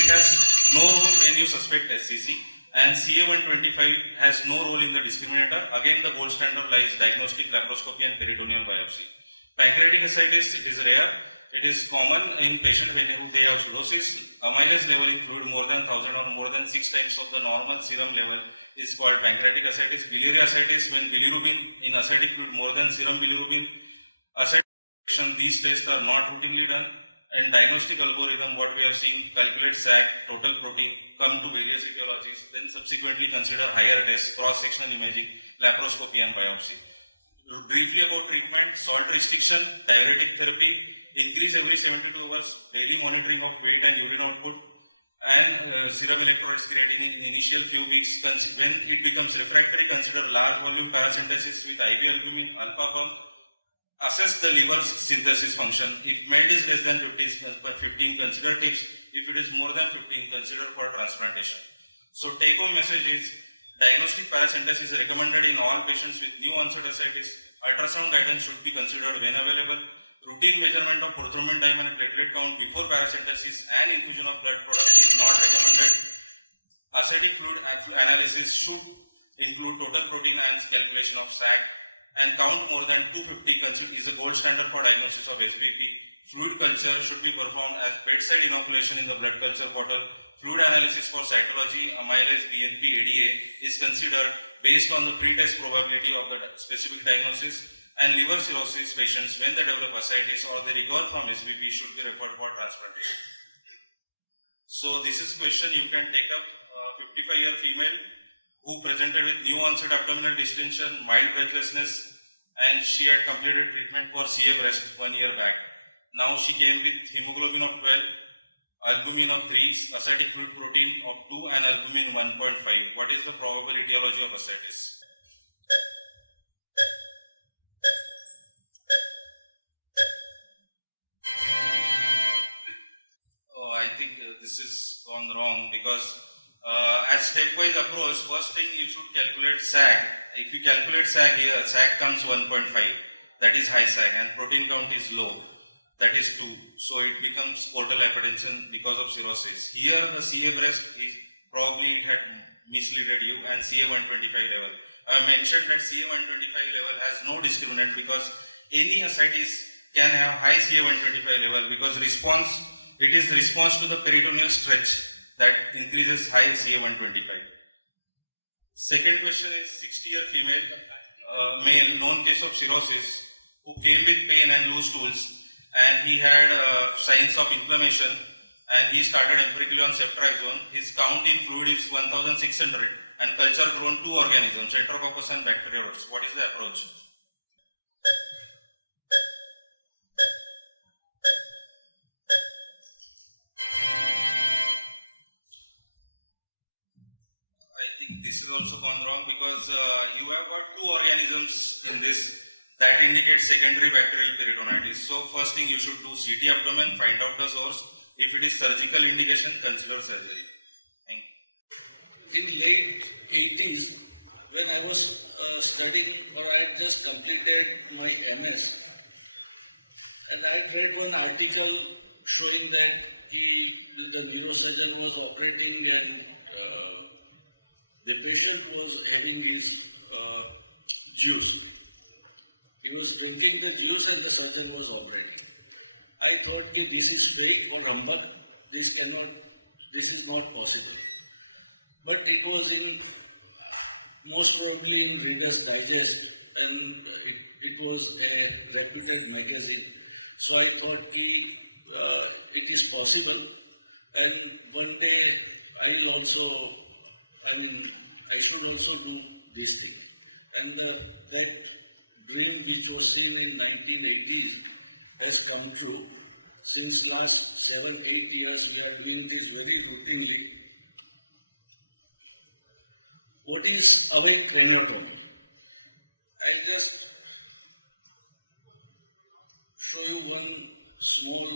It has no role when you suspect SCC, and CA125 has no role in the discriminator. Again, the gold standard lies diagnostic laparoscopy and peritoneal biopsy. Pancreatic ascites, it is rare. it is common in patients who they have cirrhosis, amylase level in fluid more than 1000 or more than 6 times of the normal serum level is called pancreatic ascites. Biliary ascites, when bilirubin in ascitic fluid more than serum bilirubin. Ascitation, these tests are not routinely done. And diagnostic algorithm, what we have seen, calculate SAC, total protein, come to various etiologies, then subsequently consider higher tests, cross-sectional imaging, laparoscopy and biopsy. Briefly about treatment, salt restriction, diuretic therapy, increase every 72 hours, daily monitoring of weight and urine output, and serum electrolytes creatinine in initial few weeks. When it becomes refractory, consider large volume paracentesis with IV albumin, alpha pump. Assess the liver synthesis function. If MELD is less than 15, consider TIPS. If it is more than 15, consider for transplantation. So take home message is, diagnostic paracentesis is recommended in all patients with new onset ascites. Ultrasound guidance should be considered when available. Routine measurement of prothrombin time and platelet count before paracentesis and infusion of blood products is not recommended. Ascitic fluid analysis should include total protein and calculation of SAC. And count more than 250 is a gold standard for diagnosis of SBP. Fluid culture should be performed as bedside inoculation in the blood culture bottle. Fluid analysis for cytology, amylase, BNP, ADA is considered based on the pretest probability of the specific diagnosis. And liver cirrhosis patients, when they develop ascites or they recover from SBP, should be referred for transplantation. So this is a question you can take up. 55-year female who presented with new onset abdominal distension, mild breathlessness, and she had completed treatment for CA breast 1 year back. Now she came with hemoglobin of 12, albumin of 3, ascitic fluid protein of 2 and albumin 1.5. What is the probable etiology of ascites? Oh, I think this is gone wrong because as stepwise approach, first thing you should calculate SAC. If you calculate SAC here, SAC comes 1.5, that is high SAC, and protein count is low, that is 2. So it becomes portal hypertension because of cirrhosis. Here the CA breast is probably it had misleaded you, and CA 125 level. I mentioned that CA 125 level has no discriminant because any ascites can have high CA 125 level because it is the response to the peritoneal stretch that increases high CA 125. Second question is 60-year female, male, known case of cirrhosis, who came with pain and loose stools, and he had signs of inflammation, and he started empirically on ceftriaxone. His count in fluid is 1600, and culture grown 2 organisms, Enterococcus and Bacteroides. What is the approach? This is also gone wrong because you have got 2 organisms in this that indicates secondary bacterial peritonitis. So first thing you should do CT abdomen, find out the source. If it is surgical indication, consider surgery. Thank you. In late 80s, when I was studying or I had just completed my MS, and I had read one article showing that the neurosurgeon was operating and the patient was having his juice. He was drinking the juice and the surgeon was operating. I thought that this is fake or humbug. This is not possible. But it was most probably in Reader's Digest, and it was a reputed magazine. So I thought it is possible, and one day I should also do this thing. And that dream which was seen in 1980s has come true. Since last 7-8 years we are doing this very routinely. What is awake craniotomy? I'll just show you one small.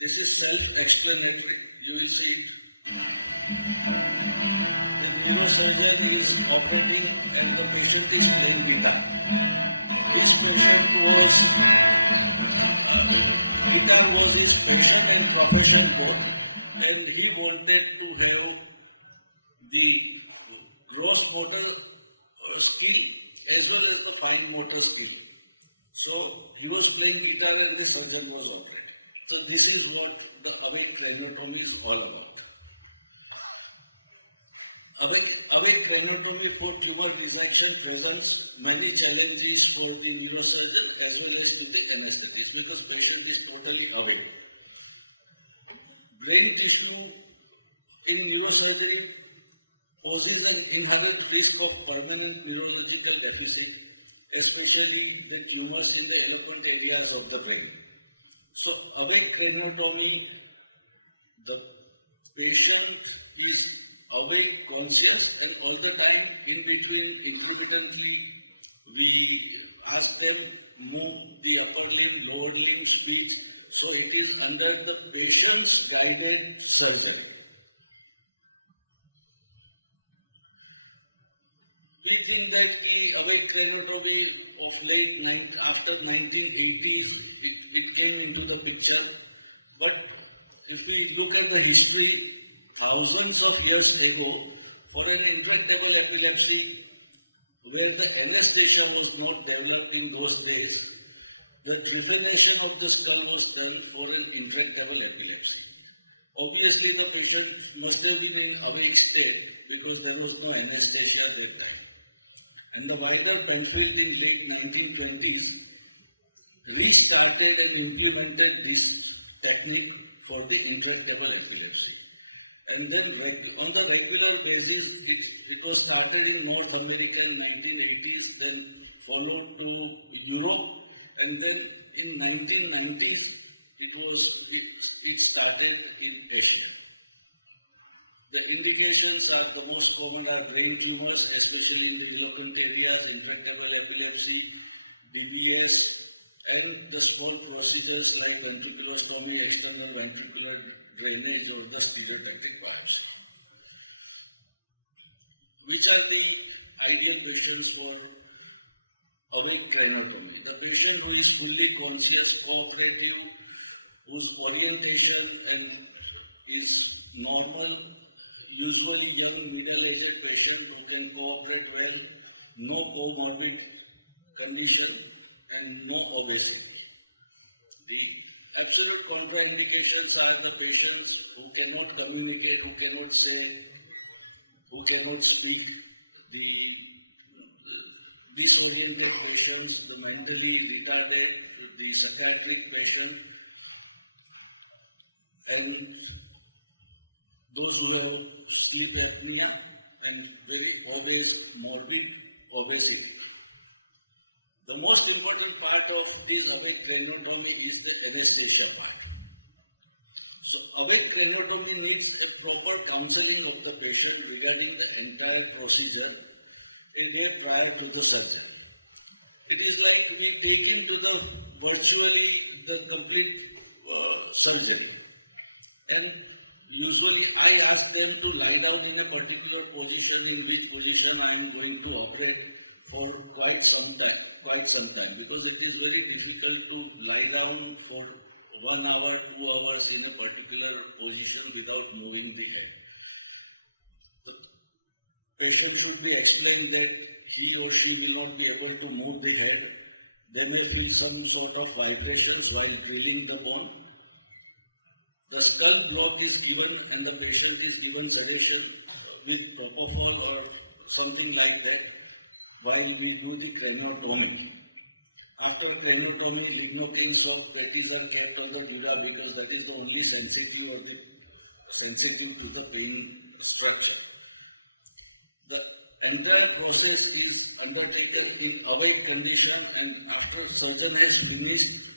This is self-explanatory. You will see it. The neurosurgeon is operating and the patient is playing guitar. This patient guitar was his passion and profession both, and he wanted to have the gross motor skill as well as the fine motor skill. So he was playing guitar and the surgeon was operating. So this is what the awake craniotomy is all about. Awake craniotomy for tumor resection presents many challenges for the neurosurgeon as well as to the anesthetist because patient is totally awake. Brain tissue in neurosurgery poses an inherent risk of permanent neurological deficit, especially the tumors in the eloquent areas of the brain. So awake craniotomy, the patient is awake, conscious, and all the time in between intermittently we ask them move the upper limb, lower limb, speech. So it is under the patient's guided surgery. We think that awake craniotomy of after 1980s it came into the picture, but if we look at the history, thousands of years ago, for an intractable epilepsy where the anesthesia was not developed in those days, the trephination of the skull was done for an intractable epilepsy. Obviously, the patient must have been in awake state because there was no anesthesia at that time. And the Wilder Penfield in late 1920s restarted and implemented this technique for the intractable epilepsy. And then on the regular basis, it was started in North America in 1980s, then followed to Europe, and then in 1990s, it started in Asia. The indications are the most common are brain tumors, especially in the eloquent areas, intractable epilepsy, DBS, and the small procedures like ventriculostomy, external ventricular drainage, or the stereotactic biopsy. Which are the ideal patients for awake craniotomy? The patient who is fully conscious, cooperative, whose orientation and is normal, usually young middle-aged patient who can cooperate well, no comorbid condition and no obesity. The absolute contraindications are the patients who cannot communicate, who cannot say, who cannot speak, the disoriented patients, the mentally retarded, the psychiatric patient, and those who have sleep apnea and very obese, morbid obesity. The most important part of this awake craniotomy is the anesthesia part. So awake craniotomy needs a proper counseling of the patient regarding the entire procedure a day prior to the surgery. It is like we take him to the virtually the complete surgery, and usually I ask them to lie down in a particular position, in which position I am going to operate for quite some time, because it is very difficult to lie down for 1 hour, 2 hours in a particular position without moving the head. The patient should be explained that he or she will not be able to move the head. They may feel some sort of vibrations while drilling the bone. The skull block is given and the patient is given sedation with propofol or something like that while we do the craniotomy. After craniotomy, lignocaine soft patties are kept on the dura because that is the only sensitive to the pain structure. The entire process is undertaken in awake condition, and after surgeon has finished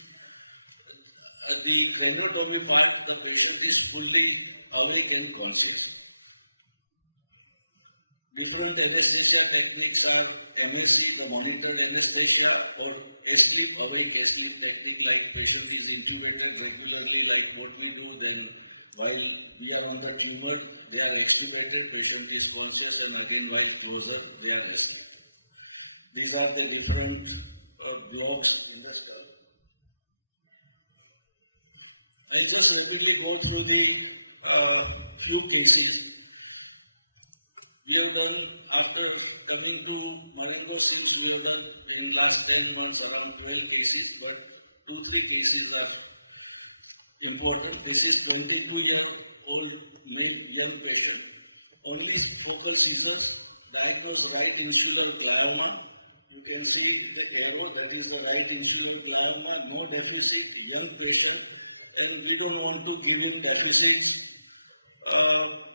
the craniotomy part, the patient is fully awake and conscious. Different anesthesia techniques are MAC, the monitored anesthesia, or asleep, awake asleep technique, like patient is intubated regularly like what we do, then while we are on the tumor, they are extubated, patient is conscious, and again while closer, they are asleep. These are the different blocks in the skull. I'll just rapidly go through the few cases. We have done after coming to Marengo CIMS, we have done in last 10 months around 12 cases, but 2-3 cases are important. This is 22-year-old male young patient, only focal seizures, diagnosed right insular glioma. You can see the arrow, that is the right insular glioma, no deficit, young patient, and we don't want to give him deficits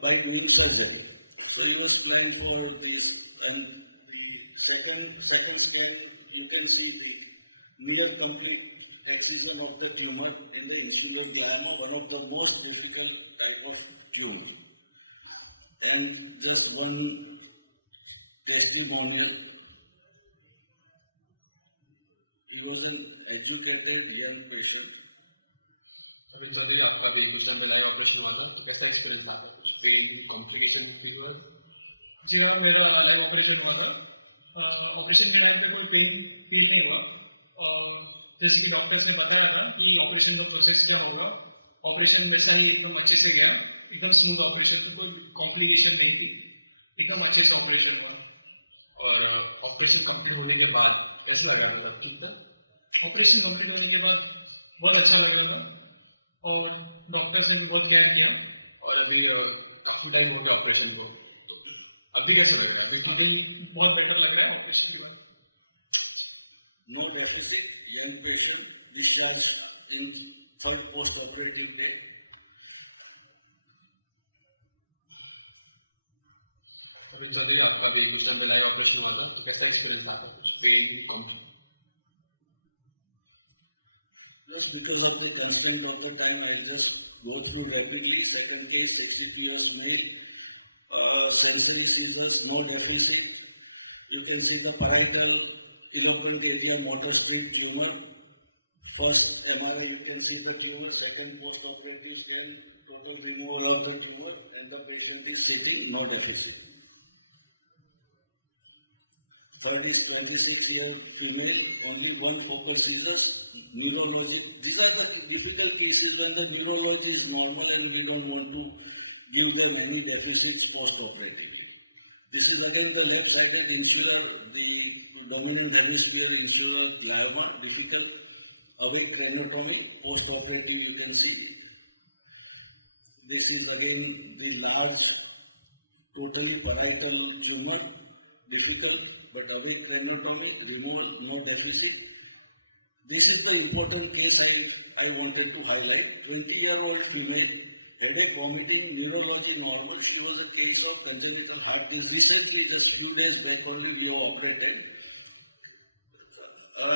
by doing surgery. So he was planned for this, and the second scan, you can see the near complete excision of the tumor in the insular glioma, one of the most difficult type of tumor. And just one testimonial. He was an educated young patient. अभी चौधरी आपका भी कुछ time पहले operation हुआ था, तो कैसा experience था आपका? कुछ पेन कॉम्प्लिकेशन फील हुआ? जी हाँ, मेरा लाइव ऑपरेशन हुआ था. ऑपरेशन के टाइम पे कोई पेन फील नहीं हुआ, और जैसे कि डॉक्टर्स ने बताया था कि ऑपरेशन का प्रोसेस क्या होगा, ऑपरेशन वैसा ही एकदम अच्छे से गया, एकदम स्मूथ ऑपरेशन, तो कोई कॉम्प्लिकेशन नहीं थी, एकदम अच्छे से ऑपरेशन हुआ. और ऑपरेशन कंप्लीट होने के बाद कैसा लग रहा था? ठीक था? ऑपरेशन कंप्लीट होने के बाद बहुत अच्छा लग रहा था, और डॉक्टर्स ने भी बहुत केयर किया. और अभी काफी टाइम हो गया ऑपरेशन को, तो अभी कैसा लग रहा है? अभी बहुत बेटर लग रहा है ऑपरेशन के बाद. No deficit, young patient, discharged in 3rd post-operative day. अभी चौधरी आपका भी कुछ टाइम पहले ऑपरेशन हुआ था, तो कैसा एक्सपीरियंस था आपका? कुछ pain complication? Just because of the constraint of the time, I'll just go through rapidly. Second case, 62 years male, sensory seizures, no deficit. You can see the parietal eloquent area motor strip tumor. First MRI, you can see the tumor. Second post-operative scan, total removal of the tumor, and the patient is sitting, no deficit. Third is 26-year female, only one focal seizures, neurologic. These are the difficult cases when the neurology is normal and we don't want to give them any deficits post-operatively. This is again the left-sided insular, the dominant hemisphere insular glioma, difficult awake craniotomy, post-operative you can see. This is again the large, totally parietal tumor, difficult, but awake craniotomy, removal, no deficit. This is the important case I wanted to highlight. 20-year-old female, headache, vomiting, neurology normal. She was a case of congenital heart disease. Recently, just few days back only, we operated.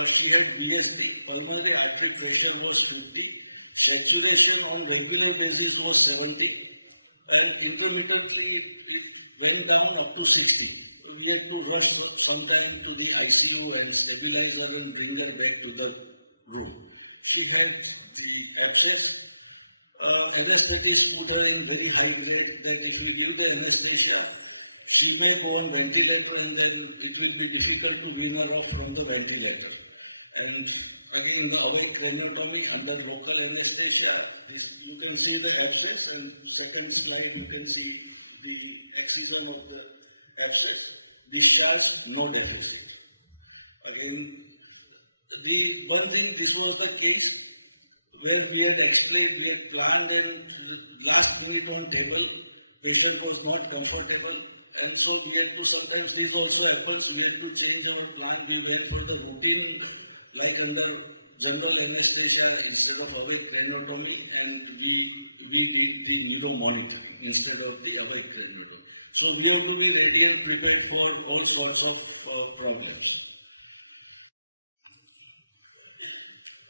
She had VSD, pulmonary artery pressure was 50, saturation on regular basis was 70, and intermittently it went down up to 60. We had to rush sometime to the ICU and stabilize her and bring her back to the room. She had the abscess. Anesthetist put her in very high grade that if you give the anesthesia, she may go on ventilator and then it will be difficult to wean her off from the ventilator. And again the awake craniotomy under local anesthesia, this you can see the abscess, and second slide you can see the excision of the abscess, discharge, no deficit. Again, the one thing, this was the case where we had explained, we had planned, and last minute on table, patient was not comfortable, and so we had to, sometimes this also happens, we had to change our plan. We went for the routine, like under general anesthesia instead of awake craniotomy, and we did the neuromonitoring instead of the awake craniotomy. So we have to be ready and prepared for all sorts of problems.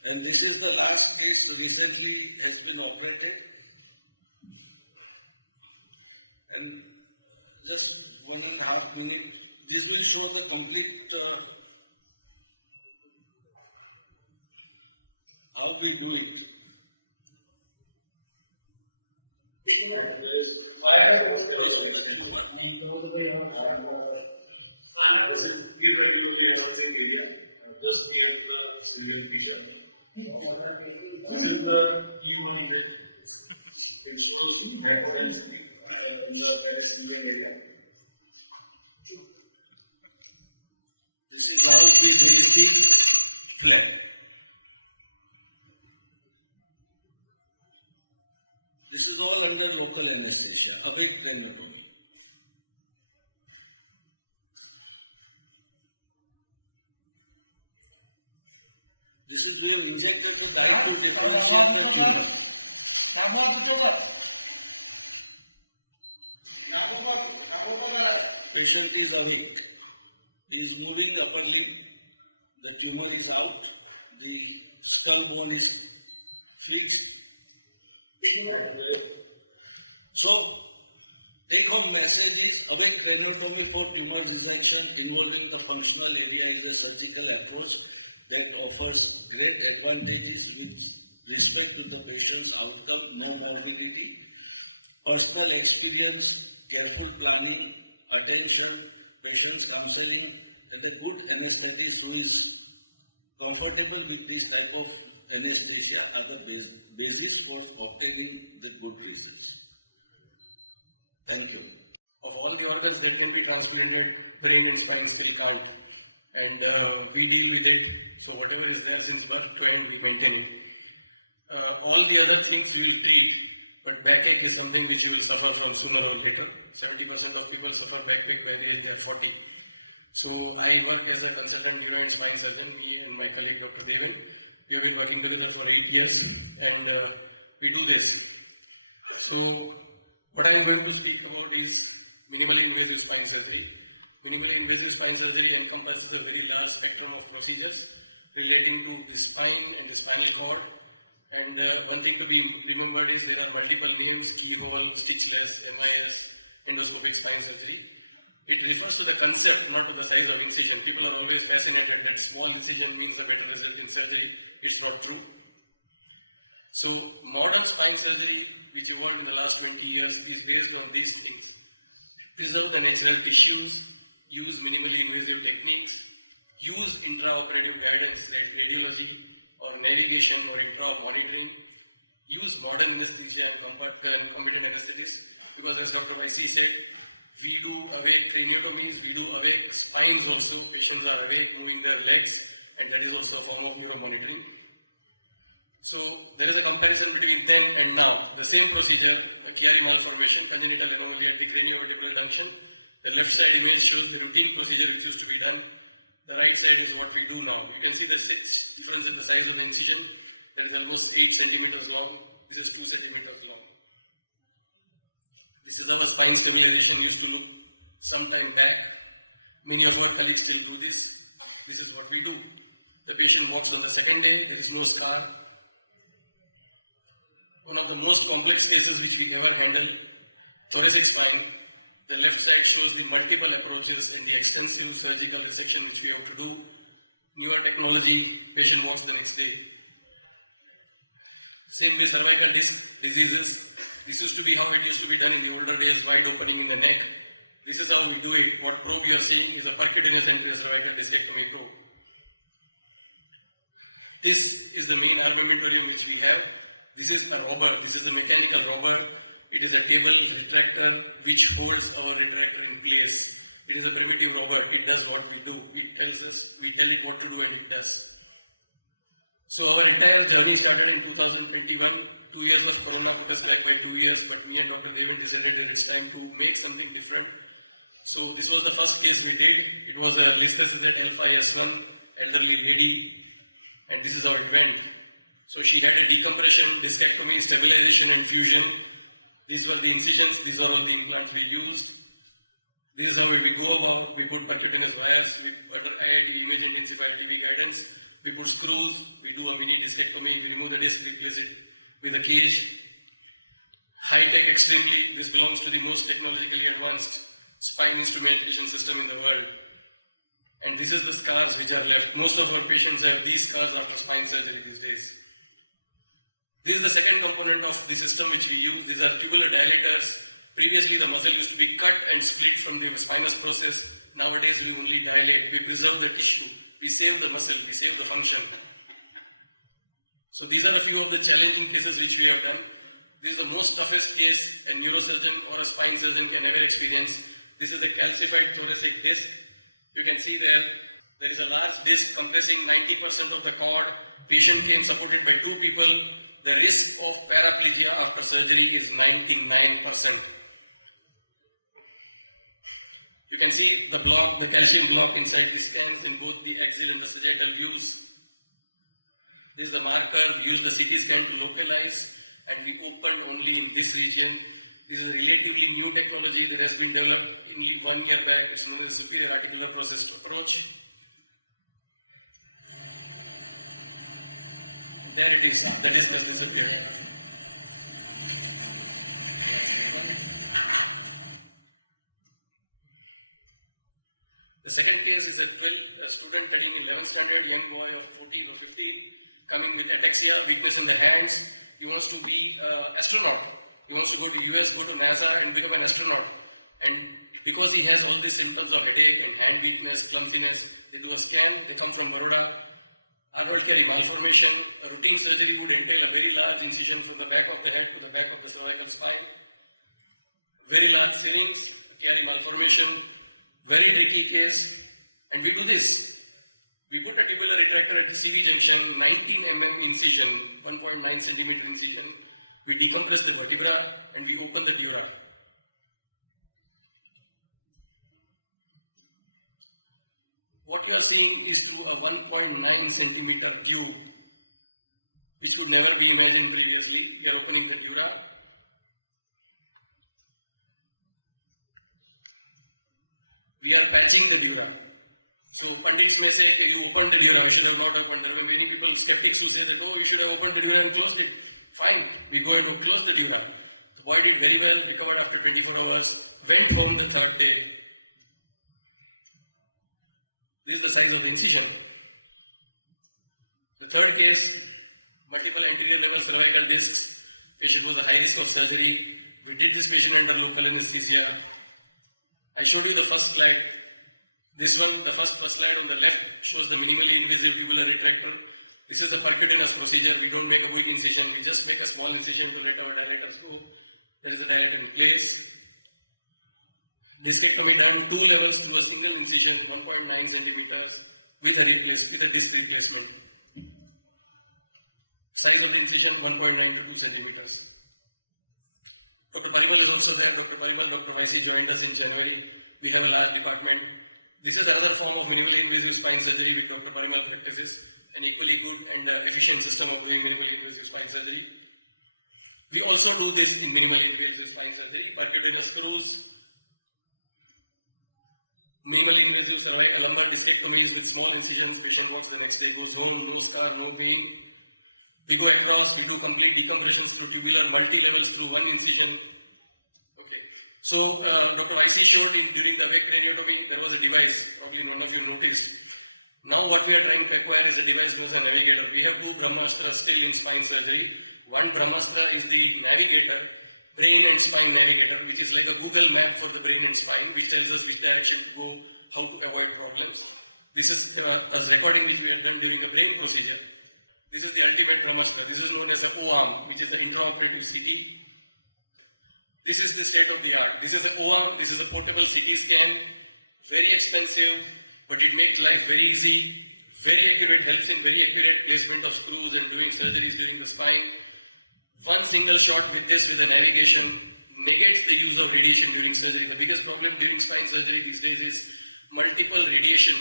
And this is the last case, recently has been operated. And just 1.5 minutes, this will show the complete how we do it. This is irregularly advancing area, just near to the civilian fissure. This is the E1 image. It shows hypodensity in the pericilian area. This is how we raise the flag. This is all under local anesthesia, awake craniotomy. This is we have injected the dye to differentiate the tumor. Patient is awake. He is moving upper limb. The tumor is out. The skull bone is fixed. So, take home message is awake craniotomy for tumor resection involving the functional area is a surgical approach that offers great advantages with respect to the patient's outcome, no morbidity, personal experience, careful planning, attention, patient's counseling, and a good anesthetist who is comfortable with this type of anesthesia are the basis for obtaining the good results. Thank you. Of all the organs that can be transplanted, brain and spine still can't. And we deal with it. So whatever is there since birth to end, we maintain it. All the other things we will treat, but backache is something which you will suffer from sooner or later. 70% of people suffer backache by the age they are 40. So I work as a consultant neuro and spine surgeon, me and my colleague Dr. Devan. We have been working together for 8 years and we do this. So what I am going to speak about is minimally invasive spine surgery. Minimally invasive spine surgery encompasses a very large spectrum of procedures relating to the spine and the spinal cord. And one thing to be remembered is there are multiple names: keyhole, stitchless, MIS, endoscopic spine surgery. It refers to the concept, not to the size of incision. People are always fascinated that small incision means a better result in surgery. It's not true. So modern spine surgery, which evolved in the last 20 years, is based on these things. Preserve the natural tissues, use minimally invasive techniques, use intraoperative guidance like radiology or navigation or intra-op monitoring, use modern anesthesia and competent anesthetists, because as Dr. YC said, we do awake craniotomies, we do awake spines also. Patients are awake, moving their legs, and that is also a form of neuromonitoring. So there is a comparison between then and now. The same procedure, a Chiari malformation, congenital anomaly at the craniovertebral junction. The left side image shows the routine procedure which used to be done. The right side is what we do now. You can see the difference in the size of the incision. That is almost 8 centimeters long. This is 2 centimeters long. This is how a spine stabilization used to look some time back. Many of our colleagues still do this. This is what we do. The patient walks on the second day, there is no scar. One of the most complex cases which we ever handle, thoracic spine. The left side shows the multiple approaches and the extensive surgical resection which we have to do. Newer technology, patient walks the next day. Same way cervical disc diseases. This used to be how it used to be done in the older days, wide opening in the neck. This is how we do it. What probe you are seeing is a percutaneous anterior cervical discectomy probe. This is the main armamentarium which we have. This is a robber. This is a mechanical robber. It is a table retractor which holds our retractor in place. It is a primitive robber. It does what we do. It tells us, we tell it what to do, and it does. So our entire journey started in 2021. 2 years of corona put us back by 2 years, but me and Dr. Devan decided that it's time to make something different. So this was the first case we did. It was a listhecized L5S1 elderly lady, and this is how it went. So she had a decompression, discectomy, stabilization and fusion. These were the incisions, these are all the implants we used. This is how we go about. We put percutaneous wires, we put IIT image intensified TV guidance, we put screws, we do a mini discectomy, we remove the disc, replace it with a cage. High tech extremely, this belongs to the most technologically advanced spine instrumentation system in the world. And this is the scars which are left. Most of our patients have these scars after spine surgery these days. This is the second component of the system which we use. These are tubular dilators. Previously the muscle used to be cut and split from the spinous process. Nowadays we only dilate. We preserve the tissue. We save the muscle. We save the function. So these are a few of the challenging cases which we have done. This is the most toughest case a neurosurgeon or a spine surgeon can ever experience. This is a calcified thoracic disc. You can see there There is a large disc compressing 90% of the cord. Patient came supported by 2 people. The risk of paraplegia after surgery is 99%. You can see the block, the calcium block inside the scans in both the axial and the sagittal views. This is the marker. We use the CT scan to localize, and we opened only in this region. This is a relatively new technology that has been developed only 1 year back. It's known as superior articular processed approach. There it is, the disc has disappeared. The second case is a student studying in 11th standard, young boy of 14 or 15, coming with ataxia, weakness in the hands. He wants to be an astronaut. He wants to go to US, go to NASA and become an astronaut. And because he has all these symptoms of headache and hand weakness, clumsiness, they do a scan, they come from Baroda. Arnold Chiari malformation. A routine surgery would entail a very large incision from the back of the head to the back of the cervical spine. Very large syrinx, Chiari malformation. Very tricky case. And we do this. We put a tubular retractor at the CV junction, 19 mm incision, 1.9 centimeter incision. We decompress the vertebra and we open the dura. What you are seeing is through a 1.9 centimeter tube, which could never be imagined previously. We are opening the dura. We are patching the dura. So Pandits may say, okay, you opened the dura, you should have not opened. There were many people, skeptics, who say that, oh, you should have opened the dura and closed it. Fine, we go and close the dura. The boy did very well, recovered after 24 hours, went home the 3rd day. This is the size of the incision. The third case, multiple anterior level cervical discs. Patient was a high risk of surgery. We did this patient under local anesthesia. I showed you the first slide. This one, the first slide on the left shows the minimally invasive tubular retractor. This is a percutaneous procedure. We don't make a big incision. We just make a small incision to let our dilators go. There is a dilator in place. Discectomy done 2 levels through a single incision, 1.9 centimeters with a disc replacement. Size of the incision 1.9 to 2 centimeters. Dr. Parimal is also there. Dr. Parimal, Dr. Vaisi joined us in January. We have a large department. This is another form of minimally invasive spine surgery with Dr. Parimal practices. An equally good and efficient system of doing minimally invasive spine surgery. We also do this in minimally invasive spine surgery. Percutaneous screws, minimally invasive cervical lumbar discectomies with small incisions. Patient walks the next day, goes home, no scar, no pain. We go across, we do complete decompressions through tubular, multi-levels through one incision. Okay. So, Dr. Vaisi showed during the awake craniotomy, there was a device, probably none of you noticed. Now what we are trying to acquire is a device known as a navigator. We have 2 Brahmastras still in spine surgery. One Brahmastra is the navigator, brain and spine navigator, which is like a Google map for the brain and spine, which tells us which direction to go, how to avoid problems. This is a recording which we had done during a brain procedure. This is the ultimate Brahmastra. This is known as a O-arm, which is the intraoperative CT. This is the state of the art. This is a O-arm. This is a portable CT scan. Very expensive, but it makes life very easy. Very accurate, helps in very accurate placement of screws and doing surgeries during the spine. One single shot with this, with a navigation, negates the use of radiation during surgery. The biggest problem during spine surgery these days is multiple radiation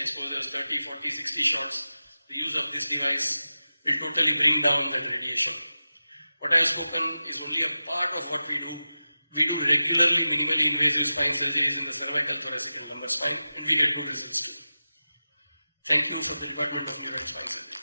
exposures, 30, 40, 60 shots. The use of this device will totally bring down that radiation. What I have spoken is only a part of what we do. We do regularly minimally invasive spine surgeries in the cervical, thoracic and lumbar spine, and we get good results too. Thank you from the Department of Neuro and Spine Surgery.